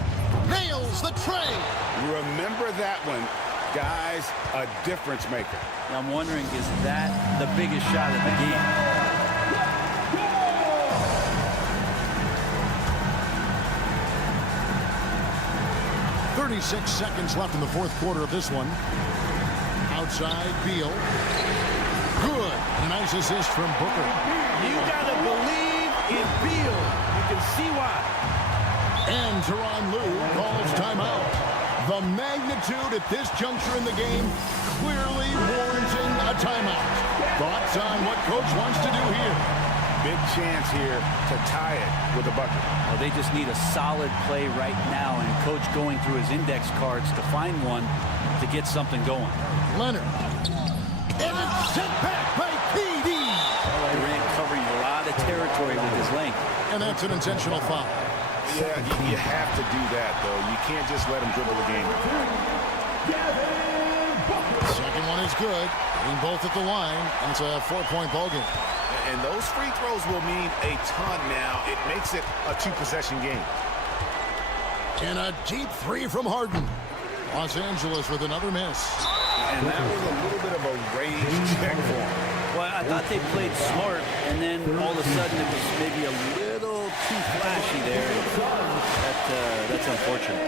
Nails the tray. Remember that one. Guys, a difference maker. I'm wondering, is that the biggest shot of the game? 36 seconds left in the fourth quarter of this one. Outside, Beal. Good. A nice assist from Booker. You gotta believe in Beal. You can see why. And Tyronn Lue calls timeout. The magnitude at this juncture in the game clearly warranting a timeout. Thoughts on what coach wants to do here? Big chance here to tie it with a bucket. Well, they just need a solid play right now, and coach going through his index cards to find one to get something going. Leonard. And it's sent back by KD. Durant covering a lot of territory with his length. And that's an intentional foul. Yeah, you have to do that, though. You can't just let him dribble the game. Second one is good. Getting both at the line, and it's a 4-point ball game. And those free throws will mean a ton now. It makes it a 2-possession game. And a deep three from Harden. Los Angeles with another miss. And that was a little bit of a range check for him. Well, I thought they played smart, and then all of a sudden it was maybe a little too flashy there. That's unfortunate.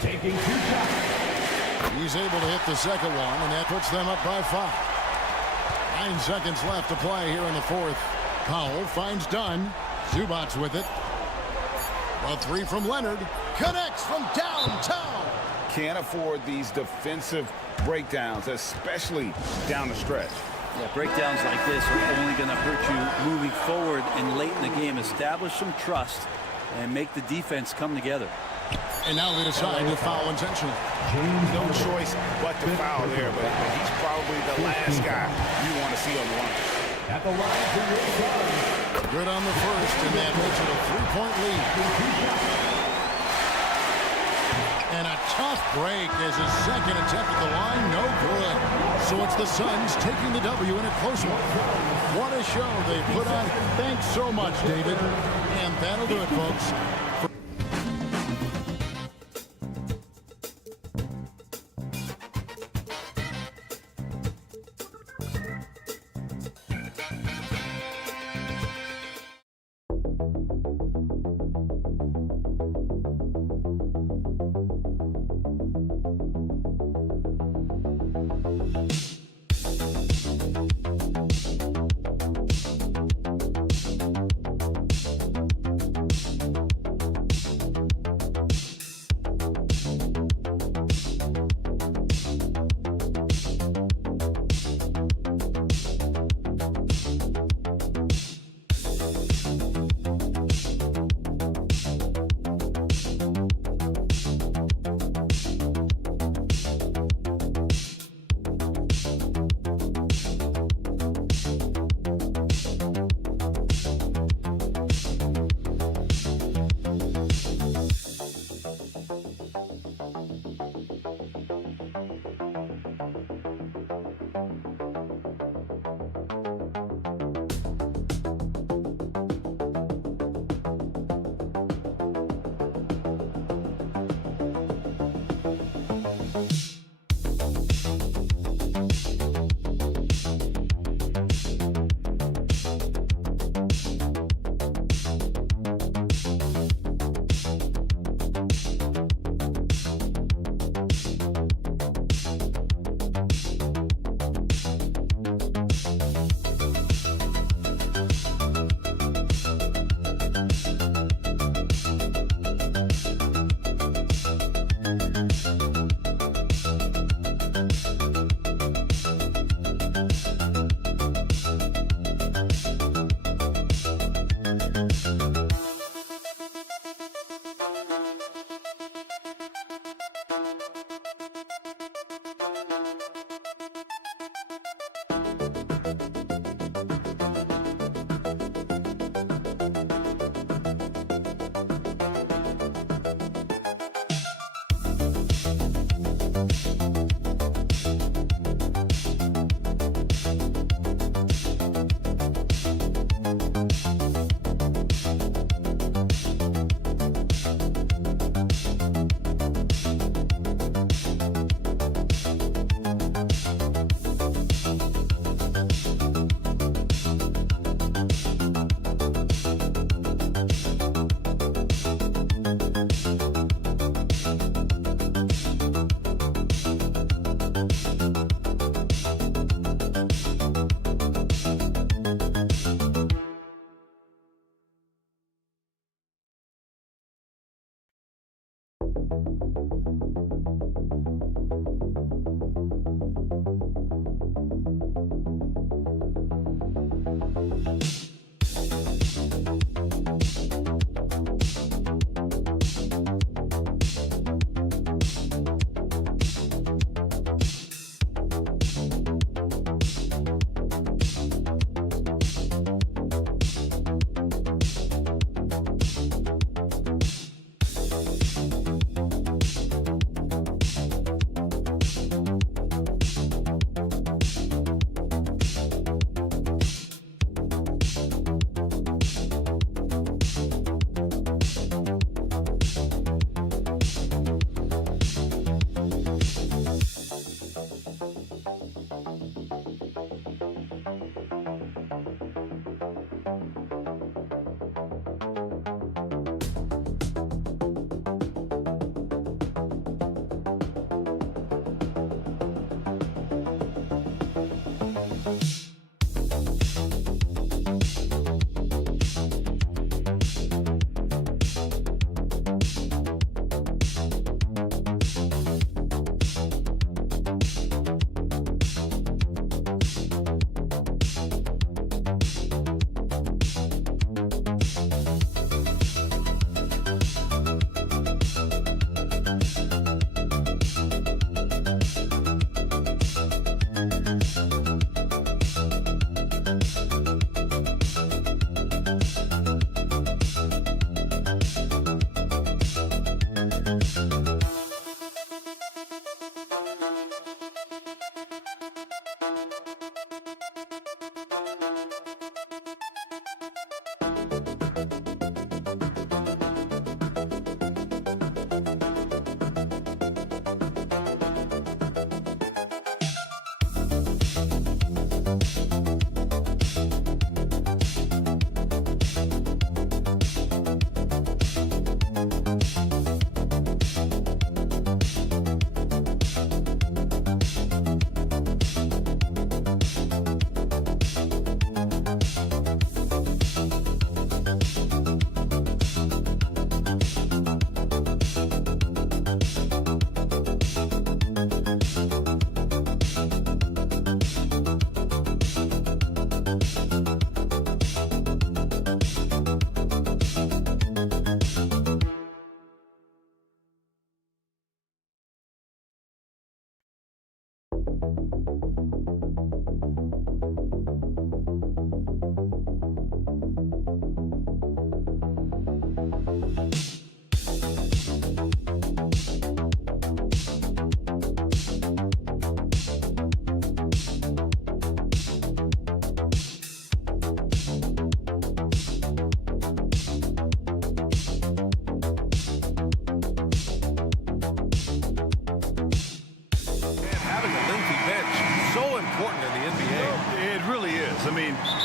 Taking 2 shots. He's able to hit the second one, and that puts them up by 5. 9 seconds left to play here in the fourth. Powell finds Dunn. Zubac's with it. A three from Leonard. Connects from downtown. Can't afford these defensive breakdowns, especially down the stretch. Yeah, breakdowns like this are only going to hurt you moving forward and late in the game. Establish some trust and make the defense come together. And now they decide to foul intentionally. No choice but to foul there, but he's probably the last guy you want to see on the line. At the line for your son. Good on the first, and that makes it a 3-point lead. And a tough break as his second attempt at the line, no good. So it's the Suns taking the W in a close one. What a show they put on. Thanks so much, David. And that'll do it, folks.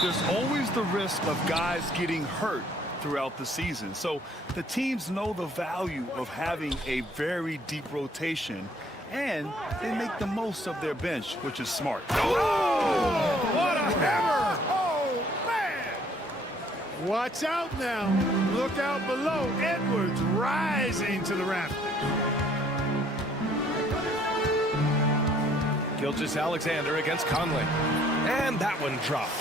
There's always the risk of guys getting hurt throughout the season. So the teams know the value of having a very deep rotation, and they make the most of their bench, which is smart. Oh, what a hammer! Oh, man! Watch out now. Look out below. Edwards rising to the rafters. Gilgeous-Alexander against Conley. And that one dropped.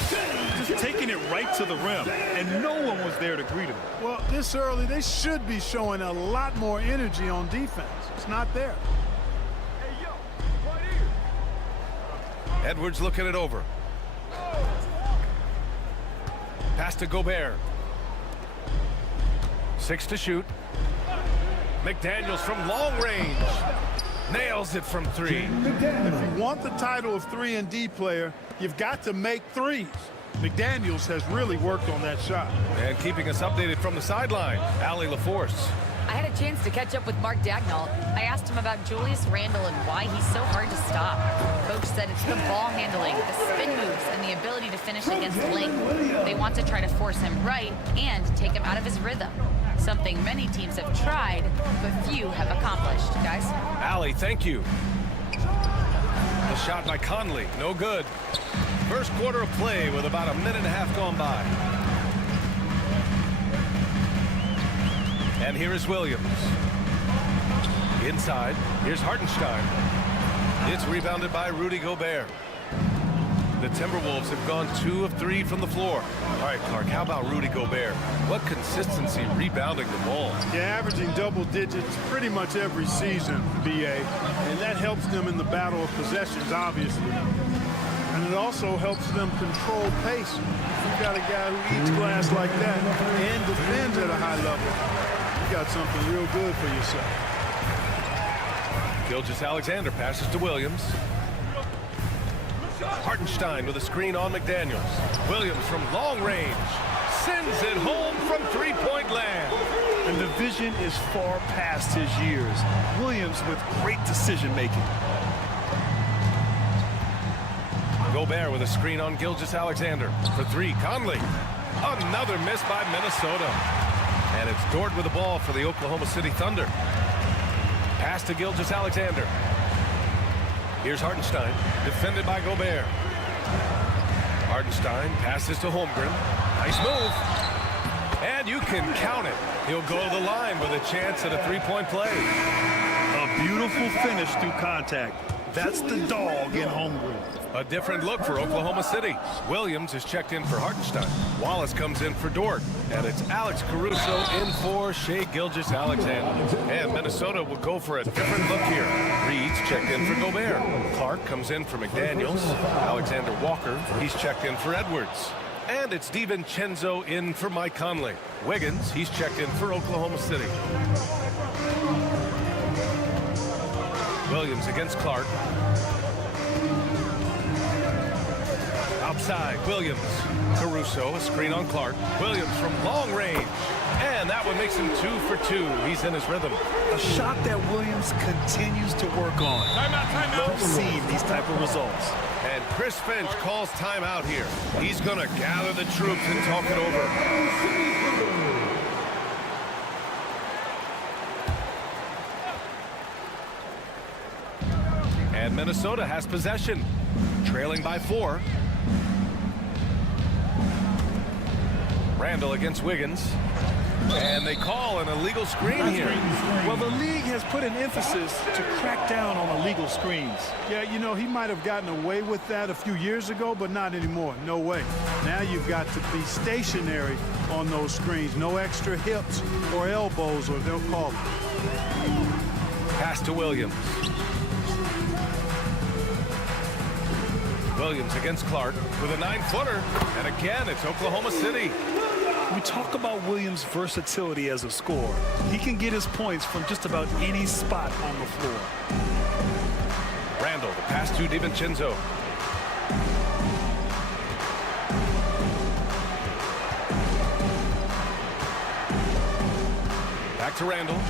Just taking it right to the rim, and no one was there to greet him. Well, this early, they should be showing a lot more energy on defense. It's not there. Edwards looking it over. Pass to Gobert. 6 to shoot. McDaniels from long range. Nails it from 3. If you want the title of 3-and-D player, you've got to make threes. McDaniels has really worked on that shot. And keeping us updated from the sideline, Allie LaForce. I had a chance to catch up with Mark Dagnall. I asked him about Julius Randle and why he's so hard to stop. Coach said it's the ball handling, the spin moves, and the ability to finish against length. They want to try to force him right and take him out of his rhythm. Something many teams have tried, but few have accomplished. Guys? Allie, thank you. A shot by Conley, no good. First quarter of play with about a minute and a half gone by. And here is Williams. Inside, here's Hartenstein. It's rebounded by Rudy Gobert. The Timberwolves have gone 2 of 3 from the floor. All right, Clark, how about Rudy Gobert? What consistency rebounding the ball. Yeah, averaging double digits pretty much every season, BA. And that helps them in the battle of possessions, obviously. And it also helps them control pace. You've got a guy who eats glass like that and defends at a high level. You got something real good for yourself. Gilgeous-Alexander passes to Williams. Hartenstein with a screen on McDaniels. Williams from long range sends it home from three-point land. And the vision is far past his years. Williams with great decision-making. Gobert with a screen on Gilgeous-Alexander. For 3, Conley. Another miss by Minnesota. And it's Dort with the ball for the Oklahoma City Thunder. Pass to Gilgeous-Alexander. Here's Hartenstein, defended by Gobert. Hartenstein passes to Holmgren. Nice move. And you can count it. He'll go to the line with a chance at a three-point play. A beautiful finish through contact. That's the dog in Holmgren. A different look for Oklahoma City. Williams is checked in for Hartenstein. Wallace comes in for Dort. And it's Alex Caruso in for Shai Gilgeous-Alexander. And Minnesota will go for a different look here. Reed's checked in for Gobert. Clark comes in for McDaniels. Alexander Walker, he's checked in for Edwards. And it's DiVincenzo in for Mike Conley. Wiggins, he's checked in for Oklahoma City. Williams against Clark. Outside, Williams. Caruso, a screen on Clark. Williams from long range. And that one makes him 2 for 2. He's in his rhythm. A shot that Williams continues to work on. Timeout. Love seeing these type of results. And Chris Finch calls timeout here. He's going to gather the troops and talk it over. And Minnesota has possession, trailing by 4. Randall against Wiggins. And they call an illegal screen here. Well, the league has put an emphasis to crack down on illegal screens. Yeah, you know, he might have gotten away with that a few years ago, but not anymore. No way. Now you've got to be stationary on those screens. No extra hips or elbows, or they'll call it. Pass to Williams. Williams against Clark with a 9-footer. And again, it's Oklahoma City. We talk about Williams' versatility as a scorer. He can get his points from just about any spot on the floor. Randall, the pass to DiVincenzo. Back to Randall.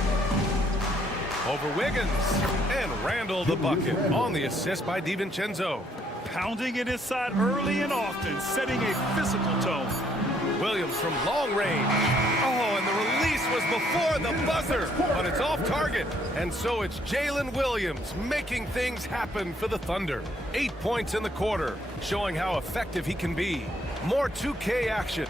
Over Wiggins. And Randall the bucket on the assist by DiVincenzo. Pounding it inside early and often, setting a physical tone. Williams from long range. Oh, and the release was before the buzzer, but it's off target. And so it's Jalen Williams making things happen for the Thunder. 8 points in the quarter, showing how effective he can be. More 2K action.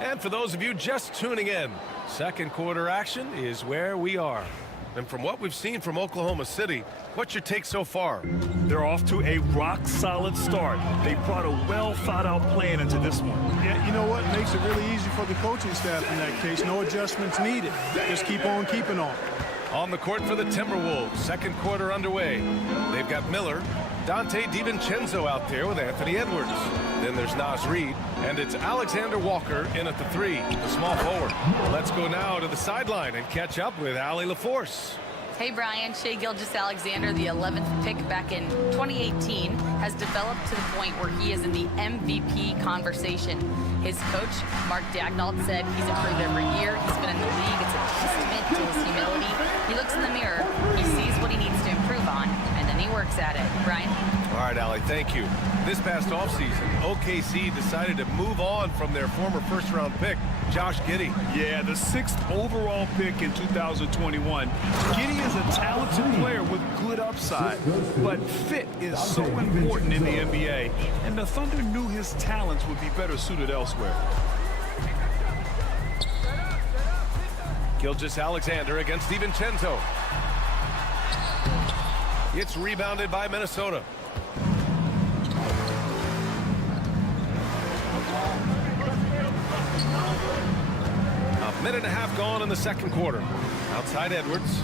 And for those of you just tuning in, second quarter action is where we are. And from what we've seen from Oklahoma City, what's your take so far? They're off to a rock-solid start. They brought a well-thought-out plan into this one. Yeah, you know what? Makes it really easy for the coaching staff in that case. No adjustments needed. Just keep on keeping on. On the court for the Timberwolves, second quarter underway. They've got Miller, Dante DiVincenzo out there with Anthony Edwards. Then there's Naz Reid, and it's Alexander Walker in at the 3, the small forward. Let's go now to the sideline and catch up with Allie LaForce. Hey, Brian. Shai Gilgeous-Alexander, the 11th pick back in 2018, has developed to the point where he is in the MVP conversation. His coach, Mark Daignault, said he's improved every year. He's been in the league. It's a testament to his humility. He looks in the mirror, he sees what he needs to improve on, and then he works at it. Brian? All right, Allie, thank you. This past offseason, OKC decided to move on from their former first-round pick, Josh Giddey. Yeah, the 6th overall pick in 2021. Giddey is a talented player with good upside, but fit is so important in the NBA, and the Thunder knew his talents would be better suited elsewhere. Gilgeous-Alexander against DiVincenzo. It's rebounded by Minnesota. A minute and a half gone in the second quarter. Outside Edwards.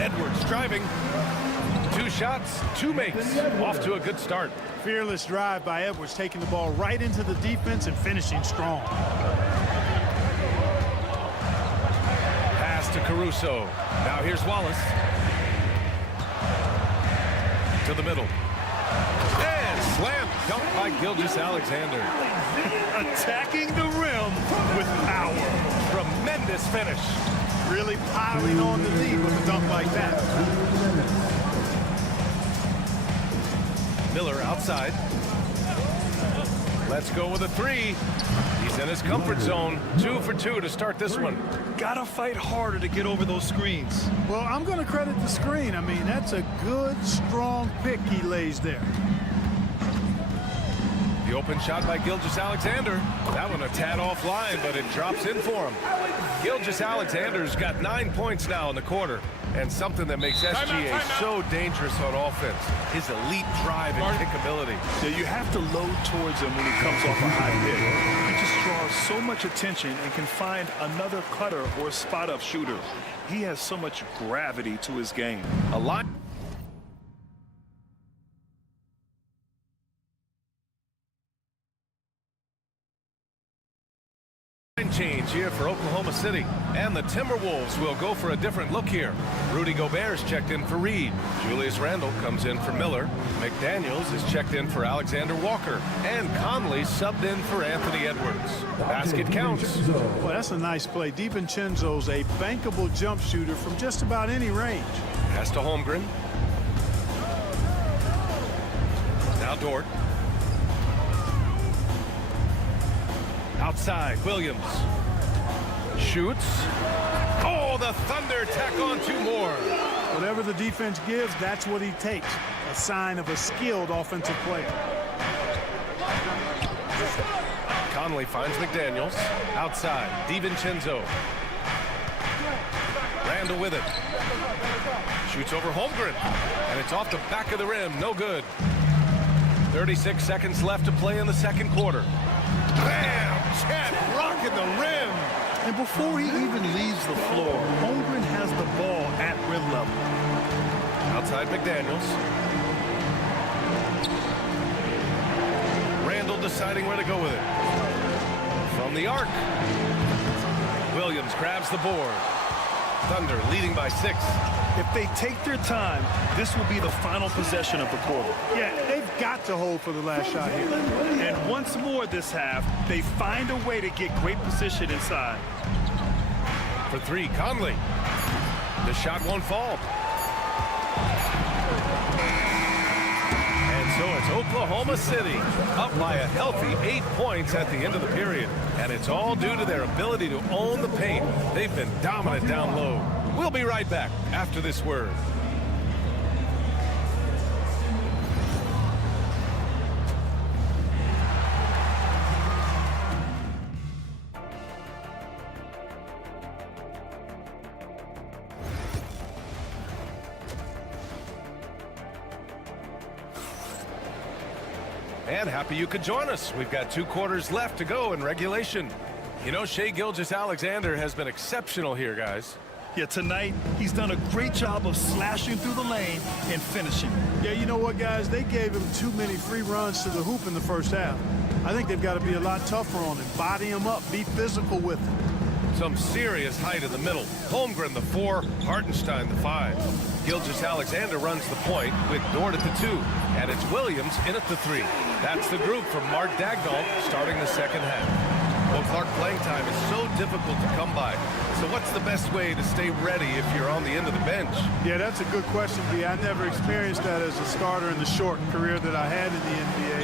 Edwards driving. 2 shots, 2 makes. Off to a good start. Fearless drive by Edwards, taking the ball right into the defense and finishing strong. Pass to Caruso. Now here's Wallace. To the middle. And slam dunk by Gilgeous-Alexander. Attacking the rim with power. Tremendous finish. Really piling on the lead with a dunk like that. Miller outside. Let's go with a 3. He's in his comfort zone. 2 for 2 to start this one. Gotta fight harder to get over those screens. Well, I'm going to credit the screen. I mean, that's a good, strong pick he lays there. The open shot by Gilgeous-Alexander. That one a tad offline, but it drops in for him. Gilgeous-Alexander's got 9 points now in the quarter. And something that makes SGA so dangerous on offense. His elite drive and kickability. Yeah, you have to load towards him when he comes off a high pick. He just draws so much attention and can find another cutter or spot-up shooter. He has so much gravity to his game. A lot. Change here for Oklahoma City, and the Timberwolves will go for a different look here. Rudy Gobert's checked in for Reed. Julius Randle comes in for Miller. McDaniels is checked in for Alexander Walker, and Conley subbed in for Anthony Edwards. Basket counts. Well, that's a nice play. DiVincenzo's a bankable jump shooter from just about any range. Pass to Holmgren. Now Dort. Outside, Williams shoots. Oh, the Thunder tack on 2 more. Whatever the defense gives, that's what he takes. A sign of a skilled offensive player. Conley finds McDaniels. Outside, DiVincenzo. Randle with it. Shoots over Holmgren. And it's off the back of the rim. No good. 36 seconds left to play in the second quarter. Bam! Chet rocking the rim. And before he even leaves the floor, Holmgren has the ball at rim level. Outside McDaniels. Randle deciding where to go with it. From the arc. Williams grabs the board. Thunder leading by 6. If they take their time, this will be the final possession of the quarter. Yeah, they've got to hold for the last shot here. And once more this half, they find a way to get great position inside. For 3, Conley. The shot won't fall. And so it's Oklahoma City up by a healthy 8 points at the end of the period. And it's all due to their ability to own the paint. They've been dominant down low. We'll be right back after this word. And happy you could join us. We've got 2 quarters left to go in regulation. You know, Shai Gilgeous-Alexander has been exceptional here, guys. Yeah, tonight, he's done a great job of slashing through the lane and finishing. Yeah, you know what, guys? They gave him too many free runs to the hoop in the first half. I think they've got to be a lot tougher on him. Body him up. Be physical with him. Some serious height in the middle. Holmgren, the 4. Hartenstein, the 5. Gilgeous-Alexander runs the point with Dort at the 2. And it's Williams in at the 3. That's the group from Mark Dagnall starting the second half. Well, Clark, playing time is so difficult to come by. So what's the best way to stay ready if you're on the end of the bench? Yeah, that's a good question, B. I never experienced that as a starter in the short career that I had in the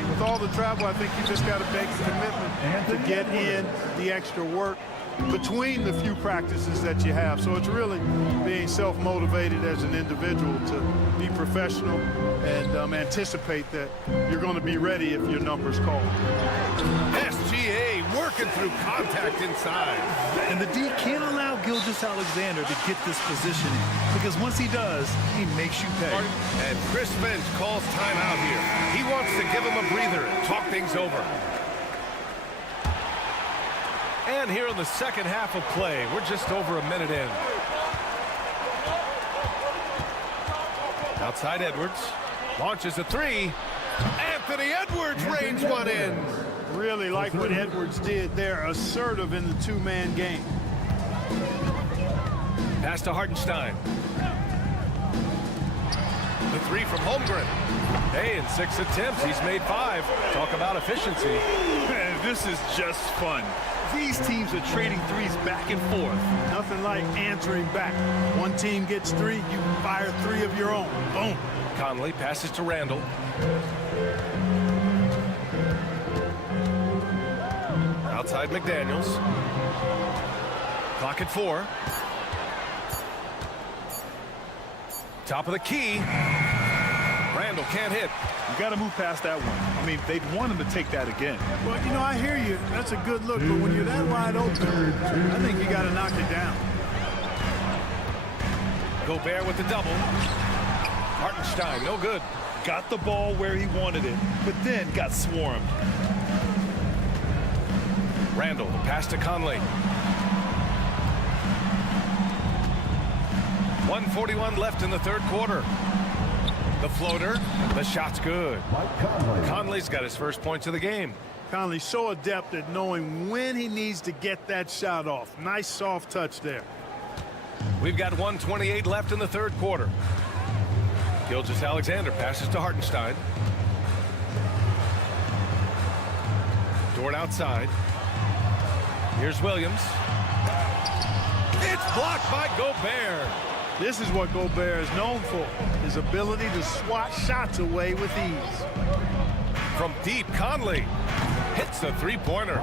NBA. With all the travel, I think you just got to make a commitment to get in the extra work between the few practices that you have. So it's really being self-motivated as an individual to be professional and anticipate that you're going to be ready if your number's called. SGA working broken through contact inside. And the D can't allow Gilgeous-Alexander to get this positioning, because once he does, he makes you pay. And Chris Finch calls timeout here. He wants to give him a breather and talk things over. And here in the second half of play, we're just over a minute in. Outside Edwards. Launches a three. Anthony Edwards rains one in. Really like what Edwards did there. Assertive in the two-man game. Pass to Hartenstein. The three from Holmgren. Hey, in 6 attempts, he's made 5. Talk about efficiency. Man, this is just fun. These teams are trading threes back and forth. Nothing like answering back. One team gets 3, you fire 3 of your own. Boom. Conley passes to Randall. Outside McDaniels. Clock at 4. Top of the key. Randall can't hit. You got to move past that one. I mean, they'd want him to take that again. Well, you know, I hear you. That's a good look, but when you're that wide open, I think you got to knock it down. Gobert with the double. Hartenstein, no good. Got the ball where he wanted it, but then got swarmed. Randall, the pass to Conley. 1:41 left in the third quarter. The floater, the shot's good. Conley's got his first points of the game. Conley's so adept at knowing when he needs to get that shot off. Nice soft touch there. We've got 1:28 left in the third quarter. Gilgeous-Alexander passes to Hartenstein. Dort outside. Here's Williams. It's blocked by Gobert. This is what Gobert is known for, his ability to swat shots away with ease. From deep, Conley hits the three-pointer.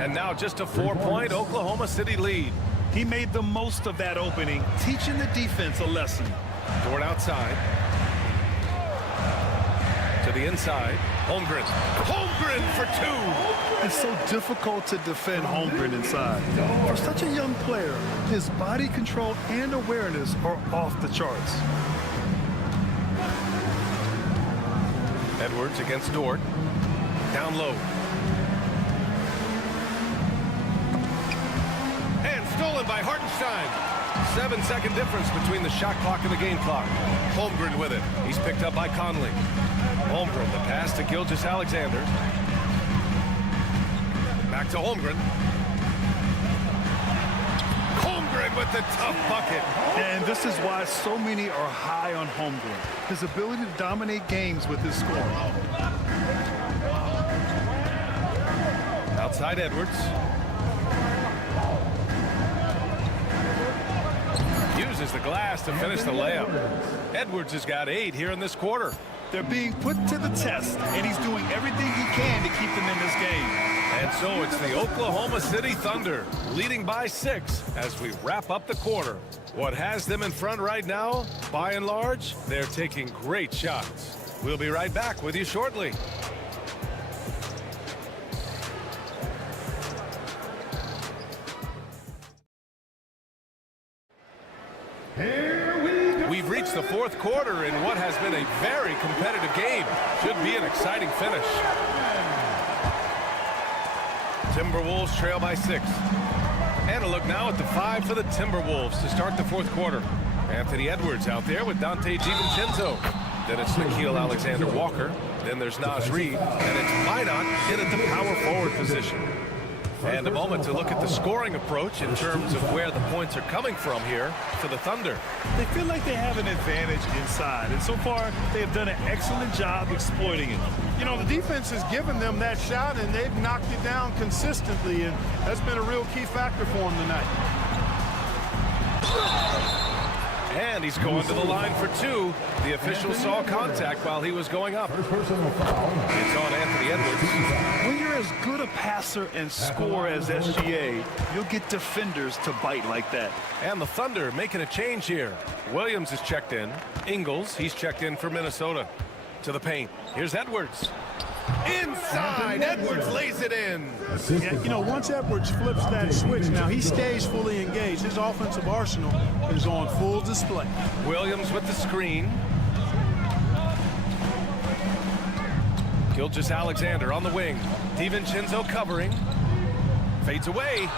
And now just a 4-point Oklahoma City lead. He made the most of that opening, teaching the defense a lesson. Dort outside. To the inside. Holmgren. Holmgren for 2. It's so difficult to defend Holmgren inside. For such a young player, his body control and awareness are off the charts. Edwards against Dort. Down low. And stolen by Hartenstein. 7-second difference between the shot clock and the game clock. Holmgren with it. He's picked up by Conley. Holmgren, the pass to Gilgeous-Alexander. Back to Holmgren. Holmgren with the tough bucket. And this is why so many are high on Holmgren. His ability to dominate games with his scoring. Outside Edwards. Uses the glass to finish the layup. Edwards has got 8 here in this quarter. They're being put to the test, and he's doing everything he can to keep them in this game. And so it's the Oklahoma City Thunder leading by 6 as we wrap up the quarter. What has them in front right now? By and large, they're taking great shots. We'll be right back with you shortly. We've reached the fourth quarter in what has been a very competitive game. Should be an exciting finish. Timberwolves trail by 6. And a look now at the 5 for the Timberwolves to start the fourth quarter. Anthony Edwards out there with Dante DiVincenzo. Then it's Nickeil Alexander-Walker. Then there's Naz Reid. And it's Minot in at the power forward position. And a moment to look at the scoring approach in terms of where the points are coming from here for the Thunder. They feel like they have an advantage inside, and so far they have done an excellent job exploiting it. You know, the defense has given them that shot, and they've knocked it down consistently, and that's been a real key factor for them tonight. And he's going to the line for 2. The official saw contact while he was going up. It's on Anthony Edwards. When you're as good a passer and scorer as SGA, you'll get defenders to bite like that. And the Thunder making a change here. Williams is checked in. Ingles, he's checked in for Minnesota. To the paint. Here's Edwards. Inside, Edwards lays it in. Yeah, you know, once Edwards flips that switch, now he stays fully engaged. His offensive arsenal is on full display. Williams with the screen. Gilgeous-Alexander on the wing. DiVincenzo covering. Fades away.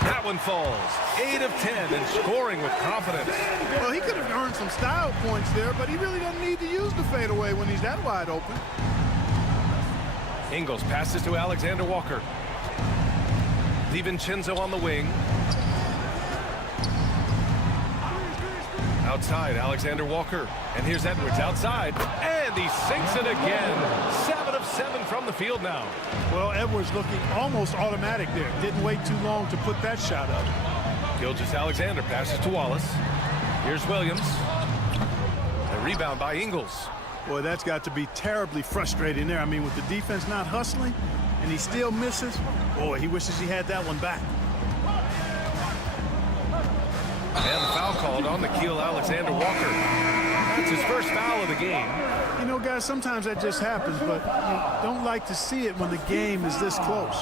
That one falls. 8 of 10 and scoring with confidence. Well, he could have earned some style points there, but he really doesn't need to use the fadeaway when he's that wide open. Ingles passes to Alexander Walker. DiVincenzo on the wing. Outside, Alexander Walker. And here's Edwards outside. And he sinks it again. 7 of 7 from the field now. Well, Edwards looking almost automatic there. Didn't wait too long to put that shot up. Gilgeous-Alexander passes to Wallace. Here's Williams. A rebound by Ingles. Boy, that's got to be terribly frustrating there. I mean, with the defense not hustling and he still misses, boy, he wishes he had that one back. And the foul called on Nickeil Alexander-Walker. That's his first foul of the game. You know, guys, sometimes that just happens, but you don't like to see it when the game is this close.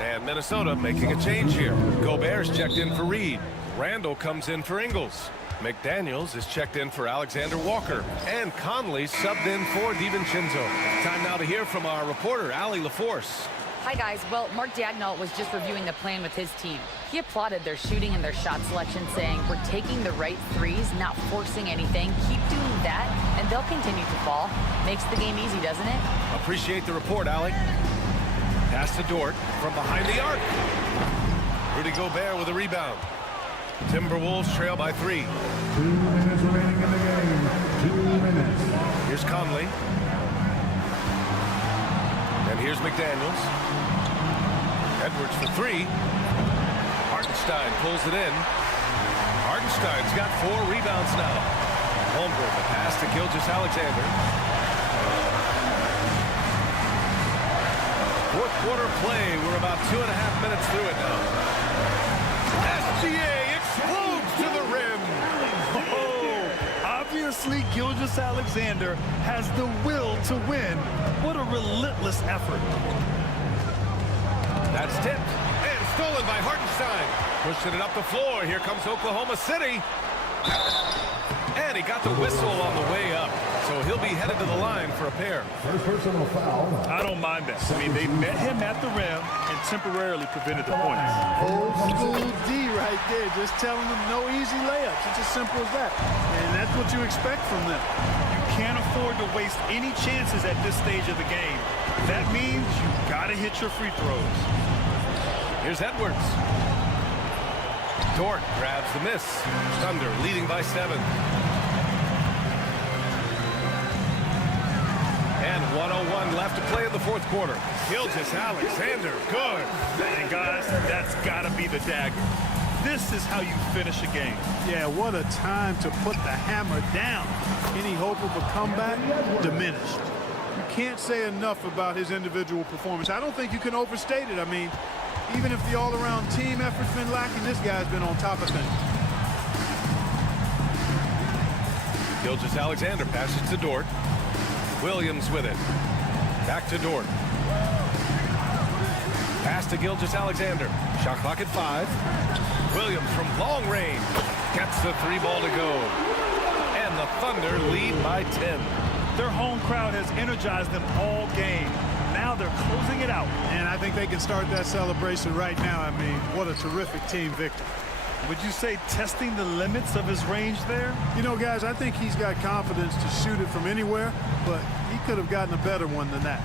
And Minnesota making a change here. Gobert's checked in for Reed. Randall comes in for Ingles. McDaniels is checked in for Alexander Walker. And Conley subbed in for DiVincenzo. Time now to hear from our reporter, Allie LaForce. Hi, guys. Well, Mark Daigneault was just reviewing the plan with his team. He applauded their shooting and their shot selection, saying, we're taking the right threes, not forcing anything. Keep doing that, and they'll continue to fall. Makes the game easy, doesn't it? Appreciate the report, Allie. Pass to Dort from behind the arc. Rudy Gobert with a rebound. Timberwolves trail by 3. 2 minutes remaining in the game. 2 minutes. Here's Conley. And here's McDaniels. Edwards for 3. Hartenstein pulls it in. Hartenstein's got 4 rebounds now. Holmgren, the pass to Gilgeous-Alexander. Fourth quarter play. We're about 2.5 minutes through it now. SGA explodes to the rim. Oh, obviously Gilgeous-Alexander has the will to win. What a relentless effort. That's tipped and stolen by Hartenstein. Pushing it up the floor. Here comes Oklahoma City. And he got the whistle on the way up. So he'll be headed to the line for a pair. First personal foul. I don't mind that. I mean, they met him at the rim and temporarily prevented the points. Old school D right there, just telling them no easy layups. It's as simple as that. And that's what you expect from them. You can't afford to waste any chances at this stage of the game. That means you got to hit your free throws. Here's Edwards. Dort grabs the miss. Thunder leading by 7. And 1:01 left to play in the fourth quarter. Gilgeous-Alexander, good. And guys, that's got to be the dagger. This is how you finish a game. Yeah, what a time to put the hammer down. Any hope of a comeback? Diminished. You can't say enough about his individual performance. I don't think you can overstate it. I mean, even if the all-around team effort's been lacking, this guy's been on top of things. Gilgeous-Alexander passes to Dort. Williams with it. Back to Dort. Pass to Gilgeous-Alexander. Shot clock at 5. Williams from long range gets the 3 ball to go. And the Thunder lead by 10. Their home crowd has energized them all game. Now they're closing it out. And I think they can start that celebration right now. I mean, what a terrific team victory. Would you say testing the limits of his range there? You know, guys, I think he's got confidence to shoot it from anywhere, but he could have gotten a better one than that.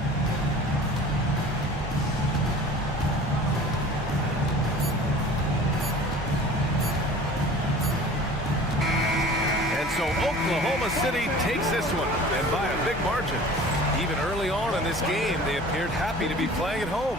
And so Oklahoma City takes this one, and by a big margin. Even early on in this game, they appeared happy to be playing at home.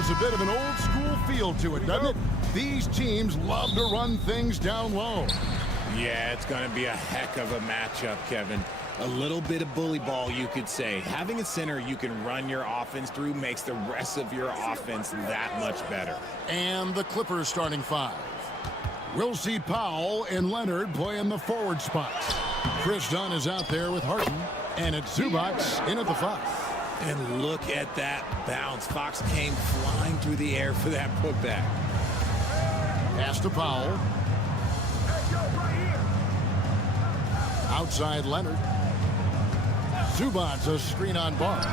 Has a bit of an old school feel to it, doesn't it? These teams love to run things down low. Yeah, it's going to be a heck of a matchup, Kevin. A little bit of bully ball, you could say. Having a center you can run your offense through makes the rest of your offense that much better. And the Clippers starting five. We'll see Powell and Leonard play in the forward spots. Chris Dunn is out there with Harden, and it's Zubac in at the five. And look at that bounce. Fox came flying through the air for that putback. Pass to Powell. Outside Leonard. Zubac a screen on Barnes.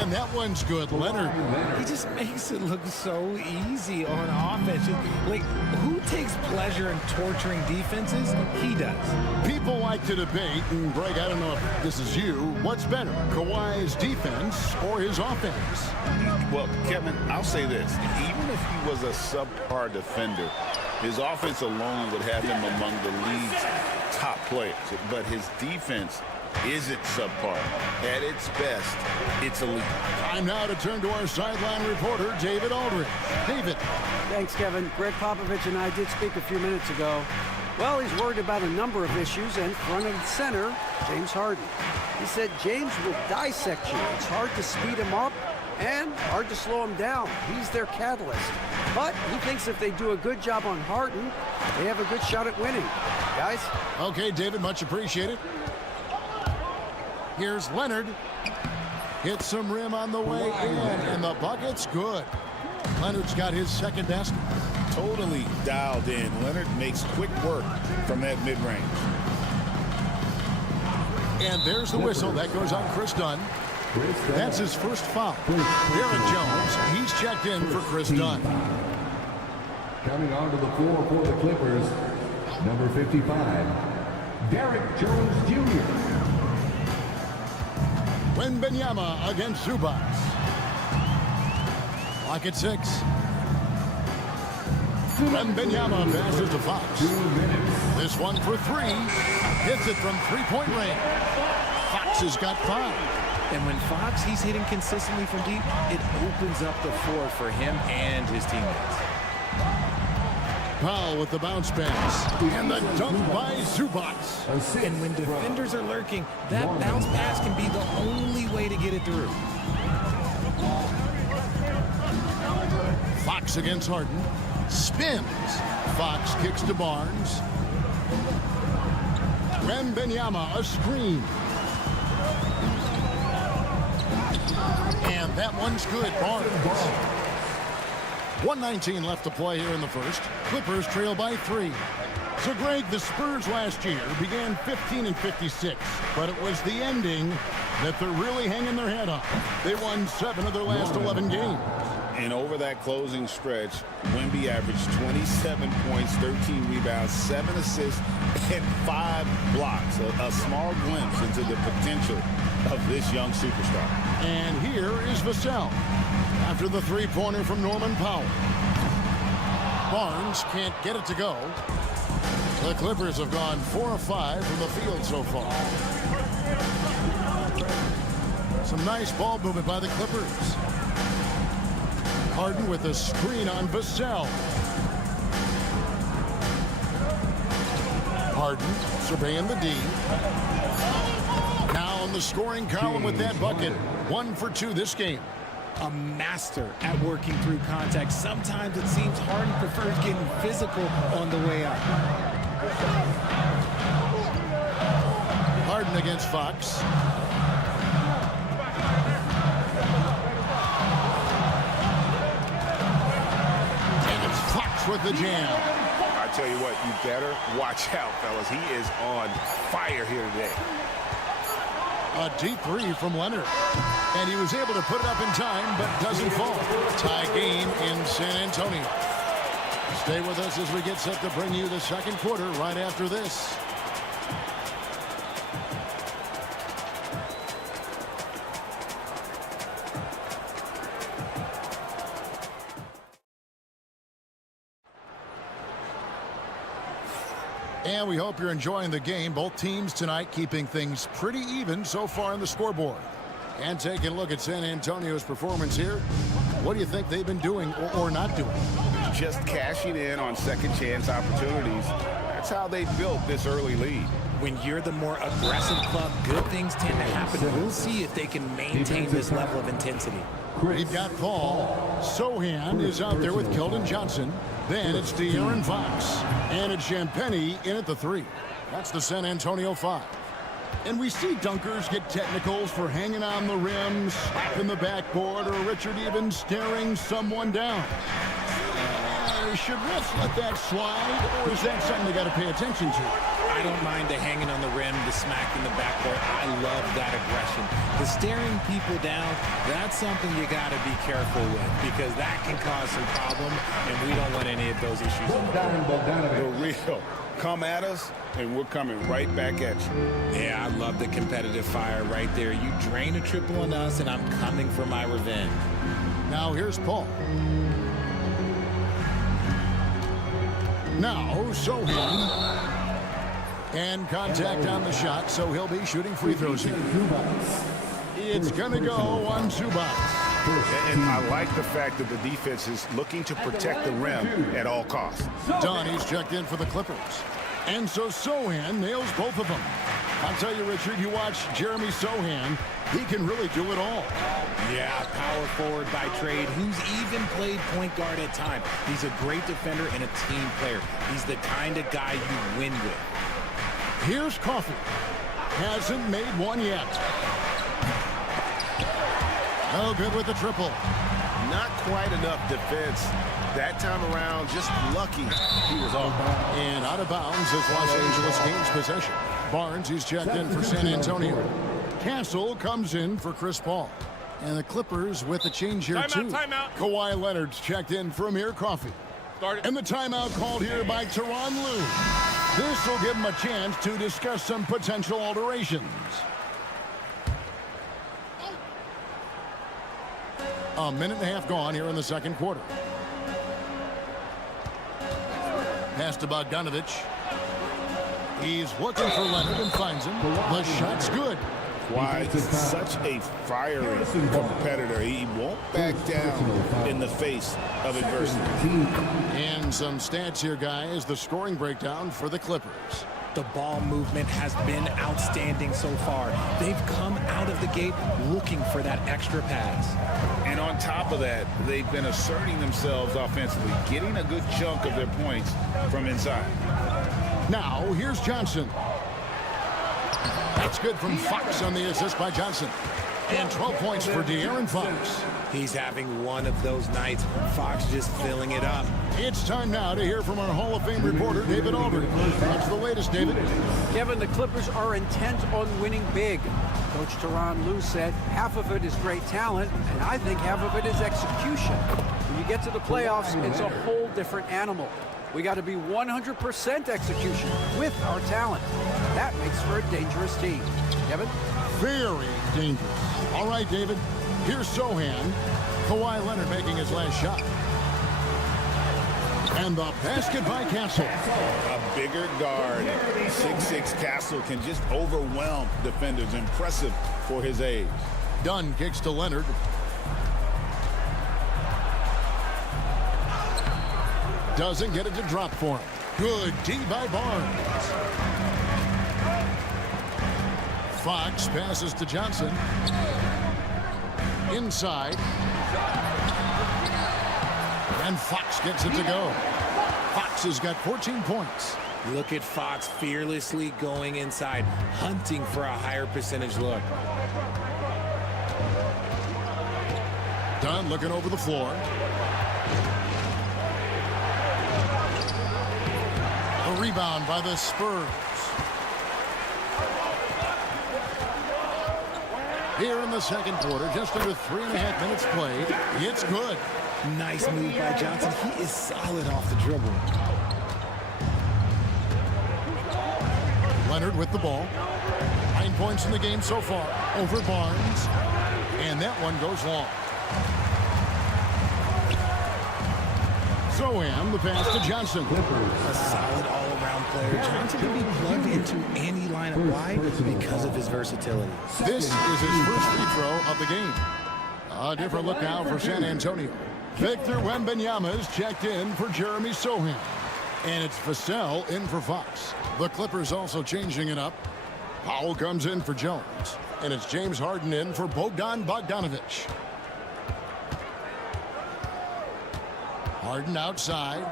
And that one's good. Leonard. He just makes it look so easy on offense. Like, who takes pleasure in torturing defenses? He does. People like to debate, and Greg, I don't know if this is you, what's better, Kawhi's defense or his offense? Well, Kevin, I'll say this. Even if he was a subpar defender, his offense alone would have him among the league's top players. But his defense isn't subpar. At its best, it's elite. Time now to turn to our sideline reporter, David Aldridge. David. Thanks, Kevin. Greg Popovich and I did speak a few minutes ago. Well, he's worried about a number of issues, and front and center, James Harden. He said James will dissect you. It's hard to speed him up and hard to slow him down. He's their catalyst. But he thinks if they do a good job on Harden, they have a good shot at winning. Guys? Okay, David, much appreciated. Here's Leonard. Hits some rim on the way in, and the bucket's good. Leonard's got his second basket. Totally dialed in. Leonard makes quick work from that mid-range. And there's the whistle. That goes on Chris Dunn. That's his first foul. Derek Jones, he's checked in for Chris Dunn. Coming onto the floor for the Clippers, number 55, Derek Jones Jr. Wembanyama against Zubac. Lock at 6. Wembanyama passes to Fox. 2 minutes. This one for 3. Hits it from three-point range. Fox has got 5. And when Fox, he's hitting consistently from deep, it opens up the floor for him and his teammates. Powell with the bounce pass. And the dunk by Zubac. And when defenders are lurking, that bounce pass can be the only way to get it through. Fox against Harden. Spins. Fox kicks to Barnes. Wembanyama a screen. And that one's good. Barnes. 1:19 left to play here in the first. Clippers trail by 3. So, Greg, the Spurs last year began 15-56, but it was the ending that they're really hanging their head on. They won 7 of their last 11 games. And over that closing stretch, Wemby averaged 27 points, 13 rebounds, 7 assists, and 5 blocks. A small glimpse into the potential of this young superstar. And here is Vassell after the three-pointer from Norman Powell. Barnes can't get it to go. The Clippers have gone 4 of 5 from the field so far. Some nice ball movement by the Clippers. Harden with a screen on Vassell. Harden surveying the D. Now in the scoring column with that bucket. 1 for 2 this game. A master at working through contact. Sometimes it seems Harden prefers getting physical on the way up. Harden against Fox. And it's Fox with the jam. I tell you what, you better watch out, fellas. He is on fire here today. A deep 3 from Leonard. And he was able to put it up in time, but doesn't fall. Tie game in San Antonio. Stay with us as we get set to bring you the second quarter right after this. And we hope you're enjoying the game. Both teams tonight keeping things pretty even so far on the scoreboard. And taking a look at San Antonio's performance here. What do you think they've been doing or not doing? Just cashing in on second chance opportunities. That's how they built this early lead. When you're the more aggressive club, good things tend to happen. We'll see if they can maintain this level of intensity. We've got Paul. Sohan is out there with Keldon Johnson. Then it's De'Aaron Fox. And it's Champagnie in at the 3. That's the San Antonio 5. And we see dunkers get technicals for hanging on the rim, slapping the backboard, or Richard even staring someone down. Should refs let that slide, or is that something they got to pay attention to? I don't mind the hanging on the rim, the smacking the backboard. I love that aggression. The staring people down, that's something you got to be careful with because that can cause some problems, and we don't want any of those issues. The real. Come at us, and we're coming right back at you. Yeah, I love the competitive fire right there. You drain a triple on us, and I'm coming for my revenge. Now here's Paul. Now Sohan. And contact on the shot, so he'll be shooting free throws here. It's going to go on Zubac. And I like the fact that the defense is looking to protect the rim at all costs. Donnie's checked in for the Clippers. And so Sohan nails both of them. I'll tell you, Richard, you watch Jeremy Sohan, he can really do it all. Yeah, power forward by trade, who's even played point guard at times. He's a great defender and a team player. He's the kind of guy you win with. Here's Coffey. Hasn't made one yet. No good with the triple. Not quite enough defense. That time around, just lucky he was off. And out of bounds is Los Angeles gains possession. Barnes, he's checked in for San Antonio. Castle comes in for Chris Paul. And the Clippers with a change here, too. Timeout. Kawhi Leonard's checked in for Amir Coffey. And the timeout called here by Tyronn Lue. This will give him a chance to discuss some potential alterations. A minute and a half gone here in the second quarter. Pass to Bogdanovich. He's looking for Leonard and finds him. The shot's good. Why? Such a fiery competitor. He won't back down in the face of adversity. And some stats here, guys. The scoring breakdown for the Clippers. The ball movement has been outstanding so far. They've come out of the gate looking for that extra pass. And on top of that, they've been asserting themselves offensively, getting a good chunk of their points from inside. Now, here's Johnson. That's good from Fox on the assist by Johnson. And 12 points for De'Aaron Fox. He's having one of those nights. Fox just filling it up. It's time now to hear from our Hall of Fame reporter, David Aldridge. What's the latest, David? Kevin, the Clippers are intent on winning big. Coach Tyronn Lue said half of it is great talent, and I think half of it is execution. When you get to the playoffs, it's a whole different animal. We got to be 100% execution with our talent. That makes for a dangerous team. Kevin? Very dangerous. All right, David. Here's Sohan. Kawhi Leonard making his last shot. And the basket by Castle. A bigger guard, 6'6" Castle can just overwhelm defenders. Impressive for his age. Dunn kicks to Leonard. Doesn't get it to drop for him. Good D by Barnes. Fox passes to Johnson. Inside. And Fox gets it to go. Fox has got 14 points. Look at Fox fearlessly going inside, hunting for a higher percentage look. Dunn looking over the floor. A rebound by the Spurs. Here in the second quarter, just under 3.5 minutes played. It's good. Nice move by Johnson. He is solid off the dribble. Leonard with the ball. 9 points in the game so far over Barnes. And that one goes long. Sohan, the pass to Johnson. A solid all-around player. Johnson can be plugged into any lineup. Why? Because of his versatility. This is his first free throw of the game. A different look now for San Antonio. Victor Wembanyama is checked in for Jeremy Sohan. And it's Vassell in for Fox. The Clippers also changing it up. Powell comes in for Jones. And it's James Harden in for Bogdanovich. Harden outside.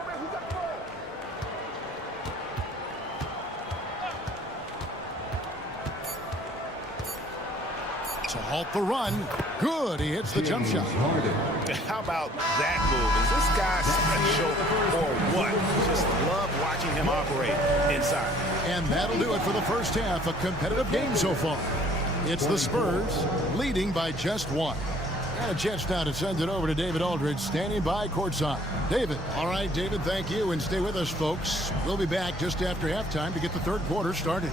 To halt the run. Good. He hits the jump shot. How about that move? Is this guy special or what? Just love watching him operate inside. And that'll do it for the first half. A competitive game so far. It's the Spurs leading by just one. And a chance now to send it over to David Aldridge, standing by courtside. David. All right, David, thank you. And stay with us, folks. We'll be back just after halftime to get the third quarter started.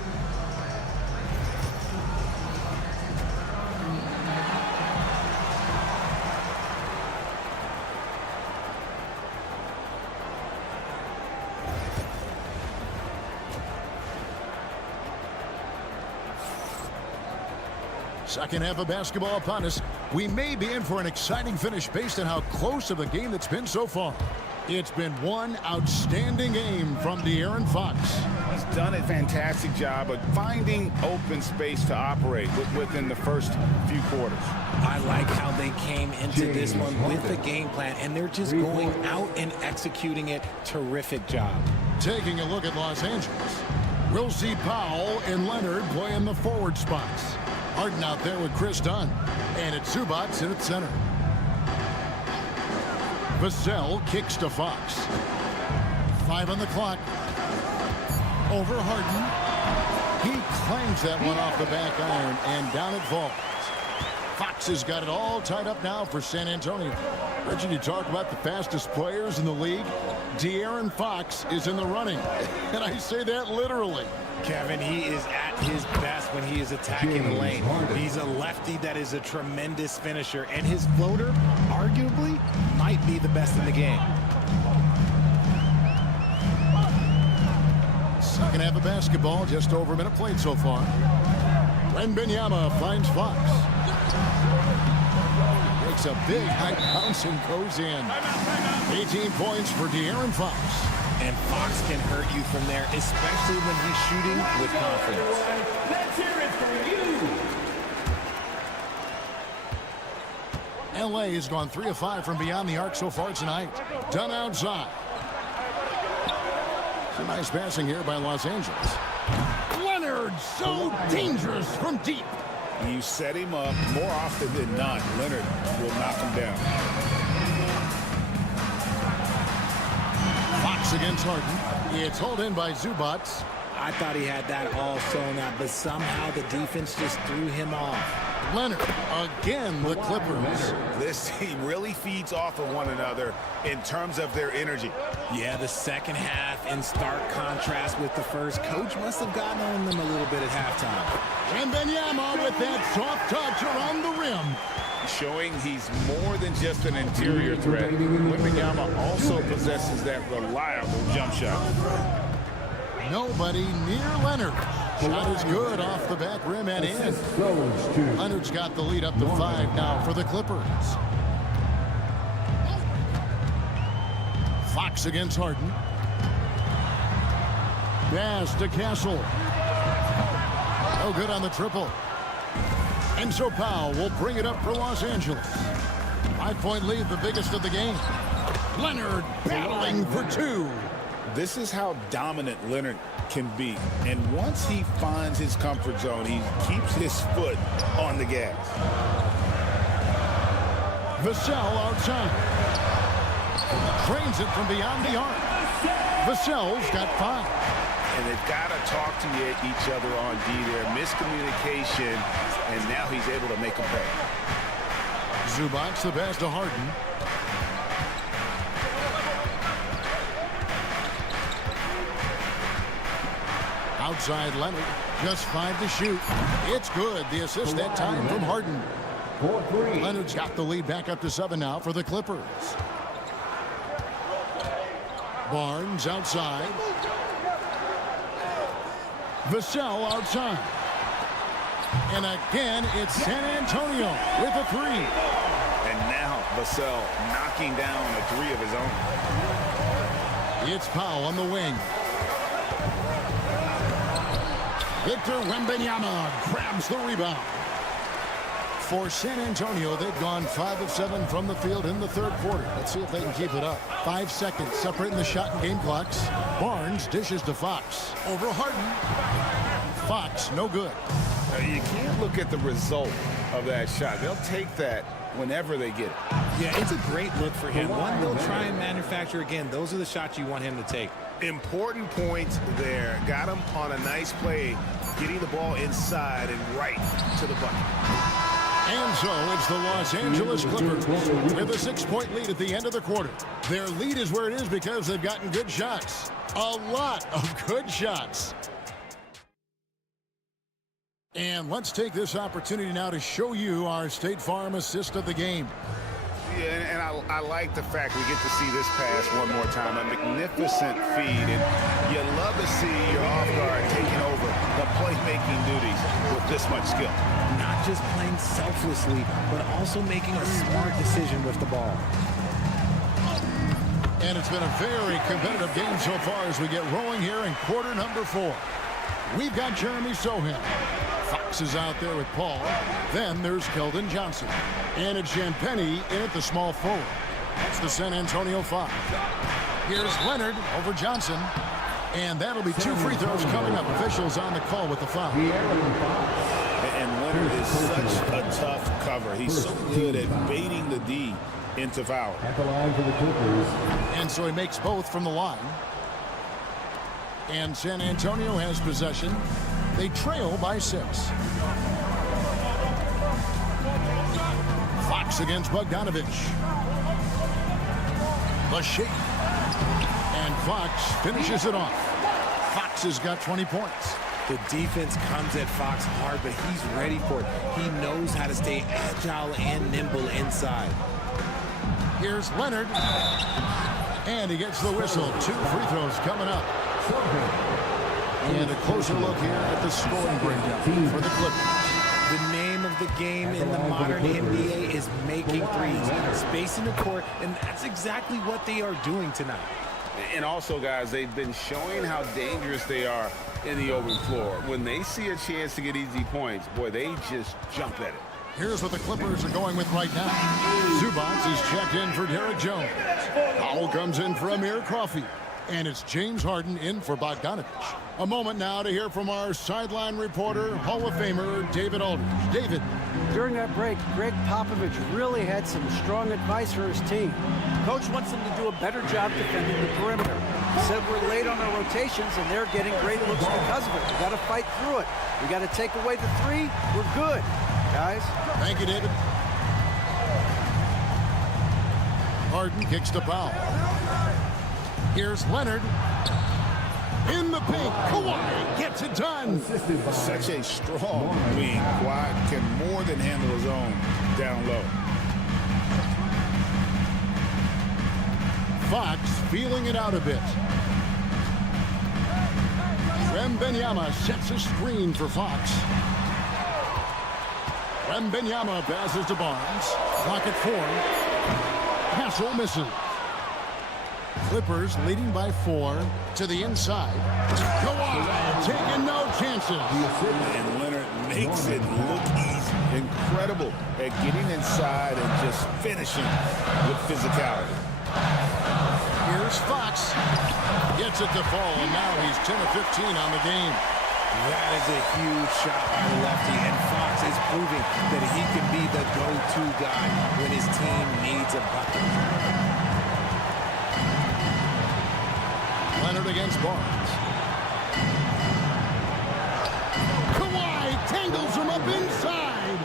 Second half of basketball upon us. We may be in for an exciting finish based on how close of a game it's been so far. It's been one outstanding game from De'Aaron Fox. He's done a fantastic job of finding open space to operate within the first few quarters. I like how they came into this one with a game plan, and they're just going out and executing it. Terrific job. Taking a look at Los Angeles. We'll see Powell and Leonard play in the forward spots. Harden out there with Chris Dunn. And it's Zubats in at center. Vassell kicks to Fox. 5 on the clock. Over Harden. He clangs that one off the back iron, and down it falls. Fox has got it all tied up now for San Antonio. Richard, you talk about the fastest players in the league. De'Aaron Fox is in the running, and I say that literally. Kevin, he is at his best when he is attacking the lane. He's a lefty that is a tremendous finisher, and his floater, arguably, might be the best in the game. Second half of basketball, just over a minute played so far. Wembanyama finds Fox. Makes a big high bounce and goes in. 18 points for De'Aaron Fox. And Fox can hurt you from there, especially when he's shooting with confidence. Let's hear it for you. LA has gone 3 of 5 from beyond the arc so far tonight. Done outside. Some nice passing here by Los Angeles. Leonard, so dangerous from deep. You set him up more often than not. Leonard will knock him down. Fox against Harden. It's hauled in by Zubac. I thought he had that all sewn up, but somehow the defense just threw him off. Leonard, again, the Clippers. This team really feeds off of one another in terms of their energy. Yeah, the second half in stark contrast with the first. Coach must have gotten on them a little bit at halftime. And Wembanyama with that soft touch around the rim. Showing he's more than just an interior threat. Wembanyama also possesses that reliable jump shot. Nobody near Leonard. Shot is good off the back rim and in. Leonard's got the lead up to 5 now for the Clippers. Fox against Harden. Pass to Castle. No good on the triple. And so Powell will bring it up for Los Angeles. 5-point lead, the biggest of the game. Leonard battling for 2. This is how dominant Leonard can be. And once he finds his comfort zone, he keeps his foot on the gas. Vassell outside. Drains it from beyond the arc. Vassell's got 5. And they've got to talk to each other on D there. Miscommunication, and now he's able to make a play. Zubac the pass to Harden. Outside Leonard, just 5 to shoot. It's good. The assist that time from Harden. Leonard's got the lead back up to 7 now for the Clippers. Barnes outside. Vassell outside. And again, it's San Antonio with a 3. And now Vassell knocking down a 3 of his own. It's Powell on the wing. Victor Wembanyama grabs the rebound. For San Antonio, they've gone 5 of 7 from the field in the third quarter. Let's see if they can keep it up. 5 seconds separating the shot and game clocks. Barnes dishes to Fox. Over Harden. Fox, no good. You can't look at the result of that shot. They'll take that whenever they get it. Yeah, it's a great look for him. One they'll try and manufacture again. Those are the shots you want him to take. Important points there. Got him on a nice play, getting the ball inside and right to the bucket. And so it's the Los Angeles Clippers with a 6-point lead at the end of the quarter. Their lead is where it is because they've gotten good shots. A lot of good shots. And let's take this opportunity now to show you our State Farm assist of the game. Yeah, and I like the fact we get to see this pass one more time. A magnificent feed, and you love to see your off guard taking over the playmaking duties with this much skill. Not just playing selflessly, but also making a smart decision with the ball. And it's been a very competitive game so far as we get rolling here in quarter number 4. We've got Jeremy Sohan. Fox is out there with Paul. Then there's Keldon Johnson. And it's Champagnie in at the small forward. That's the San Antonio 5. Here's Leonard over Johnson. And that'll be 2 free throws coming up. Officials on the call with the foul. And Leonard is such a tough cover. He's so good at baiting the D into foul. At the line for the Clippers. And so he makes both from the line. And San Antonio has possession. They trail by 6. Fox against Bogdanovich. The shake. And Fox finishes it off. Fox has got 20 points. The defense comes at Fox hard, but he's ready for it. He knows how to stay agile and nimble inside. Here's Leonard. And he gets the whistle. 2 free throws coming up. And a closer look here at the scoring breakdown for the Clippers. The name of the game in the modern NBA is making threes, spacing the court, and that's exactly what they are doing tonight. And also, guys, they've been showing how dangerous they are in the open floor. When they see a chance to get easy points, boy, they just jump at it. Here's what the Clippers are going with right now. Zubac is checked in for Derek Jones. Powell comes in for Amir Coffey. And it's James Harden in for Bogdanovich. A moment now to hear from our sideline reporter, Hall of Famer David Aldridge. David. During that break, Greg Popovich really had some strong advice for his team. Coach wants them to do a better job defending the perimeter. He said we're late on our rotations and they're getting great looks because of it. We got to fight through it. We got to take away the 3. We're good, guys. Thank you, David. Harden kicks to Powell. Here's Leonard. In the paint, Kawhi gets it done. Such a strong wing. Kawhi can more than handle his own down low. Fox feeling it out a bit. Wembanyama sets a screen for Fox. Wembanyama passes to Barnes. Clock at 4. Hassel misses. Clippers leading by 4 to the inside. Kawhi taking no chances. And Leonard makes it look easy. Incredible at getting inside and just finishing with physicality. Here's Fox. Gets it to fall, and now he's 10 of 15 on the game. That is a huge shot by the lefty, and Fox is proving that he can be the go-to guy when his team needs a bucket. Leonard against Barnes. Kawhi tangles him up inside.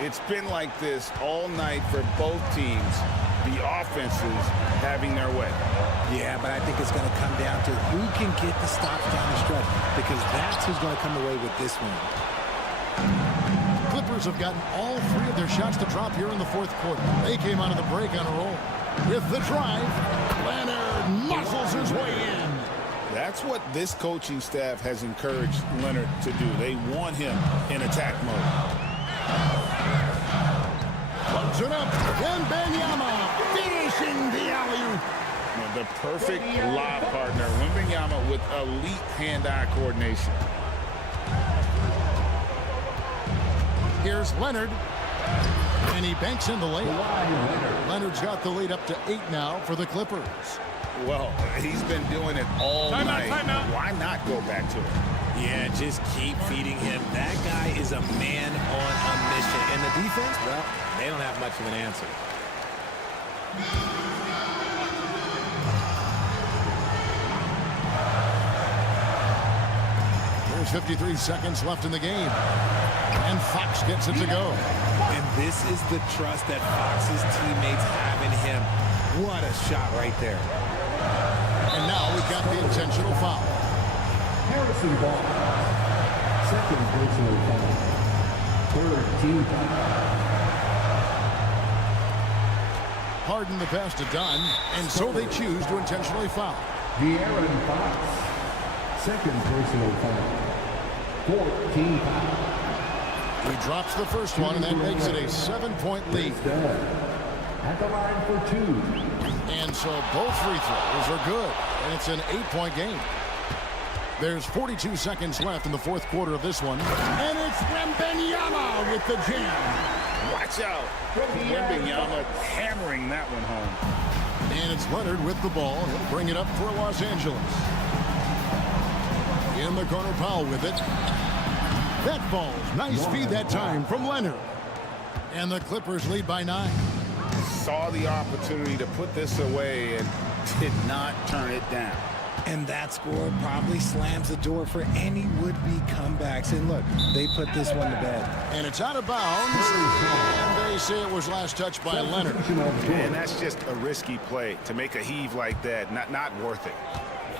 It's been like this all night for both teams. The offenses having their way. Yeah, but I think it's going to come down to who can get the stops down the stretch, because that's who's going to come away with this one. Clippers have gotten all 3 of their shots to drop here in the 4th quarter. They came out of the break on a roll. With the drive, Leonard muscles his way in. That's what this coaching staff has encouraged Leonard to do. They want him in attack mode. Plugs it up. Wembanyama finishing the alley-oop. The perfect lob partner. Wembanyama with elite hand-eye coordination. Here's Leonard. And he banks in the layup. Leonard's got the lead up to 8 now for the Clippers. Well, he's been doing it all night. Why not go back to it? Yeah, just keep feeding him. That guy is a man on a mission. And the defense, well, they don't have much of an answer. There's 53 seconds left in the game. And Fox gets it to go. And this is the trust that Fox's teammates have in him. What a shot right there. And now we've got the intentional foul. Harrison Ball. Second personal foul. 3rd team foul. Harden the pass to Dunn, and so they choose to intentionally foul. De'Aaron Fox. Second personal foul. 4th team foul. He drops the first one, and that makes it a 7-point lead. At the line for 2. And so both free throws are good, and it's an 8-point game. There's 42 seconds left in the 4th quarter of this one. And it's Wembanyama with the jam. Watch out. Wembanyama hammering that one home. And it's Leonard with the ball. He'll bring it up for Los Angeles. In the corner, Powell with it. That ball's nice feed that time from Leonard. And the Clippers lead by 9. Saw the opportunity to put this away and did not turn it down. And that score probably slams the door for any would-be comebacks. And look, they put this one to bed. And it's out of bounds. And they say it was last touched by Leonard. And that's just a risky play. To make a heave like that, not worth it.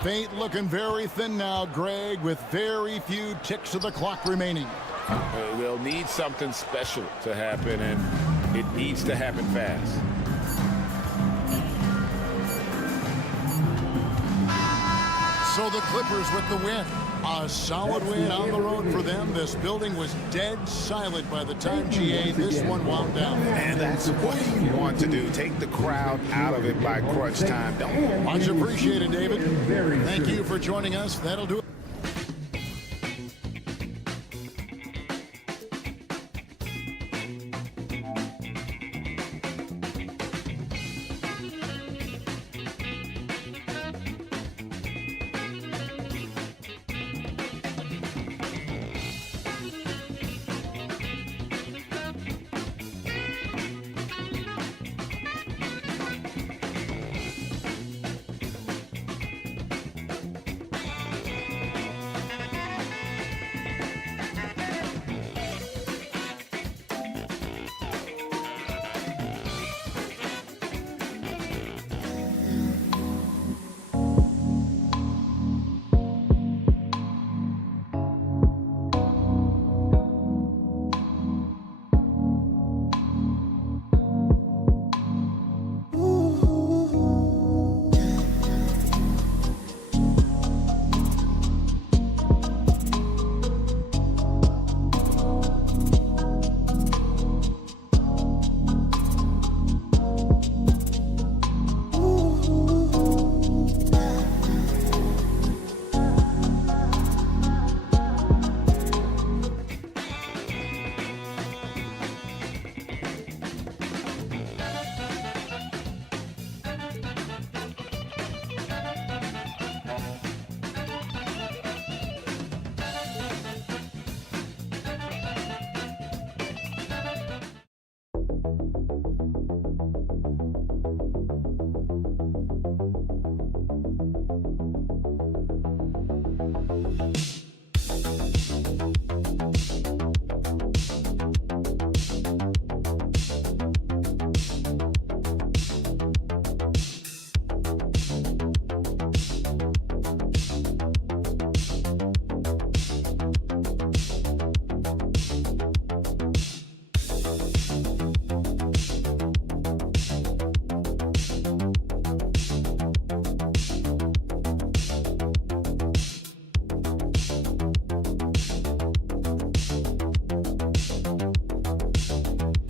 Fate looking very thin now, Greg, with very few ticks of the clock remaining. They'll need something special to happen, and it needs to happen fast. So the Clippers with the win. A solid win on the road for them. This building was dead silent by the time, GA, this one wound down. And that's what you want to do. Take the crowd out of it by crunch time. Much appreciated, David. Thank you for joining us. That'll do it.